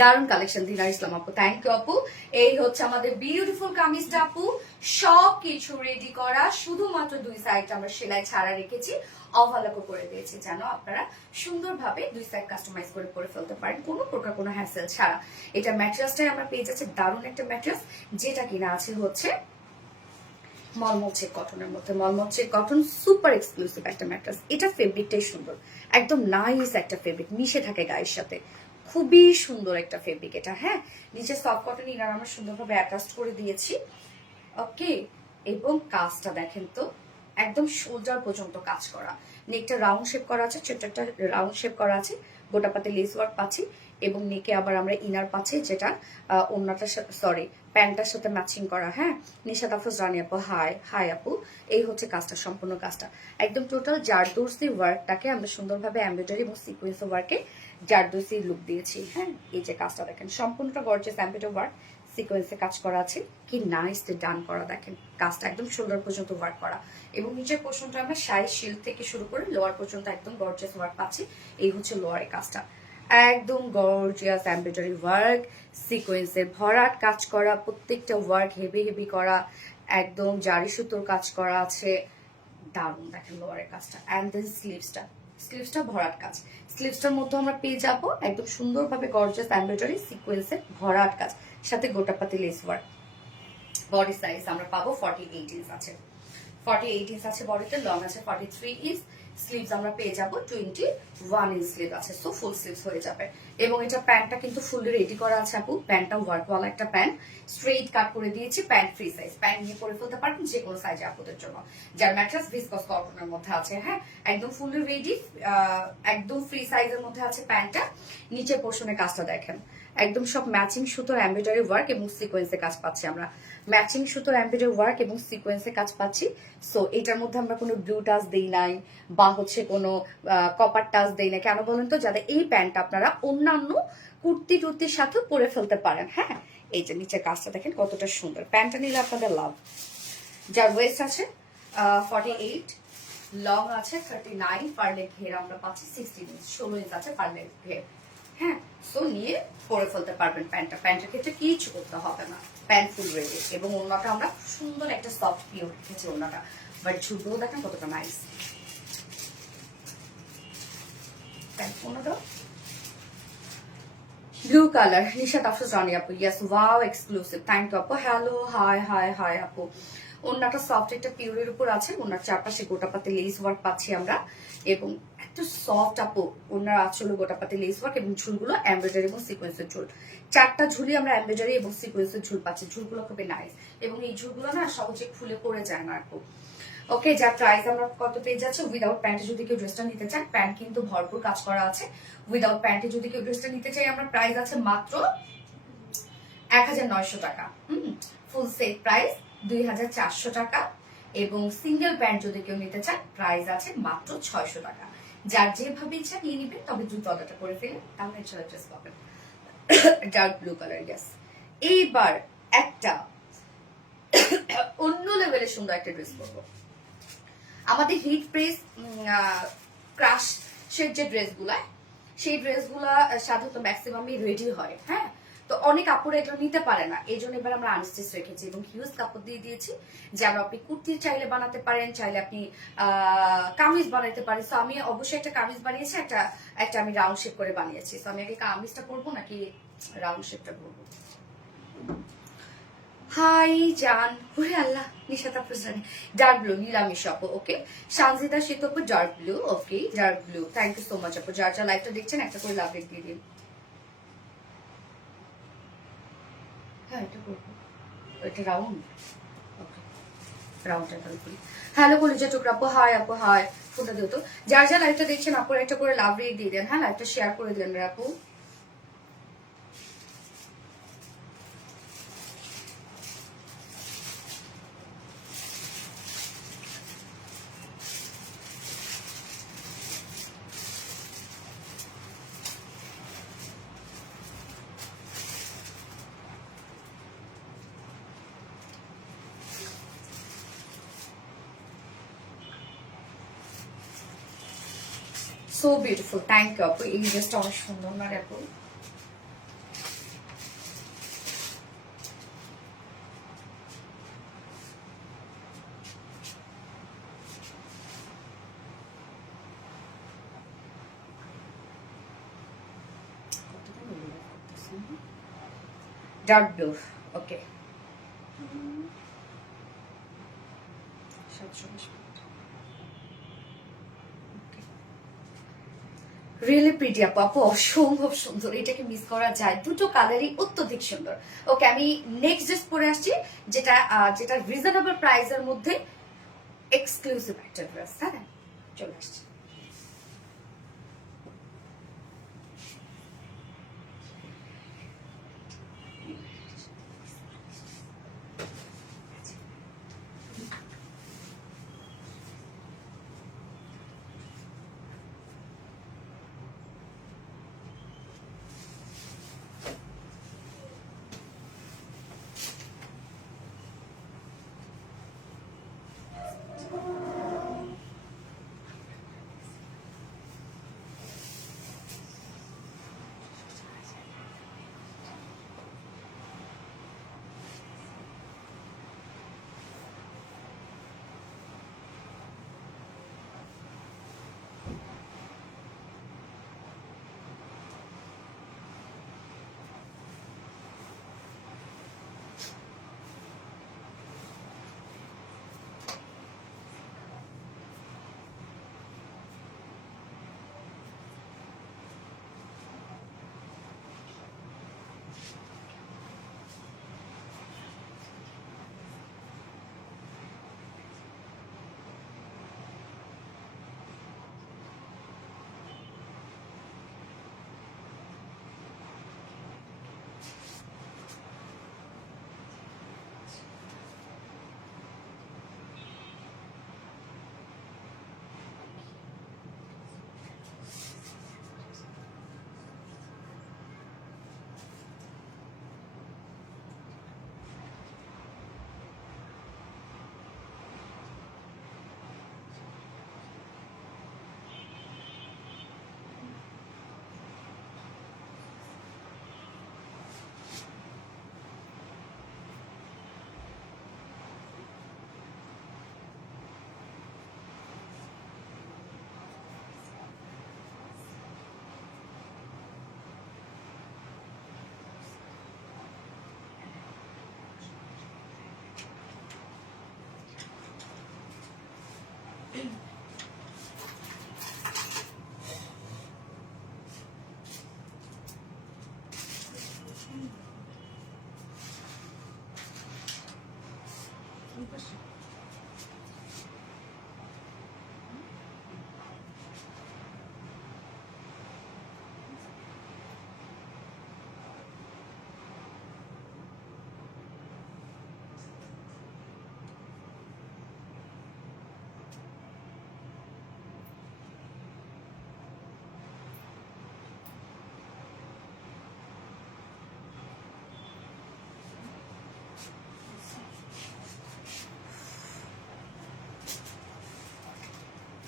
দারুন কালেকশন। দিনার ইসলাম আপু, থ্যাংক ইউ আপু। এই হচ্ছে আমাদের বিউটিফুল কামিজটা আপু, সব কিছু রেডি করা, শুধুমাত্র 2 সাইডটা আমরা সেলাই ছাড়া রেখেছি, ওভারলকও করে দিয়েছি যেন আপনারা সুন্দরভাবে 2 সাইড কাস্টমাইজ করে ফেলতে পারেন কোনো প্রকার কোনো হ্যাসেল ছাড়া। এটা ম্যাটেরিয়ালসটাই আমরা পেয়ে যাচ্ছি দারুন একটা ম্যাটেরিয়ালস, যেটা কিনা আছে হচ্ছে মলমল চেক কটনের মধ্যে। মলমল চেক কটন সুপার এক্সক্লুসিভ একটা ম্যাট্রেস। এটা ফেব্রিকটাই সুন্দর, একদম নাইস একটা ফেব্রিক, মিশে থাকে গায়ের সাথে, খুবই সুন্দর একটা ফেব্রিক এটা। হ্যাঁ, নিচে সফট কটন ইনার আমরা সুন্দরভাবে অ্যাটাচ করে দিয়েছি। ওকে, এবং কাজটা দেখেন তো একদম শোল্ডার পর্যন্ত কাজ করা। নেকটা রাউন্ড শেপ করা আছে, ছোট্ট একটা রাউন্ড শেপ করা আছে, গোটা পাতে লেস ওয়ার্ক পাচ্ছি, এবং নেকে আবার আমরা ইনার পাচ্ছি যেটা ওড়নাটার সাথে, সরি প্যান্টটার সাথে ম্যাচিং করা। হ্যাঁ, নিশাত আফরোজ রানী আপু, হাই হাই আপু। এই হচ্ছে কাজটা, সম্পূর্ণ কাজটা একদম টোটাল জারদৌসি ওয়ার্কটাকে আমরা সুন্দরভাবে এমব্রয়ডারি এবং সিকোয়েন্স ওয়ার্কে জারদৌসি লুক দিয়েছি। হ্যাঁ, এই যে কাজটা দেখেন, সম্পূর্ণটা গর্জিয়াস এমব্রয়ডারি ওয়ার্ক, সিকোয়েন্সে কাজ করা আছে, কি নাইসলি ডান করা। দেখেন কাজটা একদম শোল্ডার পর্যন্ত ওয়ার্ক করা, এবং নিচের পোর্শনটা আমরা শাড়ি শিল্ড থেকে শুরু করে লোয়ার পর্যন্ত একদম গর্জিয়াস ওয়ার্ক পাচ্ছি। এই হচ্ছে লোয়ারের কাজটা, একদম গর্জিয়াস এমব্রয়ডারি ওয়ার্ক, সিকোয়েন্সের ভরাট কাজ করা, প্রত্যেকটা ওয়ার্ক হেভি হেভি করা, একদম জারি সুতোর কাজ করা আছে, দারুণ। দেখেন লোয়ারের কাজটা, অ্যান্ড দেন স্লিভসটা ভরাট কাজ। স্লিভসটার মধ্যে আমরা পেয়ে যাবো একদম সুন্দরভাবে গর্জিয়াস এমব্রয়ডারি সিকোয়েন্সের ভরাট কাজ, সাথে গোটাপাতি লেস ওয়ার্ক। বডি সাইজ আমরা পাবো 48 ইঞ্চ আছে, 48 ইঞ্চ আছে বডিতে, লং আছে 43 ইঞ্চ, স্লিভস আমরা পেয়ে যাবো 21 ইঞ্চ স্লিভ আছে, সো ফুল স্লিভস হয়ে যাবে। এবং এটা প্যান্টটা কিন্তু ফুললি রেডি করা আছে আপু, প্যান্টটা ওয়ার্কওয়ালা একটা প্যান্ট, স্ট্রেইট কাট করে দিয়েছি, প্যান্ট ফ্রি সাইজ, প্যান্ট নিয়ে পরে ফেলতে পারবেন যে কোনো সাইজে আপুদের জন্য, যার ম্যাট্রেস ভিসকস কটনের মধ্যে আছে। হ্যাঁ, একদম ফুললি রেডি, একদম ফ্রি সাইজের মধ্যে আছে প্যান্টটা। নিচের পোর্শনের কাজটা দেখেন, একদম সব ম্যাচিং সুতোর এমব্রয়ডারি ওয়ার্ক এবং সিকোয়েন্সে কাজ পাচ্ছি আমরা, ম্যাচিং সুতোর এমব্রয়ডারি ওয়ার্ক এবং সিকোয়েন্সে কাজ পাচ্ছি। সো এটার মধ্যে আমরা কোনো ব্লু টাচ দেই নাই বা হচ্ছে কোনো কপার টাচ দেই না, কেন বলেন তো, যাতে এই প্যান্টটা আপনারা অন্যান্য কুর্তি টুর্তির সাথে পরে ফেলতে পারেন। হ্যাঁ, এই যে নিচের কাজটা দেখেন কতটা সুন্দর, প্যান্টটা নিলে আপনাদের লাভ। যার ওয়েস্ট আছে 48, লং আছে 39, পার লেগ ঘের আমরা পাচ্ছি 16 ইঞ্চ, 16 ইঞ্চ আছে পার লেগ ঘের। হ্যাঁ, সো নিয়ে পরে ফেলতে পারবেন প্যান্টটা, প্যান্টের ক্ষেত্রে কিছু করতে হবে না, প্যান্ট ফুল রেডি। এবং ওড়নাটা আমরা সুন্দর একটা সফট পিওর রেখেছি ওড়নাটা, বাট ঝুলগুলো দেখেন কতটা নাইস। প্যান্ট ওড়নাটা ব্লু কালার, নিশাত আফরোজ রানী আপু, yes, wow exclusive, thank you আপু, হ্যালো হাই হাই হাই আপু। ওড়নাটা সফট একটা পিওরের উপর আছে, ওনার চারপাশে গোটাপাতি লেস ওয়ার্ক পাচ্ছি আমরা, এবং একটু সফট আপু ওনার আঁচলে গোটাপাতি লেস ওয়ার্ক, এবং ঝুলগুলো এমব্রয়ডারি এবং সিকোয়েন্সের ঝুল, চারটা ঝুলি আমরা এমব্রয়ডারি এবং সিকোয়েন্সের ঝুল পাচ্ছি, ঝুলগুলো খুবই নাইস, এবং এই ঝুলগুলো না সহজে খুলে পড়ে যায় না আপু। ওকে, যার প্রাইস আমরা কত পেয়ে যাচ্ছে, উইদাউট প্যান্টে যদি কেউ ড্রেসটা নিতে চান, প্যান্ট কিন্তু ভরপুর কাজ করা আছে, উইদাউট প্যান্টে যদি কেউ ড্রেসটা নিতে চাই, আমরা প্রাইস আছে মাত্র 1900 টাকা। ফুল সেট প্রাইস 2400 টাকা, এবং সিঙ্গেল প্যান্ট যদি কেউ নিতে চান প্রাইস আছে মাত্র 600 টাকা। যার যেভাবে ইচ্ছা নিয়ে নিবেন, তবে দ্রুত অর্ডারটা করে ফেলে, তাহলে ইনশাআল্লাহ ড্রেস পাবেন। Dark blue colour, yes. এইবার একটা অন্য লেভেলের সুন্দর একটা ড্রেস করবো। আমাদের হিট প্রেস ক্রাশের যে ড্রেসগুলা, সেই ড্রেসগুলা সাধারণত ম্যাক্সিমামই রেডি হয়। হ্যাঁ, তো অনেক কাপড় এগুলো নিতে পারে না, এই জন্য এবার আমরা আনস্টিচ রেখেছি এবং হিউজ কাপড় দিয়ে দিয়েছি, যেন আপনি কুর্তি চাইলে বানাতে পারেন, চাইলে আপনি কামিজ বানাতে পারেন। তো আমি অবশ্যই একটা কামিজ বানিয়েছি, একটা আমি রাউন্ড শেপ করে বানিয়েছি। তো আমি আগে কামিজটা করবো নাকি রাউন্ড শেপটা করবো? হাই জান, ওরে আল্লাহ, নিশাত আফরোজ রানী, ডার্ক ব্লু, নীলামিশ আপু, ওকে। সানজিদা শীত আপু, dark blue, okay, dark blue, thank you so much আপু। যার যা লাইভটা দেখছেন একটা করে লাভ রেট দিয়ে দিন। হ্যাঁ, এটা করবো, এটা রাউন্ড, ওকে, রাউন্ডটা তাহলে করি। হ্যালো কলিজা টুকরা আপু, হাই আপু, হাই, ফোনটা দিও তো। যার যা লাইভটা দেখছেন আপুর একটা করে লাভ রেট দিয়ে দেন। হ্যাঁ, লাইভটা শেয়ার করে দেন রে আপু। সো বিউটিফুল, থ্যাংক ইউ আপু। এই ড্রেসটা অনেক সুন্দর না আপু? ডার্ক ব্লু, ওকে। রিয়েলি প্রিটি আপু, আপু অসম্ভব সুন্দর, এটাকে মিস করা যায়? দুটো কালারই অত্যধিক সুন্দর। ওকে, আমি নেক্সট ড্রেস পরে আসছি, যেটা যেটা রিজনেবল প্রাইসের মধ্যে এক্সক্লুসিভ একটা ড্রেস। হ্যাঁ, চলে আসছি।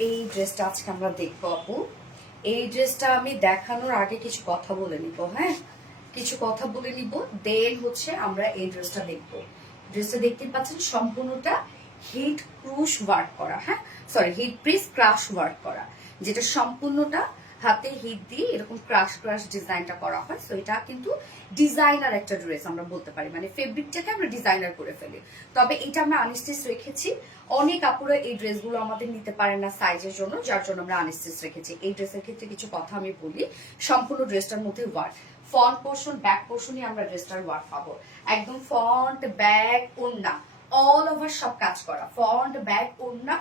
এই ড্রেসটা আজকে আমরা দেখবো আপু। এই ড্রেসটা আমি দেখানোর আগে কিছু কথা বলে নিব। হ্যাঁ, কিছু কথা বলে নিব, দেন হচ্ছে আমরা এই ড্রেসটা দেখবো। ড্রেসটা দেখতে পাচ্ছেন সম্পূর্ণটা হিট ক্রুশ ওয়ার্ক করা। হ্যাঁ, sorry, heat press crush work করা, যেটা সম্পূর্ণটা হাতে হিট দিয়ে এরকম ক্রাশ ক্রাশ ডিজাইনটা করা হয়। সো এটা কিন্তু ডিজাইনার একটা ড্রেস আমরা বলতে পারি, মানে ফেব্রিকটাকে আমরা ডিজাইনার করে ফেলি। তবে এটা আমরা আনস্টিচ রেখেছি। অনেক আপুরা এই ড্রেসগুলো আমাদের নিতে পারেন না সাইজের জন্য, যার জন্য আমরা আনস্টিচ রেখেছি। এই ড্রেসের ক্ষেত্রে কিছু কথা আমি বলি। সম্পূর্ণ ড্রেসটার মধ্যে ওয়ার্ক, ফ্রন্ট পোর্শন ব্যাক পোর্শনই আমরা ড্রেসটার ওয়ার্ক পাবো। একদম ফ্রন্ট ব্যাক ওড়না অল ওভার সব কাজ করা, ফ্রন্ট ব্যাক ওড়না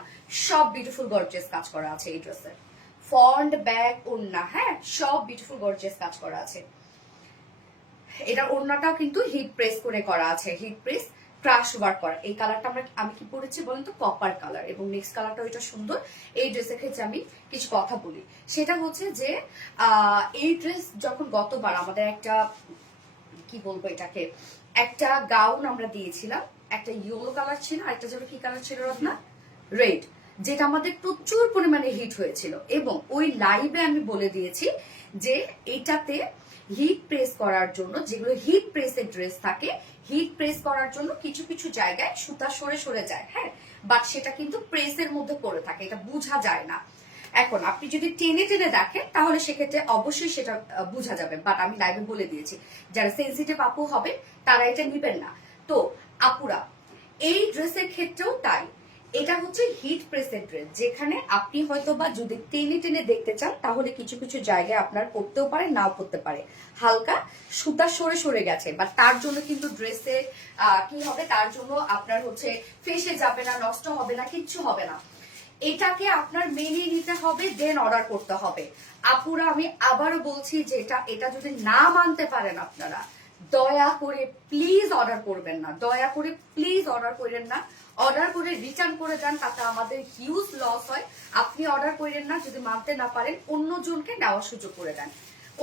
সব বিউটিফুল গর্জিয়াস কাজ করা আছে এই ড্রেসের। ফ্রন্ট ব্যাক ওড়না, হ্যাঁ, সব বিউটিফুল গর্জিয়াস কাজ করা আছে। এটার ওড়নাটাও কিন্তু হিট প্রেস করে করা আছে, হিট প্রেস ক্রাশ ওয়ার্ক করা। এই কালারটা আমি কি পরেছি বলেন তো, কপার কালার, এবং নেক্সট কালারটা ওইটা সুন্দর। এই ড্রেসের ক্ষেত্রে আমি কিছু কথা বলি, সেটা হচ্ছে যে এই ড্রেস যখন গতবার আমাদের একটা কি বলবো এটাকে, একটা গাউন আমরা দিয়েছিলাম, একটা ইয়েলো কালার ছিল, আরেকটা যেন কি কালার ছিল রত্না, রেড। যেটা আমাদের প্রচুর পরিমাণে হিট হয়েছিল, এবং ওই লাইভে আমি বলে দিয়েছি যে এটাতে হিট প্রেস করার জন্য, যেগুলো হিট প্রেসের ড্রেস থাকে, হিট প্রেস করার জন্য কিছু কিছু জায়গায় সুতা সরে সরে যায়, হ্যাঁ, বাট সেটা কিন্তু প্রেসের মধ্যে পড়ে থাকে, এটা বোঝা যায় না। এখন আপনি যদি টেনে টেনে দেখেন তাহলে সেক্ষেত্রে অবশ্যই সেটা বোঝা যাবে, বাট আমি লাইভে বলে দিয়েছি যারা সেন্সিটিভ আপু হবে তারা এটা নিবেন না। তো আপুরা, এই ড্রেসের ক্ষেত্রেও তাই, এটা হচ্ছে হিট প্রেসের ড্রেস, যেখানে আপনি হয়তো বা যদি টেনে টেনে দেখতে চান তাহলে কিছু কিছু জায়গায় আপনার পড়তেও পারে, নাও পড়তে পারে, হালকা সুতা সরে সরে গেছে, বাট তার জন্য কিন্তু ড্রেসে কি হবে, তার জন্য আপনার হচ্ছে ফেসে যাবে না, নষ্ট হবে না, কিচ্ছু হবে না। এটাকে আপনার মেনে নিতে হবে, দেন অর্ডার করতে হবে। আপুরা, আমি আবারও বলছি যে এটা যদি না মানতে পারেন আপনারা, দয়া করে প্লিজ অর্ডার করবেন না, দয়া করে প্লিজ অর্ডার করেন না। অর্ডার করে রিটার্ন করে দেন, তাতে আমাদের হিউজ লস হয়। আপনি অর্ডার করেন না, যদি মানতে না পারেন অন্যজনকে নেওয়ার সুযোগ করে দেন,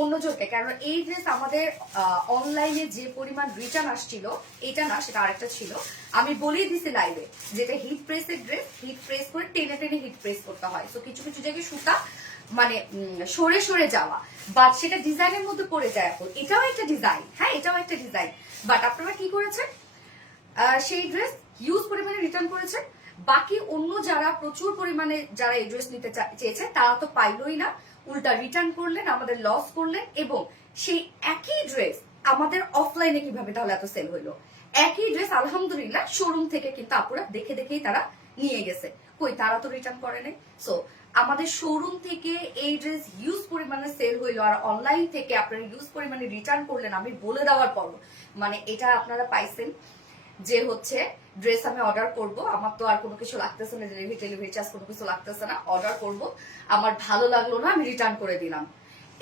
অন্যজনকে। কারণ এই ড্রেস আমাদের অনলাইনে যে পরিমাণ রিটার্ন আসছিল, এটা না, সেটা আরেকটা ছিল, আমি বলেই দিছি লাইভে, যেটা হিট প্রেসের ড্রেস, হিট প্রেস করে টেনে টেনে হিট প্রেস করতে হয়। তো কিছু কিছু জায়গায় সুতা মানে সরে সরে যাওয়া, বাট সেটা ডিজাইনের মধ্যে পড়ে যায়। এখন এটাও একটা ডিজাইন, হ্যাঁ, এটাও একটা ডিজাইন, বাট আপনারা কি করেছেন, সেই ড্রেস হিউজ পরিমাণে রিটার্ন করেছেন। বাকি অন্য যারা প্রচুর পরিমাণে যারা এই ড্রেস নিতে চেয়েছে তারা তো পাইলই না, উল্টা রিটার্ন করলেন, আমাদের লস করলেন। এবং সেই একই ড্রেস আমাদের অফলাইনে কিভাবে তাহলে এত সেল হইলো? একই ড্রেস আলহামদুলিল্লাহ শোরুম থেকে কিন্তু আপুরা দেখে দেখেই তারা নিয়ে গেছে, কই তারা তো রিটার্ন করে নাই। সো আমাদের শোরুম থেকে এই ড্রেস হিউজ পরিমাণে সেল হইলো, আর অনলাইন থেকে আপনারা হিউজ পরিমাণে রিটার্ন করলেন আমি বলে দেওয়ার পর, মানে এটা আপনারা পাইছেন যে হচ্ছে ড্রেস আমি অর্ডার করব, আমার তো আর কোনো কিছু লাগতেছে না, ডেলিভারি চার্জ কোনো কিছু লাগতেছে না, অর্ডার করব, আমার ভালো লাগলো না, আমি রিটার্ন করে দিলাম।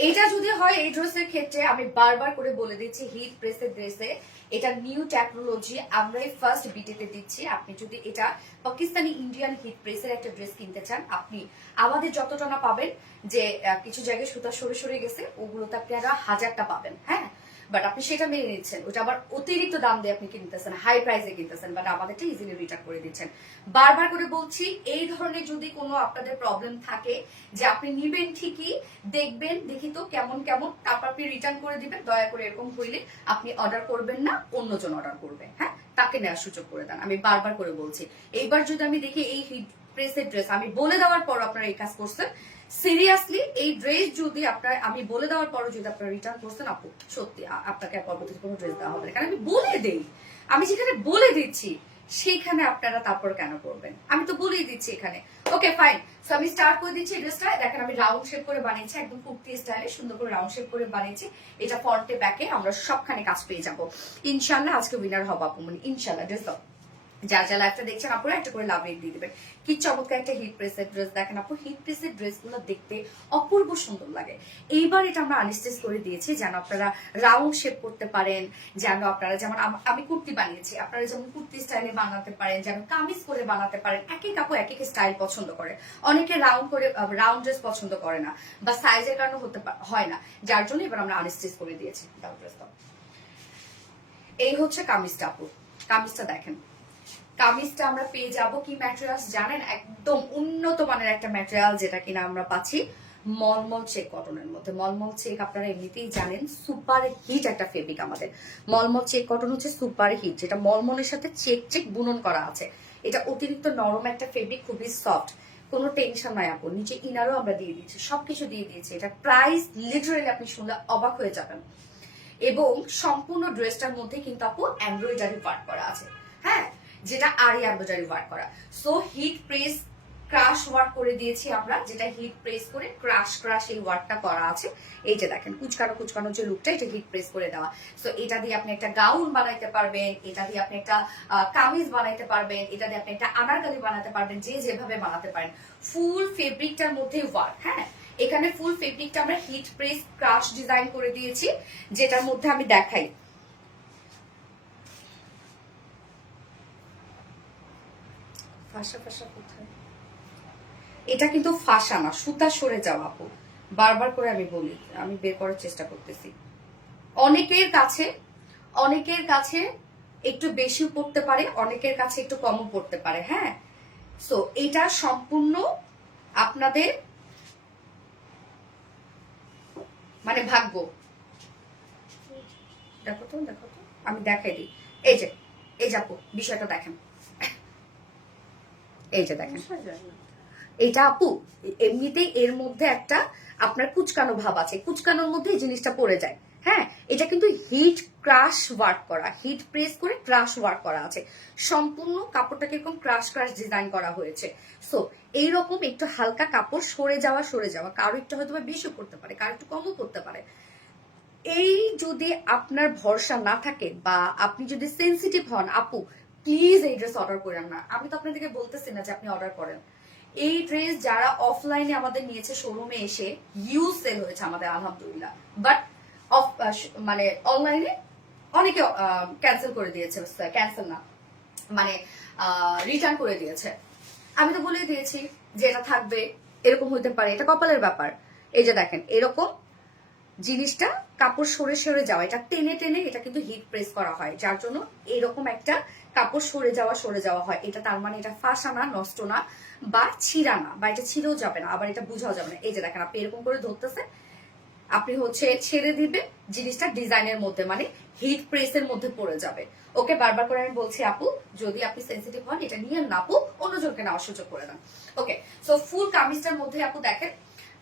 এটা যদি হয় এই ড্রেসের ক্ষেত্রে, আমি বারবার করে বলে দিচ্ছি, হিট প্রেসের ড্রেসে এটা নিউ টেকনোলজি, আমরাই ফার্স্ট বিটিতে দিচ্ছি। আপনি যদি এটা পাকিস্তানি ইন্ডিয়ান হিট প্রেসের একটা ড্রেস কিনতে চান, আপনি আমাদের যতটা না পাবেন, যে কিছু জায়গায় সুতা সরে সরে গেছে, ওগুলোতে আপনি আরো 1000টা পাবেন, হ্যাঁ, বাট আপনি সেটা মেনে নিচ্ছেন, ওটা আবার অতিরিক্ত দাম দিয়ে আপনি কিনতেছেন, হাই প্রাইসে কিনতেছেন, বাট আমাদেরটা ইজিলি রিটার্ন করে দিচ্ছেন। বারবার করে বলছি, এই ধরনের যদি কোনো আপনাদের প্রবলেম থাকে, যে আপনি নিবেন ঠিকই, দেখবেন দেখি তো কেমন কেমন, তারপর আপনি রিটার্ন করে দিবেন। দয়া করে এরকম হইলে আপনি অর্ডার করবেন না, অন্যজন অর্ডার করবে, হ্যাঁ, তাকে নেওয়ার সুযোগ করে দেন। আমি বারবার করে বলছি, এইবার যদি আমি দেখি এই হিট প্রেসের ড্রেস আমি বলে দেওয়ার পর আপনারা এই কাজ করছেন, সিরিয়াসলি এই ড্রেস যদি আপনার আমি বলে দেওয়ার পরও যদি আপনারা রিটার্ন করছেন, আপু সত্যি আপনাকে পরবর্তীতে কোনো ড্রেস দেওয়া হবে না। কারণ আমি বলে দেই, আমি যেখানে বলে দিচ্ছি সেইখানে আপনারা তারপর কেন করবেন? আমি তো বলেই দিচ্ছি এখানে। ওকে ফাইন, সো আমি স্টার্ট করে দিচ্ছি ড্রেসটা। দেখেন আমি রাউন্ড শেপ করে বানিয়েছি, একদম কুর্তি স্টাইলে সুন্দর করে রাউন্ড শেপ করে বানিয়েছি। এটা ফ্রন্টে ব্যাকে আমরা সবখানে কাজ পেয়ে যাবো ইনশাল্লাহ। আজকে উইনার হবো আপু, মানে ইনশাল্লাহ। ড্রেস দাও, যার যা লাইফটা দেখছেন আপনারা একটা করে লাভ রেট দিয়ে দেবেন। কি চমৎকার একটা হিট প্রেসের ড্রেস। দেখেন আপু, হিট প্রেসের ড্রেস গুলো দেখতে অপূর্ব সুন্দর লাগে। এইবার এটা আমরা আনস্টিচ করে দিয়েছি যেন আপনারা রাউন্ড শেপ করতে পারেন, যেন আপনারা যেমন আমি কুর্তি বানিয়েছি, আপনারা যেমন কুর্তি স্টাইলে বানাতে পারেন, যেন কামিজ করে বানাতে পারেন। এক এক আপু এক এক স্টাইল পছন্দ করে, অনেকে রাউন্ড করে রাউন্ড ড্রেস পছন্দ করে না, বা সাইজের কারণে হয় না, যার জন্য এবার আমরা আনস্টিচ করে দিয়েছি। দাও ড্রেস দাও। এই হচ্ছে কামিজটা আপু, কামিজটা দেখেন। কামিজটা আমরা পেয়ে যাব কি ম্যাটেরিয়াল জানেন? একদম উন্নত মানের একটা ম্যাটেরিয়াল, যেটা কিনা আমরা পাচ্ছি মলমল চেক কটনের মধ্যে। মলমল চেক আপনারা এমনিতেই জানেন সুপার হিট একটা ফেব্রিক আমাদের। মলমল চেক কটন হচ্ছে সুপার হিট, যেটা মলমলের সাথে চেক চেক বুনন করা আছে। এটা অতিরিক্ত নরম একটা ফেব্রিক, খুবই সফট, কোনো টেনশন নাই আপু। নিচে ইনারও আমরা দিয়ে দিয়েছি, সবকিছু দিয়ে দিয়েছি। এটা প্রাইস লিটারালি আপনি শুনলে অবাক হয়ে যাবেন। এবং সম্পূর্ণ ড্রেসটার মধ্যে কিন্তু আপু এমব্রয়ডারি ওয়ার্ক করা আছে, হ্যাঁ, যেটা আরি এমব্রয়ডারি ওয়ার্ক করা। So heat press crush work করে দিয়েছি আমরা, যেটা হিট প্রেস করে ক্রাশ এই ওয়ার্কটা করা আছে। এই যে দেখেন কুচকানো কুচকানো যে লুকটা, এটা হিট প্রেস করে দেওয়া। সো এটা দিয়ে আপনি একটা গাউন বানাইতে পারবেন, এটা দিয়ে আপনি একটা কামিজ বানাইতে পারবেন, এটা দিয়ে আপনি একটা আনারকলি বানাতে পারবেন, যে যেভাবে বানাতে পারেন। ফুল ফেব্রিকটার মধ্যে ওয়ার্ক, হ্যাঁ, এখানে ফুল ফেব্রিকটা আমরা হিট প্রেস ক্রাশ ডিজাইন করে দিয়েছি, যেটার মধ্যে আমি দেখাই। ফাঁসা ফাঁসা কোথায়? এটা কিন্তু ফাঁসা না, সুতা সরে যাওয়া আপু। বারবার করে আমি বলি, আমি বের করার চেষ্টা করতেছি। অনেকের কাছে একটু বেশি পড়তে পারে, অনেকের কাছে একটু কমও পড়তে পারে, হ্যাঁ, সো এটা সম্পূর্ণ আপনাদের মানে ভাগ্য। দেখো তো আমি দেখাই দিই। এই যে আপু বিষয়টা দেখেন, এই যে দেখেন এটা আপু এমনিতেই এর মধ্যে একটা আপনার কুচকানো ভাব আছে, কুচকানোর মধ্যে এই জিনিসটা পড়ে যায়। হ্যাঁ, এটা কিন্তু হিট ক্রাশ ওয়ার্ক করা, হিট প্রেস করে ক্রাশ ওয়ার্ক করা আছে। সম্পূর্ণ কাপড়টাকে এরকম ক্রাশ ডিজাইন করা হয়েছে। সো এইরকম একটু হালকা কাপড় সরে যাওয়া কারো একটু হয়তো বেশি করতে পারে, কারো একটু কমও করতে পারে। এই যদি আপনার ভরসা না থাকে বা আপনি যদি সেন্সিটিভ হন আপু, প্লিজ এই ড্রেস অর্ডার করেন না। আমি তো আপনাদেরকে বলতেছি না যে আপনি অর্ডার করেন। এই ড্রেস যারা অফলাইনে আমাদের নিয়েছে শোরুমে এসে ইউজ সেল হয়েছে আমাদের আলহামদুলিল্লাহ, বাট মানে অনলাইনে অনেকে ক্যান্সেল করে দিয়েছে, ক্যান্সেল না মানে রিটার্ন করে দিয়েছে। আমি তো বলে দিয়েছি যে এটা থাকবে, এরকম হইতে পারে, এটা কপালের ব্যাপার। এই যে দেখেন এরকম জিনিসটা কাপড় সরে সরে যাওয়া, এটা টেনে টেনে এটা কিন্তু হিট প্রেস করা হয়, যার জন্য এরকম একটা কাপড় সরে যাওয়া হয়। এটা তার মানে এটা ফাঁসা না, নষ্ট না বা ছিঁড়া না, বা এটা ছিঁড়েও যাবে না, আবার এটা বুঝাও যাবে না। এই যে দেখেন আপনি এরকম করে ধরতেছে, আপনি হচ্ছে ছেড়ে দিবে, জিনিসটা ডিজাইনের মধ্যে মানে হিট প্রেসের মধ্যে পড়ে যাবে। ওকে, বারবার করে আমি বলছি আপু যদি আপনি সেন্সিটিভ হন এটা নিয়ে না আপু, অন্যজনকে নেওয়ার সুযোগ করে দেন। ওকে, সো ফুল কামিজটার মধ্যে আপু দেখেন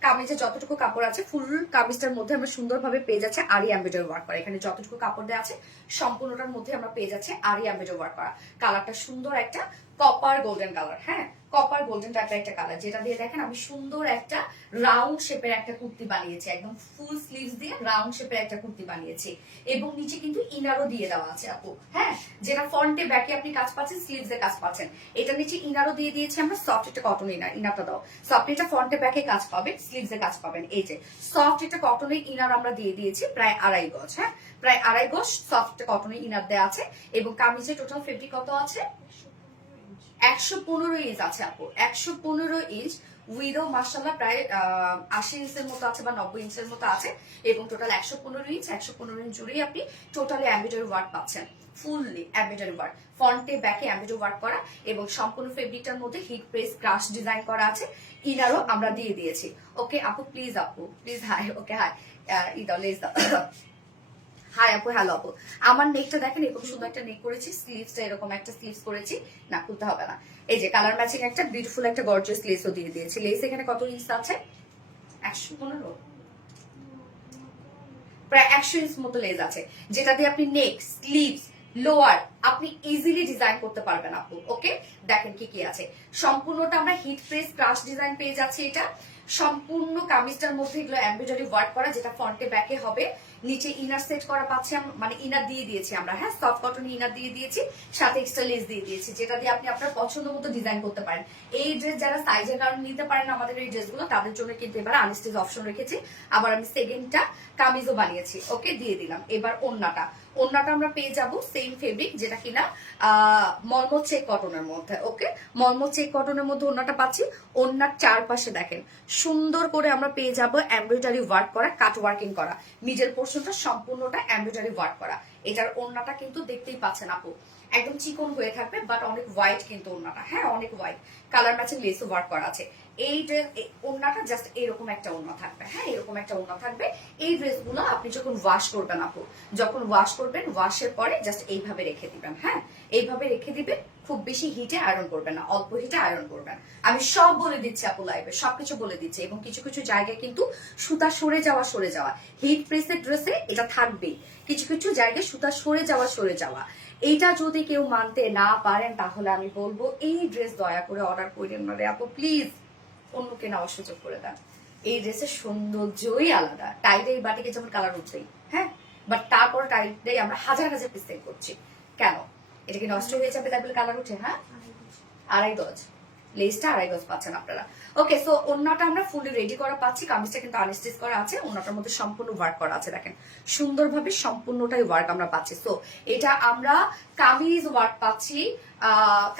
কামিজে যতটুকু কাপড় আছে ফুল কামিজটার মধ্যে আমরা সুন্দরভাবে পেয়ে যাচ্ছে আরি এমব্রয়ডারি ওয়ার্ক করা। এখানে যতটুকু কাপড় দেওয়া আছে সম্পূর্ণটার মধ্যে আমরা পেয়ে যাচ্ছে আরি এমব্রয়ডারি ওয়ার্ক করা। কালারটা সুন্দর একটা কপার গোল্ডেন কালার, হ্যাঁ কপার গোল্ডেন টাইপের একটা কালার, যেটা দিয়ে দেখেন আমি সুন্দর একটা রাউন্ড শেপের একটা কুর্তি বানিয়েছি, একদম ফুল স্লিভস দিয়ে রাউন্ড শেপের একটা কুর্তি বানিয়েছি, এবং নিচে কিন্তু ইনারও দিয়ে দেওয়া আছে আপু। হ্যাঁ, যেটা ফ্রন্টে ব্যাকে আপনি কাজ পাচ্ছেন, স্লিভস এ কাজ পাচ্ছেন, এটা নিচে ইনারও দিয়ে দিয়েছি আমরা, সফট একটা কটন ইনারটা দাও। সো আপনি এটা ফ্রন্টে ব্যাকে কাজ পাবেন, স্লিভস এ কাজ পাবেন। এই যে সফট একটা কটনের ইনার আমরা দিয়ে দিয়েছি প্রায় 2.5 গজ, হ্যাঁ প্রায় 2.5 গজ সফট কটনের ইনার দেওয়া আছে, এবং কামিজের টোটাল ফেব্রিক কত আছে 115 ইঞ্চ আছে আপু, 115 ইঞ্চ উইডো মাশাআল্লাহ প্রায় 80 ইঞ্চের মতো আছে বা 90 ইঞ্চের মতো আছে, এবং টোটাল 115 ইঞ্চ জুড়েই আপনি টোটালি এমব্রয়ডারি ওয়ার্ক পাচ্ছেন, ফুললি এমব্রয়ডারি ওয়ার্ক, ফ্রন্টে ব্যাকে এমব্রয়ডারি ওয়ার্ক করা, এবং সম্পূর্ণ ফেব্রিকটার মধ্যে হিট প্রেস ক্রাশ ডিজাইন করা আছে, ইনারও আমরা দিয়ে দিয়েছি। ওকে আপু প্লিজ হাই, ওকে হাই ইদাও লেজ দাও। হাই আপু, হ্যালো আপু, আমার নেকটা দেখেন এরকম সুন্দর একটা নেক করেছি, স্লিভসটা এরকম একটা স্লিভস করেছি, না খুলতে হবে না। এই যে কালার ম্যাচিং একটা বিউটিফুল একটা গর্জিয়াস লেসও দিয়ে দিয়েছি। লেস এখানে কত ইঞ্চ আছে 115, প্রায় 100 ইঞ্চ মতো লেস আছে, যেটা দিয়ে আপনি নেক, স্লিভস, লোয়ার আপনি ইজিলি ডিজাইন করতে পারবেন আপু। ওকে, দেখেন কি কি আছে, সম্পূর্ণটা আমরা হিট প্রেস ক্রাশ ডিজাইন পেয়ে যাচ্ছি। এটা সম্পূর্ণ কামিজটার মধ্যে এগুলো এমব্রয়ডারি ওয়ার্ক করা, যেটা ফ্রন্টে ব্যাকে হবে, নিচে ইনার সেট করা পাচ্ছি, মানে ইনার দিয়ে দিয়েছি আমরা, হ্যাঁ সফট কটন ইনার দিয়ে দিয়েছি, সাথে এক্সট্রা লেস দিয়ে দিয়েছি, যেটা দিয়ে আপনি আপনার পছন্দ মতো ডিজাইন করতে পারেন। এই ড্রেস যারা সাইজের কারণে নিতে পারেন আমাদের এই ড্রেসগুলো, তাদের জন্য কিন্তু এবার আনস্টিচ অপশন রেখেছি, আবার আমি সেকেন্ডটা কামিজও বানিয়েছি। ওকে, দিয়ে দিলাম। এবার ওন্নাটা আমরা পেয়ে যাব সেম ফেব্রিক, যেটা কিনা মলমল চেক কটনের মধ্যে। ওকে, মলমল চেক কটনের মধ্যে ওন্নাটা পাচ্ছি। ওন্নার চারপাশে দেখেন সুন্দর করে আমরা পেয়ে যাব এমব্রয়ডারি ওয়ার্ক করা, কাট ওয়ার্কিং করা, মিডল পোর্শনটা সম্পূর্ণটা এমব্রয়ডারি ওয়ার্ক করা। এটার ওন্নাটা কিন্তু দেখতেই পাচ্ছেন আপু, একদম চিকন হয়ে থাকবে, বাট অনেক হোয়াইট কিন্তু ওন্নাটা, হ্যাঁ অনেক হোয়াইট, কালার ম্যাচিং লেসও ওয়ার্ক করা আছে। এই ড্রেস ওন্নাটা জাস্ট এরকম একটা ওন্না থাকবে, হ্যাঁ এরকম একটা ওন্না থাকবে। এই ড্রেসগুলো আপনি যখন ওয়াশ করবেন আপু, যখন ওয়াশ করবেন, ওয়াশের পরে জাস্ট এইভাবে রেখে দিবেন, হ্যাঁ এইভাবে রেখে দিবেন, খুব বেশি হিটে আয়রন করবেন না, অল্প হিটে আয়রন করবেন। আমি সব বলে দিচ্ছি আপু, লাইভে সবকিছু বলে দিচ্ছি, এবং কিছু কিছু জায়গায় কিন্তু সুতা সরে যাওয়া হিট প্রেসের ড্রেসে এটা থাকবেই, কিছু কিছু জায়গায় সুতা সরে যাওয়া। এইটা যদি কেউ মানতে না পারেন তাহলে আমি বলবো এই ড্রেস দয়া করে অর্ডার করেন না রে আপু, প্লিজ অন্যকে নেওয়ার সুযোগ করে দেন। এই ড্রেসের সৌন্দর্যই আলাদা, টাইডের বাটিকে যেমন কালার উঠছেই, হ্যাঁ বাট তারপর টাইডে আমরা হাজার পিস সেল করছি, কেন এটা কি নষ্ট হয়ে যাবে তাই বলে কালার উঠে? হ্যাঁ 2.5 গজ, লেসটা 2.5 গজ পাচ্ছেন আপনারা। ওকে, সো ওন্নাটা আমরা ফুলি রেডি করা পাচ্ছি, কামিজটা কিন্তু আনস্টিচ করা আছে, ওন্নাটার মধ্যে সম্পূর্ণ ওয়ার্ক করা আছে, দেখেন সুন্দরভাবে সম্পূর্ণটাই ওয়ার্ক আমরা পাচ্ছি। সো এটা আমরা কামিজ ওয়ার্ক পাচ্ছি,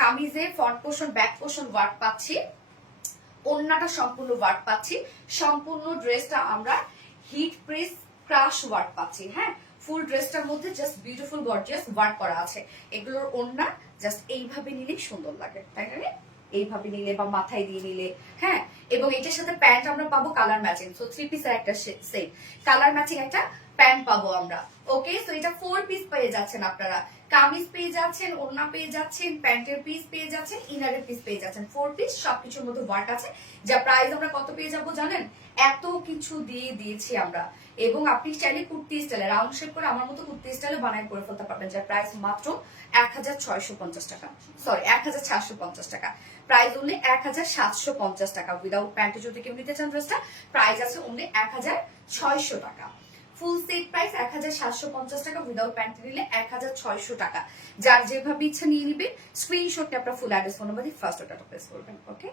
কামিজের front portion back portion work পাচ্ছি, ওন্নাটা সম্পূর্ণ ওয়ার্ক পাচ্ছি, সম্পূর্ণ ড্রেসটা আমরা হিট প্রেস ক্রাশ ওয়ার্ক পাচ্ছি। হ্যাঁ, ফুল ড্রেসটার মধ্যে জাস্ট বিউটিফুল গর্জিয়াস ওয়ার্ক করা আছে। এগুলোর ওন্না জাস্ট এইভাবে নিলেই সুন্দর লাগে, তাই না? এইভাবে নিলে বা মাথায় দিয়ে নিলে, হ্যাঁ। এবং এটার সাথে প্যান্ট আমরা পাবো কালার ম্যাচিং, সো 3 পিসের একটা সেট কালার ম্যাচিং একটা প্যান্ট পাবো আমরা। ওকে, সো এটা 4 পিস পেয়ে যাচ্ছেন আপনারা, কামিজ পেয়ে যাচ্ছেন, ওড়না পেয়ে যাচ্ছেন, প্যান্টের পিস পেয়ে যাচ্ছেন, ইনারের পিস পেয়ে যাচ্ছেন, 4 পিস সবকিছুর মধ্যে ওয়ার্ক আছে। যা প্রাইস আমরা কত পেয়ে যাবো জানেন? এত কিছু দিয়ে দিয়েছি আমরা। এবং আপনি চাইলে কুর্তি স্টাইলে রাউন্ড শেপ করে আমার মতো কুর্তি স্টাইলে বানায় করে ফেলতে পারবেন, যার প্রাইস মাত্র 1650 টাকা, সরি 1750 টাকা। প্রাইস অনলি 1750 টাকা। উইদাউট প্যান্টে যদি কেউ নিতে চান ড্রেসটা, প্রাইস আছে অনলি 1600 টাকা। ফুল সেট প্রাইস 1750 টাকা, উইদাউট প্যান্ট নিলে 1600 টাকা। যার যেভাবে ইচ্ছা নিয়ে নিবে, স্ক্রিনশটটা আপনার ফুল অ্যাড্রেস ফোন নাম্বার দিয়ে ফার্স্ট অর্ডারটা প্লেস করবেন। ওকে,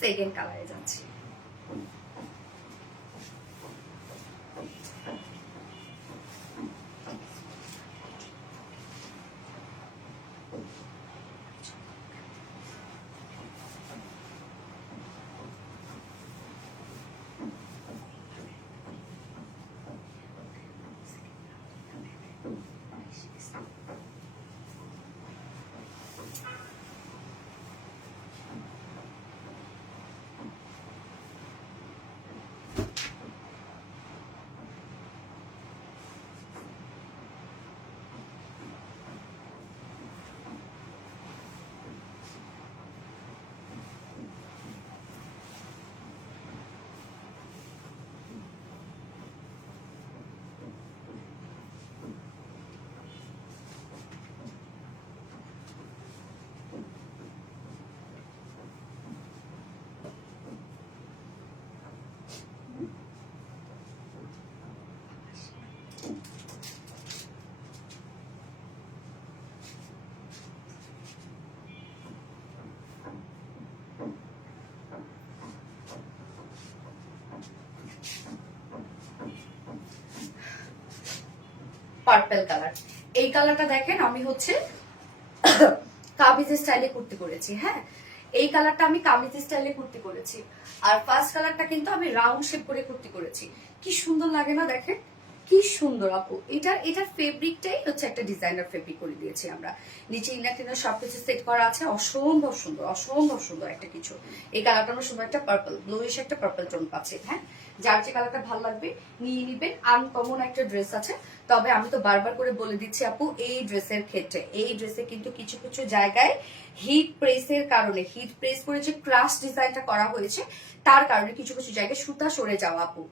সেকেন্ড কালারে যাচ্ছি। পার্পল কালার, এই কালারটা দেখেন আমি হচ্ছে কামিজ স্টাইলে কুর্তি করেছি, হ্যাঁ। এই কালারটা আমি কামিজ স্টাইলে কুর্তি করেছি। আর ফার্স্ট কালারটা কিন্তু আমি রাউন্ড শেপ করে কুর্তি করেছি। কি সুন্দর লাগে না দেখেন, কি সুন্দর আপু। এটার ফেব্রিকটাই হচ্ছে একটা ডিজাইনার ফেব্রিক করে দিয়েছি আমরা। নিচে ইনার টিনার সবকিছু সেট করা আছে, অসম্ভব সুন্দর, অসম্ভব সুন্দর একটা কিছু। এই কালারটা আমরা সুন্দর একটা পার্পল, ব্লুইশ একটা পার্পল টোন পাচ্ছি, হ্যাঁ। যার যে কালারটা ভালো লাগবে নিয়ে নিবেন। আনকমন একটা ড্রেস আছে, তবে আমি তো বারবার করে বলে দিচ্ছি আপু, এই ড্রেসের ক্ষেত্রে, এই ড্রেসে কিন্তু কিছু কিছু জায়গায় হিট প্রেসের কারণে, হিট প্রেস করে যে ক্রাশ ডিজাইনটা করা হয়েছে তার কারণে কিছু কিছু জায়গায় সুতা সরে যাওয়া আপু।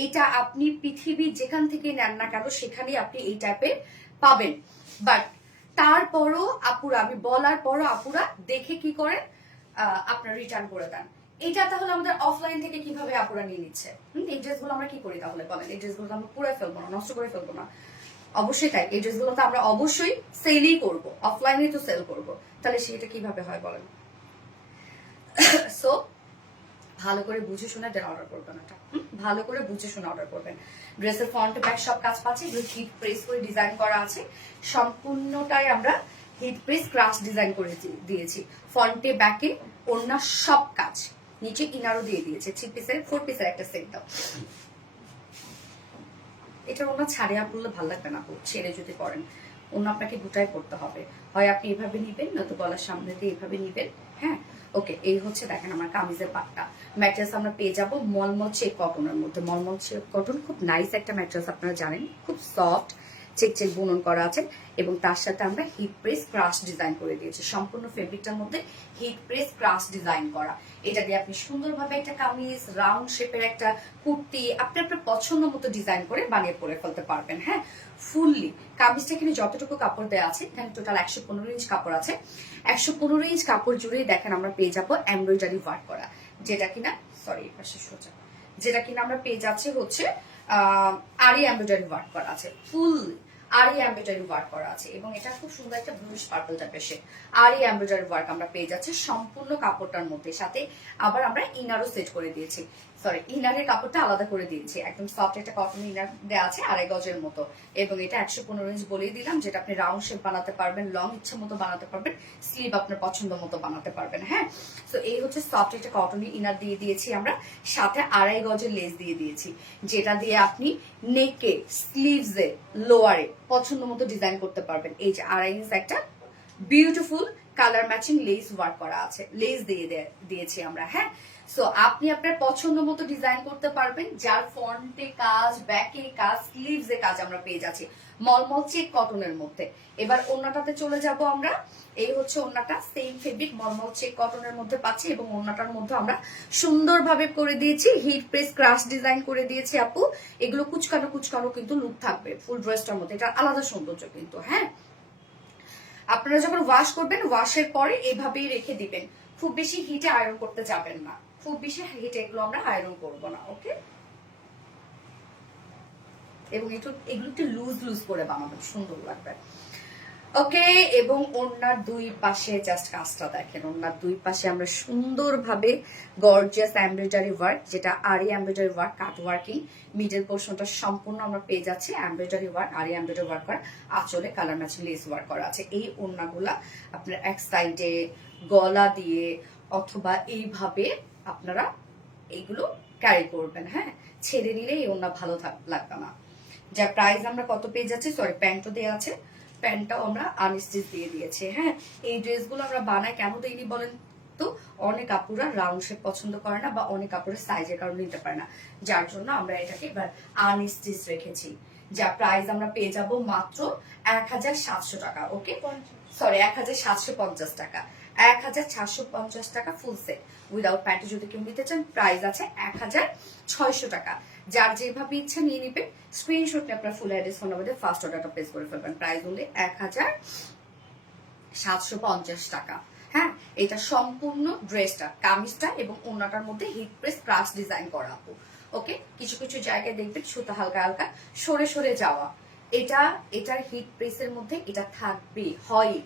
এইটা আপনি পৃথিবীর যেখান থেকে নেন না কেন সেখানেই আপনি এই টাইপের পাবেন। বাট তারপরও আপুরা, আমি বলার পরও আপুরা দেখে কি করে আপনার রিটার্ন করে দেন। এটা তাহলে আমাদের অফলাইন থেকে কিভাবে আপুরা নিয়ে নিচ্ছে? এই ড্রেসগুলো আমরা কি করি তাহলে বলেন? এই ড্রেসগুলো আমরা পুরো ফেলবো না, নষ্ট করে ফেলবো না? অবশ্যই তাই। এই ড্রেসগুলো তো আমরা অবশ্যই সেলই করব, অফলাইনে তো সেল করব, তাহলে সেটা কিভাবে হয় বলেন? সো ভালো করে বুঝে শুনে দেন অর্ডার করবেন, এটা ভালো করে বুঝে শুনে অর্ডার করবেন। ড্রেসের ফ্রন্ট ব্যাক সব কাজ পাচ্ছি, হিট প্রেস করে ডিজাইন করা আছে, সম্পূর্ণটাই আমরা হিট প্রেস ক্রাশ ডিজাইন করে দিয়েছি। ফ্রন্টে ব্যাকে ওড়না সব কাজ, নিচে ইনারও দিয়ে দিয়েছে। 3 পিসের 4 পিসের একটা সেট দাও। এটার ওনা ছাড়িয়া পড়লে ভালো লাগবে না, ছেড়ে যদি পরেন অন্য আপনাকে গোটাই করতে হবে। হয় আপনি এভাবে নিবেন, নয়তো গলার সামনে দিয়ে এভাবে নিবেন, হ্যাঁ। ওকে, এই হচ্ছে দেখেন আমার কামিজের পাটটা। ম্যাট্রেস আমরা পেয়ে যাবো মলমল চেক কটনের মধ্যে। মলমল চেক কটন খুব নাইস একটা ম্যাট্রেস, আপনারা জানেন, খুব সফট, চেক চেক বুনন করা আছে। এবং তার সাথে আমরা হিট প্রেস ক্রাশ ডিজাইন করে দিয়েছি। সম্পূর্ণ ফেব্রিকটার মধ্যে হিট প্রেস ক্রাশ ডিজাইন করা। এটা দিয়ে আপনি সুন্দরভাবে একটা কামিজ, রাউন্ড শেপের একটা কুর্তি আপনি আপনার পছন্দ মতো ডিজাইন করে বানিয়ে পরে ফেলতে পারবেন, হ্যাঁ। ফুললি কামিজটা এখানে যতটুকু কাপড় দেওয়া আছে, এখানে টোটাল 115 ইঞ্চ কাপড় আছে। 115 ইঞ্চ কাপড় জুড়েই দেখেন আমরা পেয়ে যাবো এমব্রয়ডারি ওয়ার্ক করা, যেটা কিনা, সরি এই পাশে সোজা, যেটা কিনা আমরা পেয়ে যাচ্ছি হচ্ছে আরি এমব্রয়ডারি ওয়ার্ক করা আছে, ফুল আরি এমব্রয়ডারি ওয়ার্ক করা আছে। এবং এটা খুব সুন্দর একটা ব্লুইশ পার্পল টাইপের শেড। আরি এমব্রয়ডারি ওয়ার্ক আমরা পেয়ে যাচ্ছি সম্পূর্ণ কাপড়টার মধ্যে, সাথে আবার আমরা ইনারও সেট করে দিয়েছি। সরি ইনারের কাপড়টা আলাদা করে দিয়েছি, একদম সফট একটা কটন ইনার দেওয়া আছে 2.5 গজের মতো, এবং এটা 115 ইঞ্চ বলেই দিলাম, যেটা আপনি রাউন্ড শেপ বানাতে পারবেন, লং ইচ্ছা মতো বানাতে পারবেন, স্লিভ আপনার পছন্দ মতো বানাতে পারবেন। হ্যাঁ, তো এই হচ্ছে সফট একটা কটন ইনার দিয়ে দিয়েছি আমরা, সাথে 2.5 গজের লেস দিয়ে দিয়েছি, যেটা দিয়ে আপনি নেকে, স্লিভসে, লোয়ারে পছন্দ মতো ডিজাইন করতে পারবেন। এই যে 2.5 ইঞ্চ একটা beautiful colour matching less work করা আছে, লেস দিয়েছি আমরা। হ্যাঁ, সো আপনি আপনার পছন্দ মতো ডিজাইন করতে পারবেন, যার ফ্রন্টে কাজ, ব্যাকে কাজ, স্লিভস এ কাজ আমরা পেয়ে যাচ্ছি মলমল চেক কটনের মধ্যে। এবার ওন্নাটাতে চলে যাব আমরা। এই হচ্ছে ওন্নাটা, সেম ফেব্রিক মলমল চেক কটনের মধ্যে পাচ্ছি, এবং ওন্নাটার মধ্যে আমরা সুন্দরভাবে করে দিয়েছি হিট প্রেস ক্রাশ ডিজাইন করে দিয়েছি আপু। এগুলো কুচকানো কুচকানো কিন্তু লুক থাকবে ফুল ড্রেসটার মধ্যে, এটা আলাদা সৌন্দর্য কিন্তু। হ্যাঁ, আপনারা যখন ওয়াশ করবেন, ওয়াশের পরে এভাবেই রেখে দিবেন, খুব বেশি হিটে আয়রন করতে যাবেন না, খুব বেশি হিটে এগুলো আমরা আয়রন করব না। ওকে, এবং এগুলো একটু লুজ লুজ করে বানাবেন, সুন্দর লাগবে। ওকে, এবং ওড়নার দুই পাশে জাস্ট কাজটা দেখেন, ওড়নার দুই পাশে আমরা সুন্দরভাবে গর্জিয়াস এমব্রয়ডারি ওয়ার্ক, যেটা আরি এমব্রয়ডারি ওয়ার্ক, কাট ওয়ার্কিং, মিডল পোর্শনটা সম্পূর্ণ আমরা পেয়ে যাচ্ছি এমব্রয়ডারি ওয়ার্ক, আরি এমব্রয়ডারি ওয়ার্ক করা, আঁচলে কালার ম্যাচিং লেস ওয়ার্ক করা আছে। এই ওড়নাগুলা আপনার এক সাইডে গলা দিয়ে অথবা এইভাবে আপনারা এইগুলো ক্যারি করবেন। হ্যাঁ, ছেড়ে নিলে এই ওড়না ভালো লাগবে না। যা প্রাইস আমরা কত পেয়ে যাচ্ছি, সরি প্যান্টও দেওয়া আছে, প্যান্টটাও আমরা আনস্টিচ দিয়ে দিয়েছি। হ্যাঁ, এই ড্রেসগুলো আমরা বানাই কেন দেইনি বলেন তো, অনেক আপুরা রাউন্ড শেপ পছন্দ করে না, বা অনেক আপুরা সাইজের কারণে নিতে পারে না, যার জন্য আমরা এটাকে এবার আনস্টিচ রেখেছি। যা প্রাইস আমরা পেয়ে যাব মাত্র 1700 টাকা। ওকে, সরি 1750 টাকা, 1750 টাকা ফুল সেট উইদাউট প্যান্টে যদি কেউ নিতে চান, প্রাইস আছে 1600 টাকা। যার যেভাবে ইচ্ছা নিয়ে নিবে, স্ক্রিনশট নিয়ে আপনার ফুল অ্যাড্রেস ফোন নাম্বারে ফার্স্ট অর্ডারটা প্লেস করে ফেলবেন। প্রাইস হলে 1750 টাকা। হ্যাঁ, এটা সম্পূর্ণ ড্রেসটা, কামিজটা এবং ওড়নাটার মধ্যে হিট প্রেস ক্রাশ ডিজাইন করা আপু। ওকে, কিছু কিছু জায়গায় দেখবেন সুতা হালকা হালকা সরে সরে যাওয়া, এটার হিট প্রেসের মধ্যে এটা থাকবে হয়।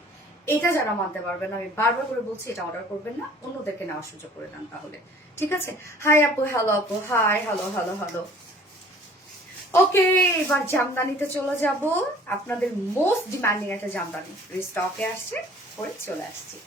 এটা যারা মানতে পারবেন, আমি বারবার করে বলছি, এটা অর্ডার করবেন না, অন্যদেরকে নেওয়ার সুযোগ করে দেন তাহলে। ঠিক আছে, হাই আপু, হ্যালো আপু, হাই, হ্যালো হ্যালো হ্যালো। ওকে, এবার জামদানিতে চলে যাব। আপনাদের মোস্ট ডিমান্ডিং একটা জামদানি স্টকে আসছে, পরে চলে আসছি।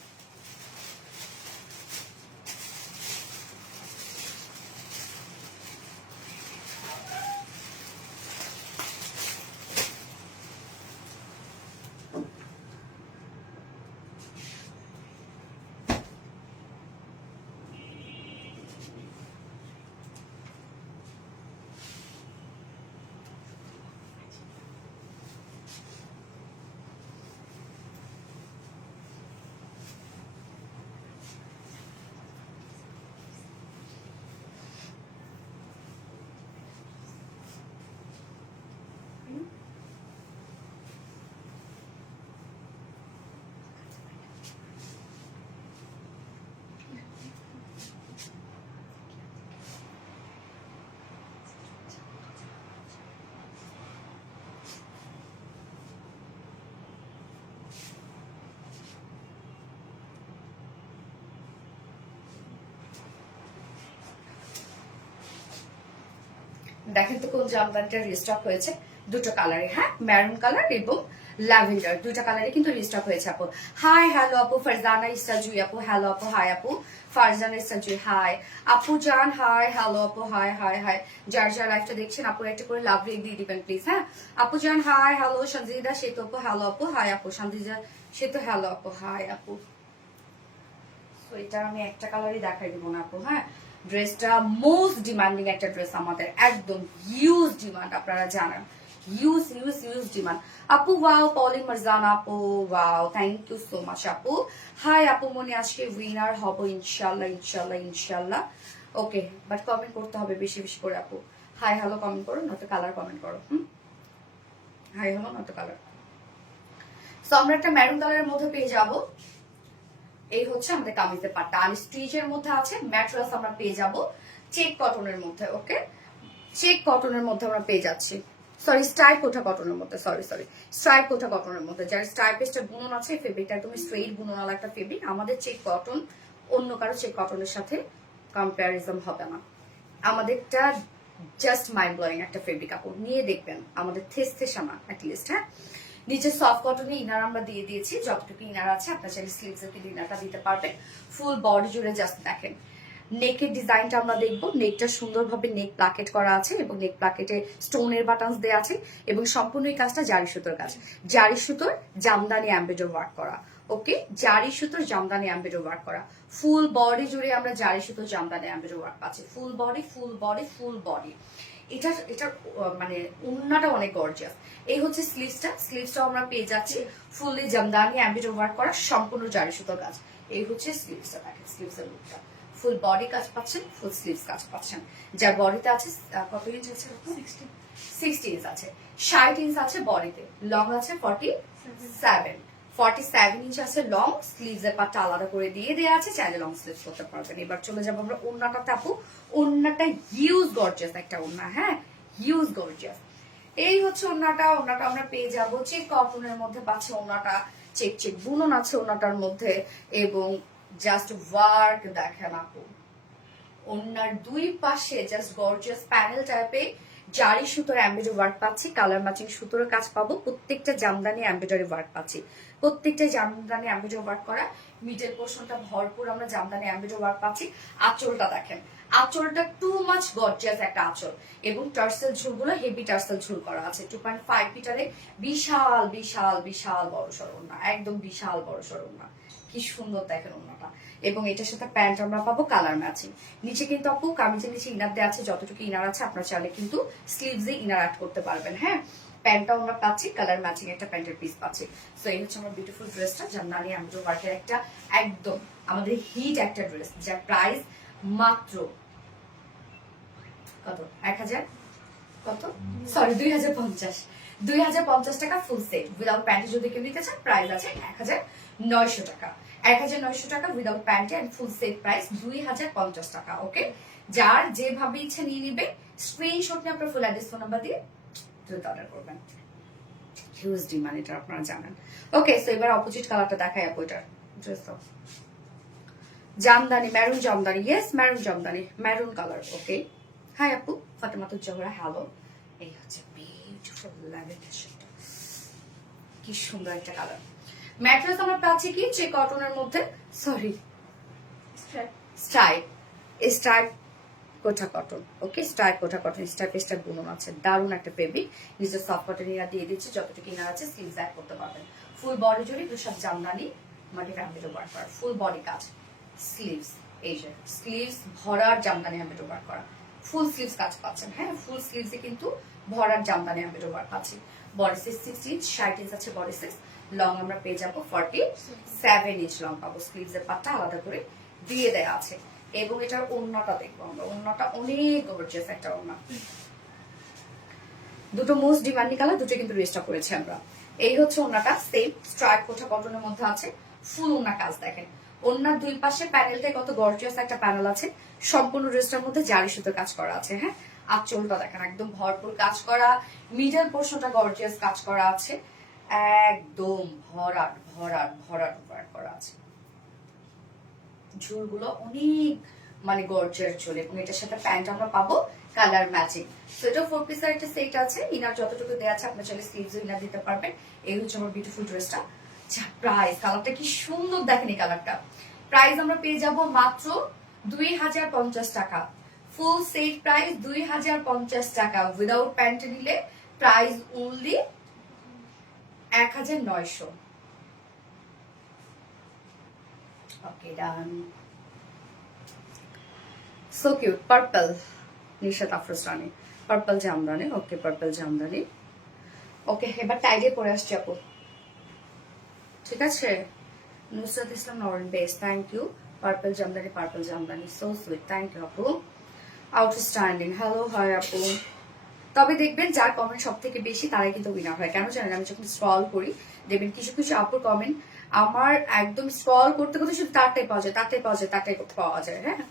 দেখেন তো কোন জামদানিটা রিস্টক হয়েছে, দুটো কালারে। হ্যাঁ, মেরুন কালার এবং ল্যাভেন্ডার, দুইটা কালারে কিন্তু রিস্টক হয়েছে আপু। হাই হ্যালো আপু, ফারজানা ইস্তাজুই আপু, হ্যালো আপু, হাই আপু, ফারজানা ইস্তাজুই, হাই আপু জান, হাই হ্যালো আপু, হাই হাই হাই। যার যার লাইফটা দেখছেন আপু একটা করে লাভ রেক দিয়ে দিবেন প্লিজ। হ্যাঁ, আপু জান হাই হ্যালো, সঞ্জিদা সেতু আপু হ্যালো আপু, হাই আপু, সঞ্জিদা সেতু হ্যালো আপু, হাই আপু। তো এটা আমি একটা কালারই দেখাই দিব না আপু। হ্যাঁ, ড্রেসটা মোস্ট ডিমান্ডিং একটা ড্রেস আমাদের, একদম হিউজ ডিমান্ড, আপনারা জানেন, হিউজ হিউজ হিউজ ডিমান্ড আপু। ওয়াও, পলি মারজানা আপু, wow, thank you so much আপু। হাই আপু মনি, আজকে উইনার হব ইনশাল্লাহ ইনশাল্লাহ ইনশাল্লাহ। ওকে, বাট কমেন্ট করতে হবে বেশি বেশি করে আপু। হাই হ্যালো কমেন্ট করো, নয়তো কালার কমেন্ট করো। হাই হ্যালো নয়তো কালার। সো আমরা একটা মেরুন কালারের মধ্যে পেয়ে যাবো। এই হচ্ছে আমাদের কামিজের পাটটা, আর স্টিচের মধ্যে আছে ম্যাটেরিয়ালস আমরা পেয়ে যাব চেক কটনের মধ্যে। ওকে, চেক কটনের মধ্যে আমরা পেয়ে যাচ্ছি, সরি স্ট্রাইপ কোঠা কটনের মধ্যে, সরি স্ট্রাইপ কোঠা কটনের মধ্যে। যার স্ট্রাইপের বুনন আছে, ফেব্রিকটা একদম স্ট্রেইট বুননওয়ালা একটা ফেব্রিক। আমাদের চেক কটন অন্য কারো চেক কটনের সাথে কম্প্যারিজন হবে না। আমাদেরটা জাস্ট মাইন্ড ব্লোয়িং একটা ফেব্রিক কাপড়, নিয়ে দেখবেন আমাদের থেসা না অ্যাটলিস্ট। হ্যাঁ, নিচে সফট কটনে ইনার আমরা দিয়ে দিয়েছি, যতটুকু ইনার আছে আপনার চাইলে স্লিভসের কিন্তু ইনারটা দিতে পারবেন। ফুল বডি জুড়ে জাস্ট দেখেন নেকের ডিজাইনটা আমরা দেখবো। নেকটা সুন্দরভাবে নেক প্লাকেট করা আছে এবং নেক প্লাকেটে স্টোনের বাটনস দেওয়া আছে এবং সম্পূর্ণ এই কাজটা জারি সুতোর কাজ, জারি সুতোর জামদানি এমব্রয়ডারি ওয়ার্ক করা। ওকে, জারি সুতোর জামদানি এমব্রয়ডারি ওয়ার্ক করা, ফুল বডি জুড়ে আমরা জারি সুতোর জামদানি এমব্রয়ডারি ওয়ার্ক পাচ্ছি। Full body full body full body. এটার মানে ওন্নাটা অনেক গর্জিয়াস। এই হচ্ছে স্লিভসটাও আমরা পেয়ে যাচ্ছি ফুললি জামদানি এমব্রয়ডারি ওয়ার্ক করা, সম্পূর্ণ জারি সুতোর কাজ। এই হচ্ছে স্লিভসটা, দেখেন স্লিভসের লুকটা, ফুল বডি কাজ পাচ্ছেন, ফুল স্লিভস কাজ পাচ্ছেন। যার বডিতে আছে কত ইঞ্চ আছে? 60 ইঞ্চ আছে, 60 ইঞ্চ আছে বডিতে, লং আছে 47 ইঞ্চ আছে লং। স্লিভস এর পাটটা আলাদা করে দিয়ে দেওয়া আছে, চাইলে লং স্লিভস করতে পারবেন। এবার চলে যাবো আমরা ওন্নাটা আপু। ওন্নাটা হিউজ গর্জিয়াস একটা ওন্না, হ্যাঁ হিউজ গর্জিয়াস। এই হচ্ছে ওন্নাটা আমরা পেয়ে যাবো চেক কটনের মধ্যে পাচ্ছে ওন্নাটা, চেক বুনন আছে ওন্নাটার মধ্যে এবং জাস্ট ওয়ার্ক দেখেন আপু। ওন্নার দুই পাশে জাস্ট গর্জিয়াস প্যানেল টাইপে জারি সুতোর এমব্রয়ডারি ওয়ার্ক পাচ্ছি, কালার ম্যাচিং সুতোর কাজ পাবো, প্রত্যেকটা জামদানি এমব্রয়ডারি ওয়ার্ক পাচ্ছি, প্রত্যেকটা জামদানি এমব্রয়ডারি ওয়ার্ক করা। মিডল পোর্শনটা ভরপুর আমরা জামদানি এমব্রয়ডারি ওয়ার্ক পাচ্ছি। আঁচলটা দেখেন, আঁচলটা টু মাচ গর্জিয়াস একটা আঁচল এবং টার্সেল ঝুলগুলো হেভি টার্সেল ঝুল করা আছে। 2.5 মিটারে বিশাল বিশাল বিশাল বড় সড় ওন্না, একদম বিশাল বড় সড় ওন্না। কি সুন্দর দেখেন ওন্নাটা। এবং এটার সাথে প্যান্ট আমরা পাবো কালার ম্যাচিং। নিচে কিন্তু আপু কামিজের নিচে ইনার দেওয়া আছে, যতটুকু ইনার আছে আপনার চাইলে কিন্তু স্লিভসে ইনার অ্যাড করতে পারবেন। হ্যাঁ, প্যান্টটাও আমরা পাচ্ছি কালার ম্যাচিং, একটা প্যান্টের পিস পাচ্ছি। সো এই হচ্ছে আমার বিউটিফুল ড্রেসটা, জামদানি এমব্রয়ডারি ওয়ার্কের একটা একদম আমাদের হিট একটা ড্রেস, যার প্রাইস মাত্র কত 1000 কত সরি 2050 টাকা ফুল সেট উইদাউট প্যান্টে যদি কেউ নিতে চান প্রাইস আছে 1900 টাকা। 1900 টাকা উইদাউট প্যান্টে এন্ড ফুল সেট প্রাইস 2050 টাকা। ওকে, যার যেভাবে ইচ্ছে নিয়ে নিবে, স্ক্রিনশট নিয়ে আপনার ফুল অ্যাড্রেস ফোন নাম্বার দিয়ে দ্রুত অর্ডার করবেন। হিউজ ডিমান্ড, এটা আপনারা জানেন। ওকে, সো এবার অপোজিট কালারটা দেখাই আপু। এটার dress Jamdani, maroon Jamdani, yes maroon Jamdani, maroon colour. Okay, hi আপু, ফাতেমাতুল জোহরা, হ্যালো। এই হচ্ছে বিউটিফুল ল্যাভেন্ডার শেডটা, কি সুন্দর একটা কালার। ম্যাট্রেস আমরা পাচ্ছি কি চেক কটনের মধ্যে, সরি স্ট্রাইপ কোঠা কটন। ওকে, স্ট্রাইপ কোঠা কটন, স্ট্রাইপ বুনন আছে, দারুণ একটা ফেব্রিক। নিজের সফট কটন ইনার দিয়ে দিচ্ছে, যতটুকু ইনার আছে স্লিভস অ্যাড করতে পারবেন। ফুল বডি জুড়ে সব জামদানি মাল্টি ফ্যাব্রিক ওয়ার্ক করা, ফুল বডি কাজ। স্লিভস, এই যে স্লিভস ভরার জামদানি এমব্রয়ডারি ওয়ার্ক করা, ফুল স্লিভস কাজ পাচ্ছেন। হ্যাঁ, ফুল স্লিভসে কিন্তু ভরার জামদানি এমব্রয়ডারি ওয়ার্ক পাচ্ছি। বডি সাইজ 60 ইঞ্চ, 60 ইঞ্চ আছে বডি সাইজ। লং আমরা পেয়ে যাবো 47 ইঞ্চ লং পাবো, স্লিভসের পাটটা আলাদা করে দিয়ে দেয়া আছে। এবং এটার ওন্নাটা দেখবো আমরা, ওন্নাটা অনেক গর্জিয়াস একটা ওন্না। দুটো মোস্ট ডিমান্ডিং কালার, দুটো কিন্তু রেস্টটা করেছি আমরা। এই হচ্ছে ওন্নাটা, সেম স্ট্রাইপ কোঠা কটনের মধ্যে আছে, ফুল ওন্না কাজ দেখেন। ওন্নার দুই পাশে প্যানেলটা কত গর্জিয়াস একটা প্যানেল আছে, সম্পূর্ণ ড্রেসটার মধ্যে জারি সুতো কাজ করা আছে। হ্যাঁ, আঁচলটা দেখেন একদম ভরপুর কাজ করা, মিডল পোর্শনটা গর্জিয়াস কাজ করা আছে, একদম ভরাট ভরাট ভরাট ওয়ার্ক করা আছে। ঝুলগুলো অনেক মানে গর্জিয়াস ঝুল এবং এটার সাথে প্যান্ট আমরা পাবো কালার ম্যাচিং। সো এটা 4 পিসের একটা সেট আছে, ইনার যতটুকু দেওয়া আছে আপনার চাইলে স্লিভস ইনার দিতে পারবেন। এই হচ্ছে আমার বিউটিফুল ড্রেসটা। প্রাইস, কালারটা কি সুন্দর দেখেন এই কালারটা। প্রাইস আমরা পেয়ে যাব মাত্র 2050 টাকা, ফুল সেট প্রাইস 2050 টাকা। উইদাউট প্যান্ট নিলে price only 1900। Okay, done. So cute, purple, Nishat Afroz Rani, purple Jamdani. Okay, purple Jamdani. Okay, এবার টাইডে পরে আসছি আপু, ঠিক আছে। নুসরাত ইসলাম নরেন বেস, thank you. Purple Jamdani, so sweet, thank you আপু। আউটস্ট্যান্ডিং, হ্যালো, হাই আপু। তবে দেখবেন যার কমেন্ট সব থেকে বেশি তারাই কিন্তু উইনার হয়। কেন জানেন, আমি যখন স্ক্রল করি দেখবেন কিছু কিছু আপুর কমেন্ট আমার একদম স্ক্রল করতে করতে শুধু তারটাই পাওয়া যায়, তারটাই পাওয়া যায়। হ্যাঁ,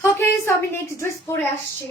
ওকে, সো আমি নেক্সট ড্রেস পরে আসছি।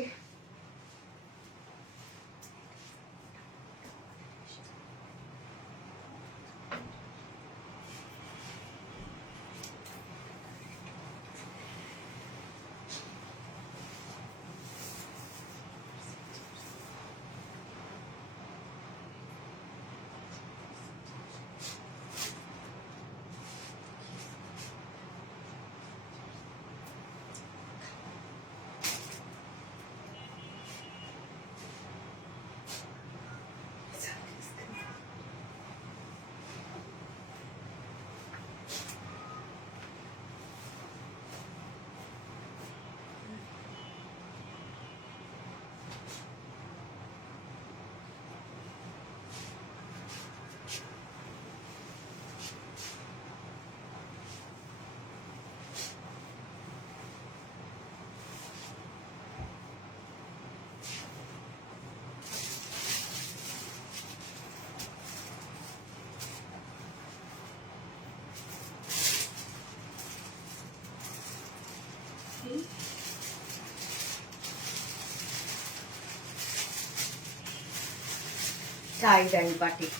Tie dye batik.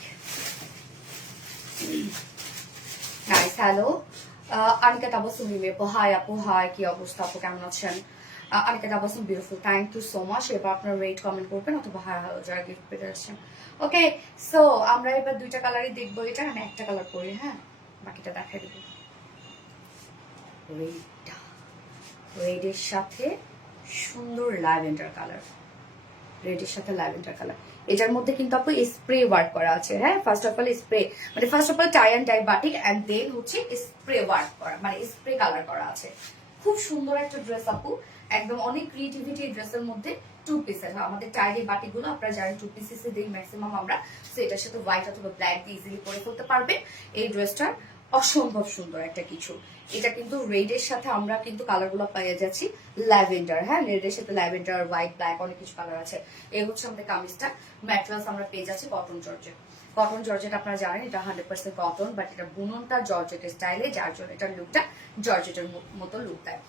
Nice. Hello Anika Tabassum Mimi আপু, হাই আপু, হাই, কি অবস্থা আপু, কেমন আছেন? Anika Tabassum beautiful, thank you so much. এবার আপনার রেট কমেন্ট করবেন অথবা হাই হ্যালো যারা গিফট পেতে আসছেন। ওকে, সো আমরা এবার দুইটা কালারই দেখবো, এটা আমি একটা কালার করি, হ্যাঁ বাকিটা দেখাই দেবো। রেডটা, রেডের সাথে সুন্দর ল্যাভেন্ডার কালার, রেডের সাথে ল্যাভেন্ডার কালার। এটার মধ্যে কিন্তু আপু স্প্রে ওয়ার্ক করা আছে, হ্যাঁ ফার্স্ট অফ অল স্প্রে, মানে first of all tie and dye batik and then হচ্ছে স্প্রে ওয়ার্ক করা, মানে স্প্রে কালার করা আছে। খুব সুন্দর একটা ড্রেস আপু, একদম অনেক ক্রিয়েটিভিটি এই ড্রেসের মধ্যে। টু পিসের, আমাদের টাইডি বাটিক গুলো আপনারা জানেন টু পিসেসে দিই ম্যাক্সিমাম আমরা, তো এটার সাথে হোয়াইট অথবা ব্ল্যাক দিয়ে ইজিলি পরে ফেলতে পারবেন। এই ড্রেসটার অসম্ভব সুন্দর একটা কিছু। এটা কিন্তু রেডের সাথে আমরা কিন্তু কালার গুলো পেয়ে যাচ্ছি ল্যাভেন্ডার, হ্যাঁ রেডের সাথে ল্যাভেন্ডার, হোয়াইট, ব্ল্যাক, অনেক কিছু কালার আছে। এই হচ্ছে আমাদের কামিজটা। ম্যাটেরিয়ালস আমরা পেয়ে যাচ্ছি কটন জর্জেট। কটন জর্জেট আপনারা জানেন এটা 100% কটন, বাট এটা বুননটা জর্জেটের স্টাইলে, যার জন্য এটার লুকটা জর্জেটের মতো লুক দেয়।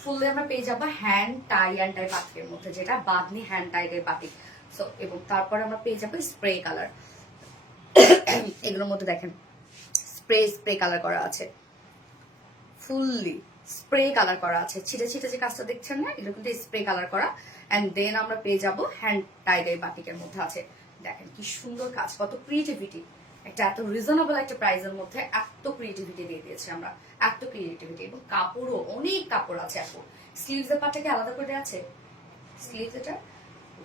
ফুললে আমরা পেয়ে যাবো হ্যান্ড টাই অ্যান্ড টাই বাটিকের মধ্যে, যেটা বাদনি হ্যান্ড টাইডের বাটিক। সো এবং তারপরে আমরা পেয়ে যাবো স্প্রে কালার। এগুলোর মধ্যে দেখেন স্প্রে কালার করা আছে, ফুললি স্প্রে কালার করা আছে। ছিটে ছিটে যে কাজটা দেখছেন না, এগুলো কিন্তু স্প্রে কালার করা। এন্ড দেন আমরা পেয়ে যাব হ্যান্ড টাইডের বাটিকের মধ্যে আছে। দেখেন কি সুন্দর কাজ, কত ক্রিয়েটিভিটি, একটা এত রিজনেবল একটা প্রাইসের মধ্যে এত ক্রিয়েটিভিটি দিয়ে দিয়েছি আমরা, এত ক্রিয়েটিভিটি। এবং কাপড়ও অনেক কাপড় আছে এখন। স্লিভস এর পাটটাকে আলাদা করে দেওয়া আছে, স্লিভস এটা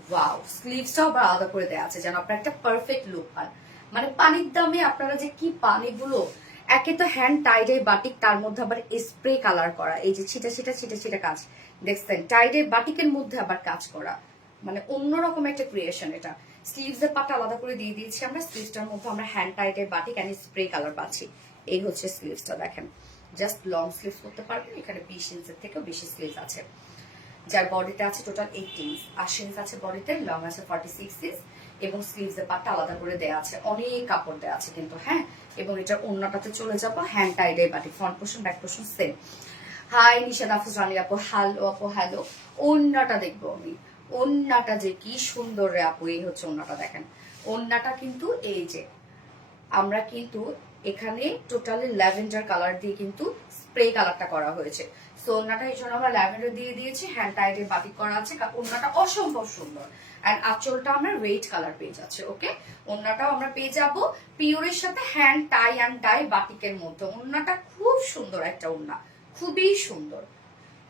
ওয়াও, স্লিভসটাও আবার আলাদা করে দেওয়া আছে যেন আপনার একটা পারফেক্ট লুক পান। মানে পানির দামে আপনারা যে কি পানিগুলো, একে তো হ্যান্ড টাইডে বাটিক, তার মধ্যে আবার স্প্রে কালার করা, এই যে ছিটা ছিটা ছিটা ছিটা কাজ দেখছেন, টাইডে বাটিকের মধ্যে আবার কাজ করা, মানে অন্যরকম একটা ক্রিয়েশন এটা। স্লিভস এর পাটা আলাদা করে দিয়ে দিয়েছি আমরা, স্লিভসটার মধ্যে আমরা hand টাইডে batik and spray colour পাচ্ছি। এই হচ্ছে স্লিভসটা, দেখেন জাস্ট লং স্লিভস করতে পারবেন, এখানে 20 ইঞ্চের থেকেও বেশি স্লিভস আছে। যার বডিতে আছে টোটাল 8 ইঞ্চ, 80 ইঞ্চ আছে বডিতে, লং আছে 46 ইঞ্চ, এবং স্লিভস এর পাটটা আলাদা করে দেওয়া আছে, অনেক কাপড় দেওয়া আছে কিন্তু, হ্যাঁ। এবং এটার ওন্নাটাতে চলে যাবো hand টাইডে batik, front portion back portion same. Hi Nishad Afroz Rani আপু, হ্যালো আপু, হ্যালো। ওন্নাটা দেখবো আমি, ওন্নাটা যে কি সুন্দর রে আপু, এই হচ্ছে ওন্নাটা, দেখেন ওন্নাটা কিন্তু এই যে আমরা কিন্তু এখানে টোটালি ল্যাভেন্ডার কালার দিয়ে কিন্তু স্প্রে কালারটা করা হয়েছে। সো ওন্নাটা এই জন্য আমরা ল্যাভেন্ডার দিয়ে দিয়েছি, হ্যান্ড টাইডে বাটিক করা আছে, ওন্নাটা অসম্ভব সুন্দর। এন্ড আঁচলটা আমরা রেড কালার পেয়ে যাচ্ছে, ওকে। ওন্নাটাও আমরা পেয়ে যাব পিওরের সাথে হ্যান্ড টাই অ্যান্ড ডাই বাটিকের মধ্যে। ওন্নাটা খুব সুন্দর একটা ওন্না, খুবই সুন্দর।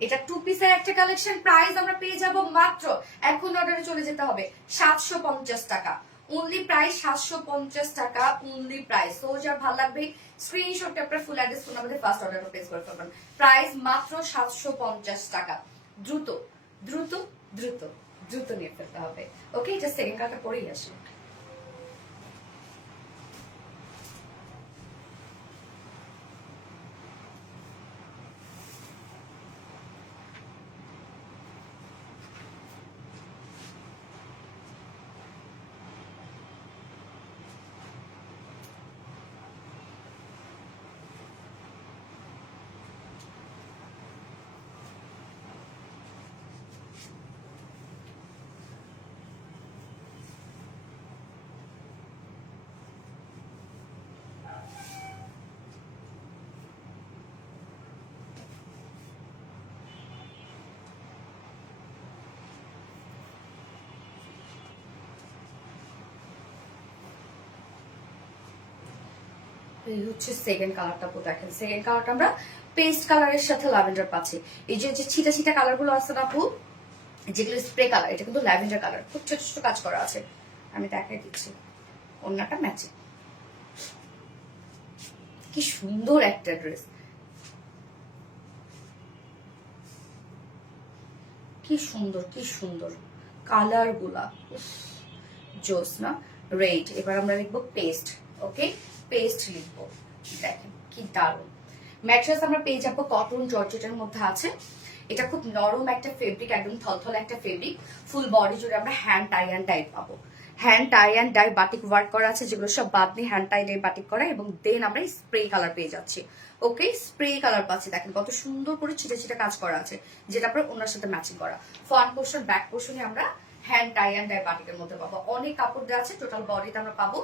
এটা টু পিসের একটা কালেকশন, প্রাইস আমরা পেয়ে যাব মাত্র, এখন অর্ডারে চলে যেতে হবে 750 টাকা, অনলি প্রাইস 750 টাকা, অনলি প্রাইস। তো যার ভালো লাগবে স্ক্রিনশটটা আপনার ফুল অ্যাড্রেস ফোন আমাদের ফার্স্ট অর্ডারটা প্লেস করে ফেলবেন। প্রাইস মাত্র 750 টাকা। দ্রুত দ্রুত দ্রুত দ্রুত নিয়ে ফেলতে হবে, ওকে। এটা সেকেন্ড কালারটা পরেই আসে। এই হচ্ছে সেকেন্ড কালারটা, দেখেন সেকেন্ড কালারটা আমরা পেস্ট কালারের সাথে ল্যাভেন্ডার পাচ্ছি। এই যে ছিটা ছিটা কালার গুলো আছে না আপু, যেগুলো স্প্রে কালার, এটা কিন্তু ল্যাভেন্ডার কালার, খুব ছোট ছোট কাজ করা আছে, আমি দেখাই দিচ্ছি। ওন্নাটা ম্যাচিং, কি সুন্দর একটা ড্রেস, কি সুন্দর কি সুন্দর কালার গুলা, জোস না। রেড, এবার আমরা লিখবো পেস্ট, ওকে পেস্ট লিখবো। দেখেন কি দারুণ ম্যাট্রেস আমরা পেয়ে যাবো, কটন জর্জেটের মধ্যে আছে। এটা খুব নরম একটা ফেব্রিক, একদম থলথল একটা ফেব্রিক। ফুল বডি জুড়ে আমরা হ্যান্ড টাই অ্যান্ড ডাই পাবো, hand tie and dye batik work করা আছে, যেগুলো সব bandhani hand tie dye batik করা। এবং দেন আমরা স্প্রে কালার পেয়ে যাচ্ছি, ওকে স্প্রে কালার পাচ্ছি। দেখেন কত সুন্দর করে ছিটে ছিটে কাজ করা আছে, যেটা আপনার ওনার সাথে ম্যাচিং করা। ফ্রন্ট পোর্শন ব্যাক পোর্শনে আমরা হ্যান্ড টাই অ্যান্ড ডাই বাটিকের মধ্যে পাবো। অনেক কাপড় দেওয়া আছে, টোটাল বডিতে আমরা পাবো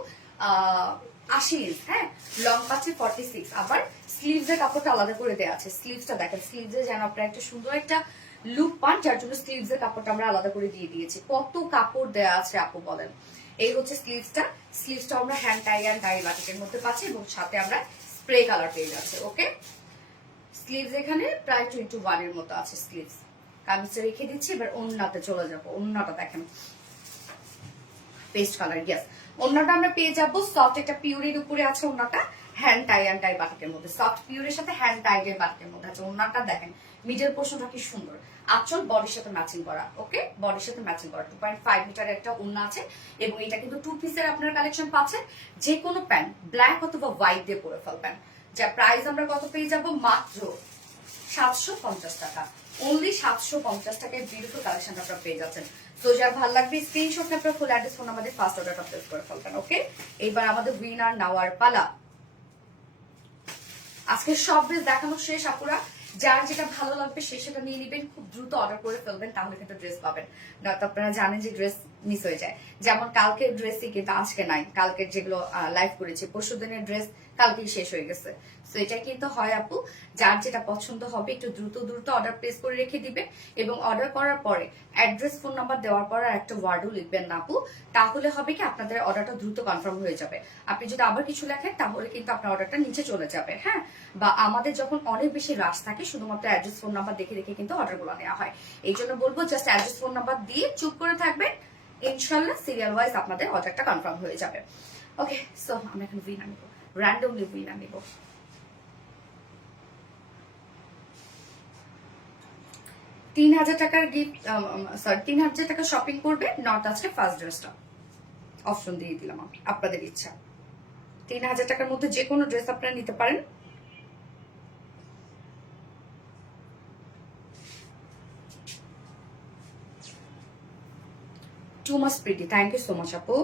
80 ইঞ্চ, হ্যাঁ, লং পাচ্ছি 46। আবার স্লিভস এর কাপড়টা আলাদা করে দেওয়া আছে। স্লিভসটা দেখেন, স্লিভস এ যেন আপনারা একটা সুন্দর একটা লুক পান, যার জন্য স্লিভস এর কাপড়টা আমরা আলাদা করে দিয়ে দিয়েছি। কত কাপড় দেওয়া আছে আপু বলেন। এই হচ্ছে স্লিভসটা। স্লিভসটা আমরা হ্যান্ড টাই অ্যান্ড ডাই বাটিকের মধ্যে পাচ্ছি এবং সাথে আমরা স্প্রে কালার পেয়ে যাচ্ছে। ওকে, স্লিভস এখানে প্রায় 21 এর মতো আছে স্লিভস। কামিজটা রেখে দিচ্ছি, এবার ওন্নাতে চলে যাবো। ওন্নাটা দেখেন পেস্ট কালার, ইয়েস। ওন্নাটা আমরা পেয়ে যাবো সফট একটা পিওরের উপরে আছে ওন্নাটা, হ্যান্ড টাই অ্যান্ড টাই বাটিকের মধ্যে, সফট পিওরের সাথে হ্যান্ড টাইডের বাটিকের মধ্যে আছে। ওন্নাটা দেখেন মিডল পোর্শনটা কি সুন্দর, আঁচল বডির সাথে ম্যাচিং করা। ওকে, বডির সাথে ম্যাচিং করা 2.5 মিটারের একটা ওন্না আছে এবং এটা কিন্তু 2 পিসের আপনারা কালেকশন পাচ্ছেন। যে কোনো প্যান্ট ব্ল্যাক অথবা হোয়াইট দিয়ে পরে ফেলবেন। যা প্রাইস আমরা কত পেয়ে যাবো, মাত্র 750 টাকা। অনলি 750 টাকায় বিউটিফুল কালেকশন আপনারা পেয়ে যাচ্ছেন। তো যার ভালো লাগবে স্ক্রিনশট নিয়ে আপনারা ফুল অ্যাড্রেস ফোন আমাদের ফার্স্ট অর্ডারটা প্লেস করে ফেলবেন। ওকে, এইবার আমাদের উইনার নেওয়ার পালা। আজকে সব ড্রেস দেখানো শেষ আপুরা, যার যেটা ভালো লাগবে সে সেটা নিয়ে নিবেন, খুব দ্রুত অর্ডার করে ফেলবেন, তাহলে কিন্তু ড্রেস পাবেন। নয়তো আপনারা জানেন যে ড্রেস মিস হয়ে যায়। যেমন কালকের ড্রেসই কিন্তু আজকে নাই, কালকের যেগুলো লাইভ করেছি পরশু দিনের ড্রেস কালকেই শেষ হয়ে গেছে। তো এটা কিন্তু হয় আপু, যার যেটা পছন্দ হবে একটু দ্রুত দ্রুত অর্ডার প্লেস করে রেখে দিবেন এবং অর্ডার করার পরে অ্যাড্রেস ফোন নাম্বার দেওয়ার পর একটা ওয়ার্ডও লিখবেন না আপু, তাহলে হবে কি আপনাদের অর্ডারটা দ্রুত কনফার্ম হয়ে যাবে। আপনি যদি আবার কিছু লেখেন তাহলে কিন্তু আপনার অর্ডারটা নিচে চলে যাবে। হ্যাঁ, বা আমাদের যখন অনেক বেশি রাশ থাকে শুধুমাত্র অ্যাড্রেস ফোন নাম্বার দেখে দেখে কিন্তু অর্ডারগুলো নেওয়া হয়। এই জন্য বলবো জাস্ট অ্যাড্রেস ফোন নাম্বার দিয়ে চুপ করে থাকবেন, ইনশাল্লাহ সিরিয়াল ওয়াইজ আপনাদের অর্ডারটা কনফার্ম হয়ে যাবে। ওকে, সো আমরা এখন উইনার নিব, র্যান্ডমলি উইনার নিব। 3000 টাকার গিফট, সরি 3000 টাকা শপিং করবে, নট আজকে ফার্স্ট ড্রেসটা অপশন দিয়ে দিলাম আপনাদের ইচ্ছা। 3000 টাকার মধ্যে যে কোনো ড্রেস আপনারা নিতে পারেন। Too much pretty, thank you so much আপু।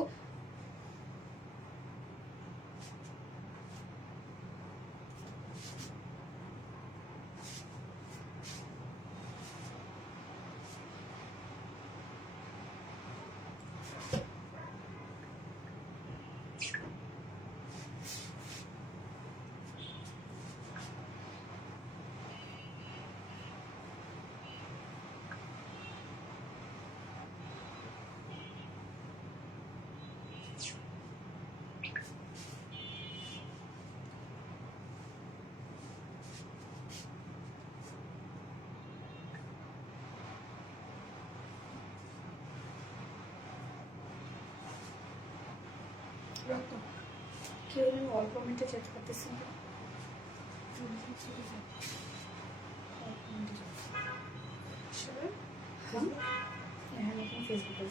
কেউ অল্প মিনিটে চেক করতেছি না। ফেসবুকে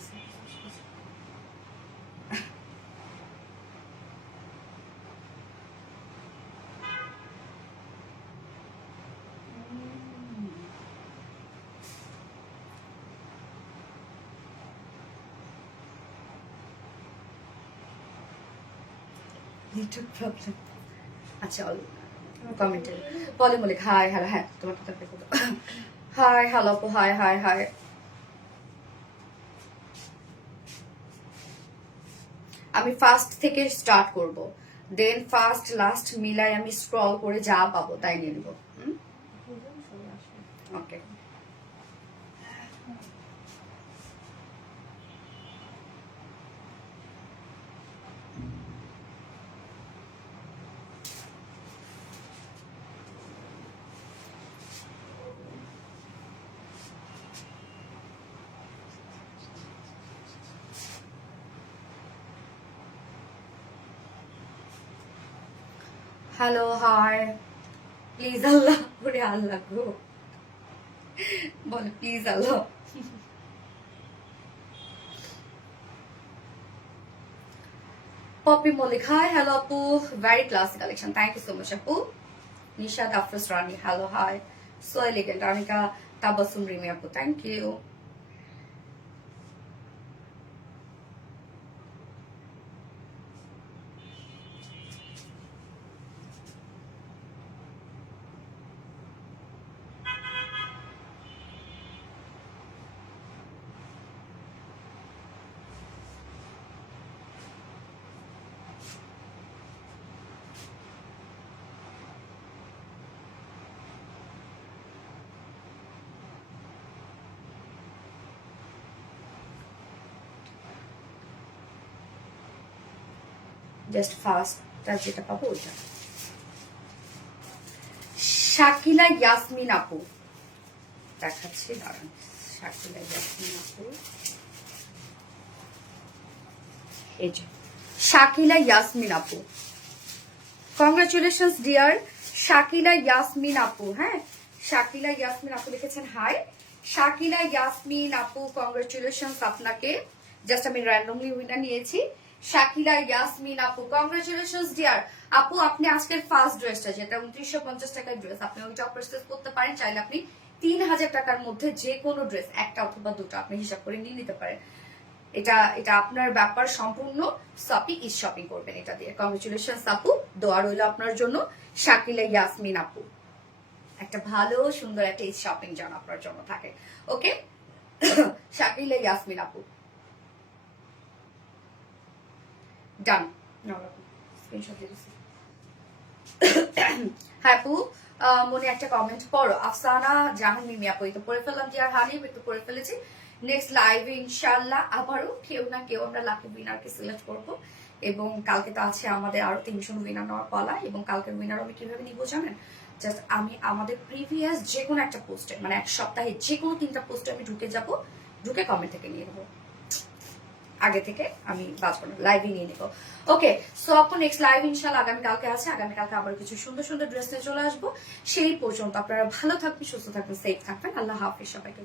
নেটওয়ার্ক প্রবলেম। আচ্ছা, কমেন্টে বলে মলিক হাই হ্যালো, হ্যাঁ তোমার হাই হ্যালো আপু, হাই হাই হাই। আমি ফার্স্ট থেকে স্টার্ট করব, দেন ফার্স্ট লাস্ট মিলাই আমি স্ক্রল করে যা পাবো তাই নিয়ে নিব। ওকে, হ্যালো হাই, প্লিজ আল্লাহ করে আল্লাহ গো বলে, প্লিজ আল্লাহ। পপি মল্লিক হাই হ্যালো আপু, very classy collection, thank you so much আপু। Nishad Afroz Rani hello hi, so elegant Anika Tabassum Rimi আপু, থ্যাংক ইউ। জাস্ট ফার্স্টটা যেটা পাবো ওইটা। শাকিলা ইয়াসমিন আপু দেখাচ্ছি, দাঁড়ান। শাকিলা ইয়াসমিন আপু, এই যে শাকিলা ইয়াসমিন আপু, কংগ্রাচুলেশনস ডিয়ার শাকিলা ইয়াসমিন আপু। হ্যাঁ, শাকিলা ইয়াসমিন আপু লিখেছেন হাই। শাকিলা ইয়াসমিন আপু কংগ্রাচুলেশনস আপনাকে। জাস্ট আমি র্যান্ডমলি উইনার নিয়েছি। শাকিলা ইয়াসমিন আপু কংগ্রাচুলেশনস ডিয়ার আপু। আপনি আজকের ফার্স্ট ড্রেসটা যেটা 2950 টাকার ড্রেস, আপনি ওইটা পারচেজ করতে পারেন। চাইলে আপনি 3000 টাকার মধ্যে যে কোনো ড্রেস একটা অথবা দুটো আপনি হিসাব করে নিয়ে নিতে পারেন। এটা এটা আপনার ব্যাপার সম্পূর্ণ। আপনি ঈদ শপিং করবেন এটা দিয়ে। কংগ্রেচুলেশনস আপু, দোয়া রইল আপনার জন্য। শাকিলা ইয়াসমিন আপু, একটা ভালো সুন্দর একটা ঈদ শপিং যেন আপনার জন্য থাকে। ওকে, শাকিলা ইয়াসমিন আপু ডান। স্ক্রিনশট দিয়ে দিচ্ছি। হ্যাঁ আপু, মনে একটা কমেন্ট পড়ো। আফসানা জাহান মিমি আপু, এই তো পড়ে ফেললাম। যে আর হানিফ একটু পড়ে ফেলেছি। নেক্সট লাইভে ইনশাল্লাহ আবারও কেউ না কেউ আমরা লাকি উইনারকে সিলেক্ট করবো। এবং কালকে তো আছে আমাদের আরো 300 উইনার নেওয়ার পালা। এবং কালকের উইনার আমি কিভাবে নিবো জানেন? জাস্ট আমি আমাদের প্রিভিয়াস যে কোনো একটা পোস্টে, মানে এক সপ্তাহে যে কোনো 3টা পোস্টে আমি ঢুকে যাব, ঢুকে কমেন্ট থেকে নিয়ে নেবো। আগে থেকে আমি বাঁচবো না, লাইভে নিয়ে নেবো। ওকে, সো আপু নেক্সট লাইভ ইনশাল্লাহ আগামীকালকে আছে। আগামীকালকে আবার কিছু সুন্দর সুন্দর ড্রেস নিয়ে চলে আসবো। সেই পর্যন্ত আপনারা ভালো থাকবেন, সুস্থ থাকবেন, সেফ থাকবেন। আল্লাহ হাফিজ সবাইকে।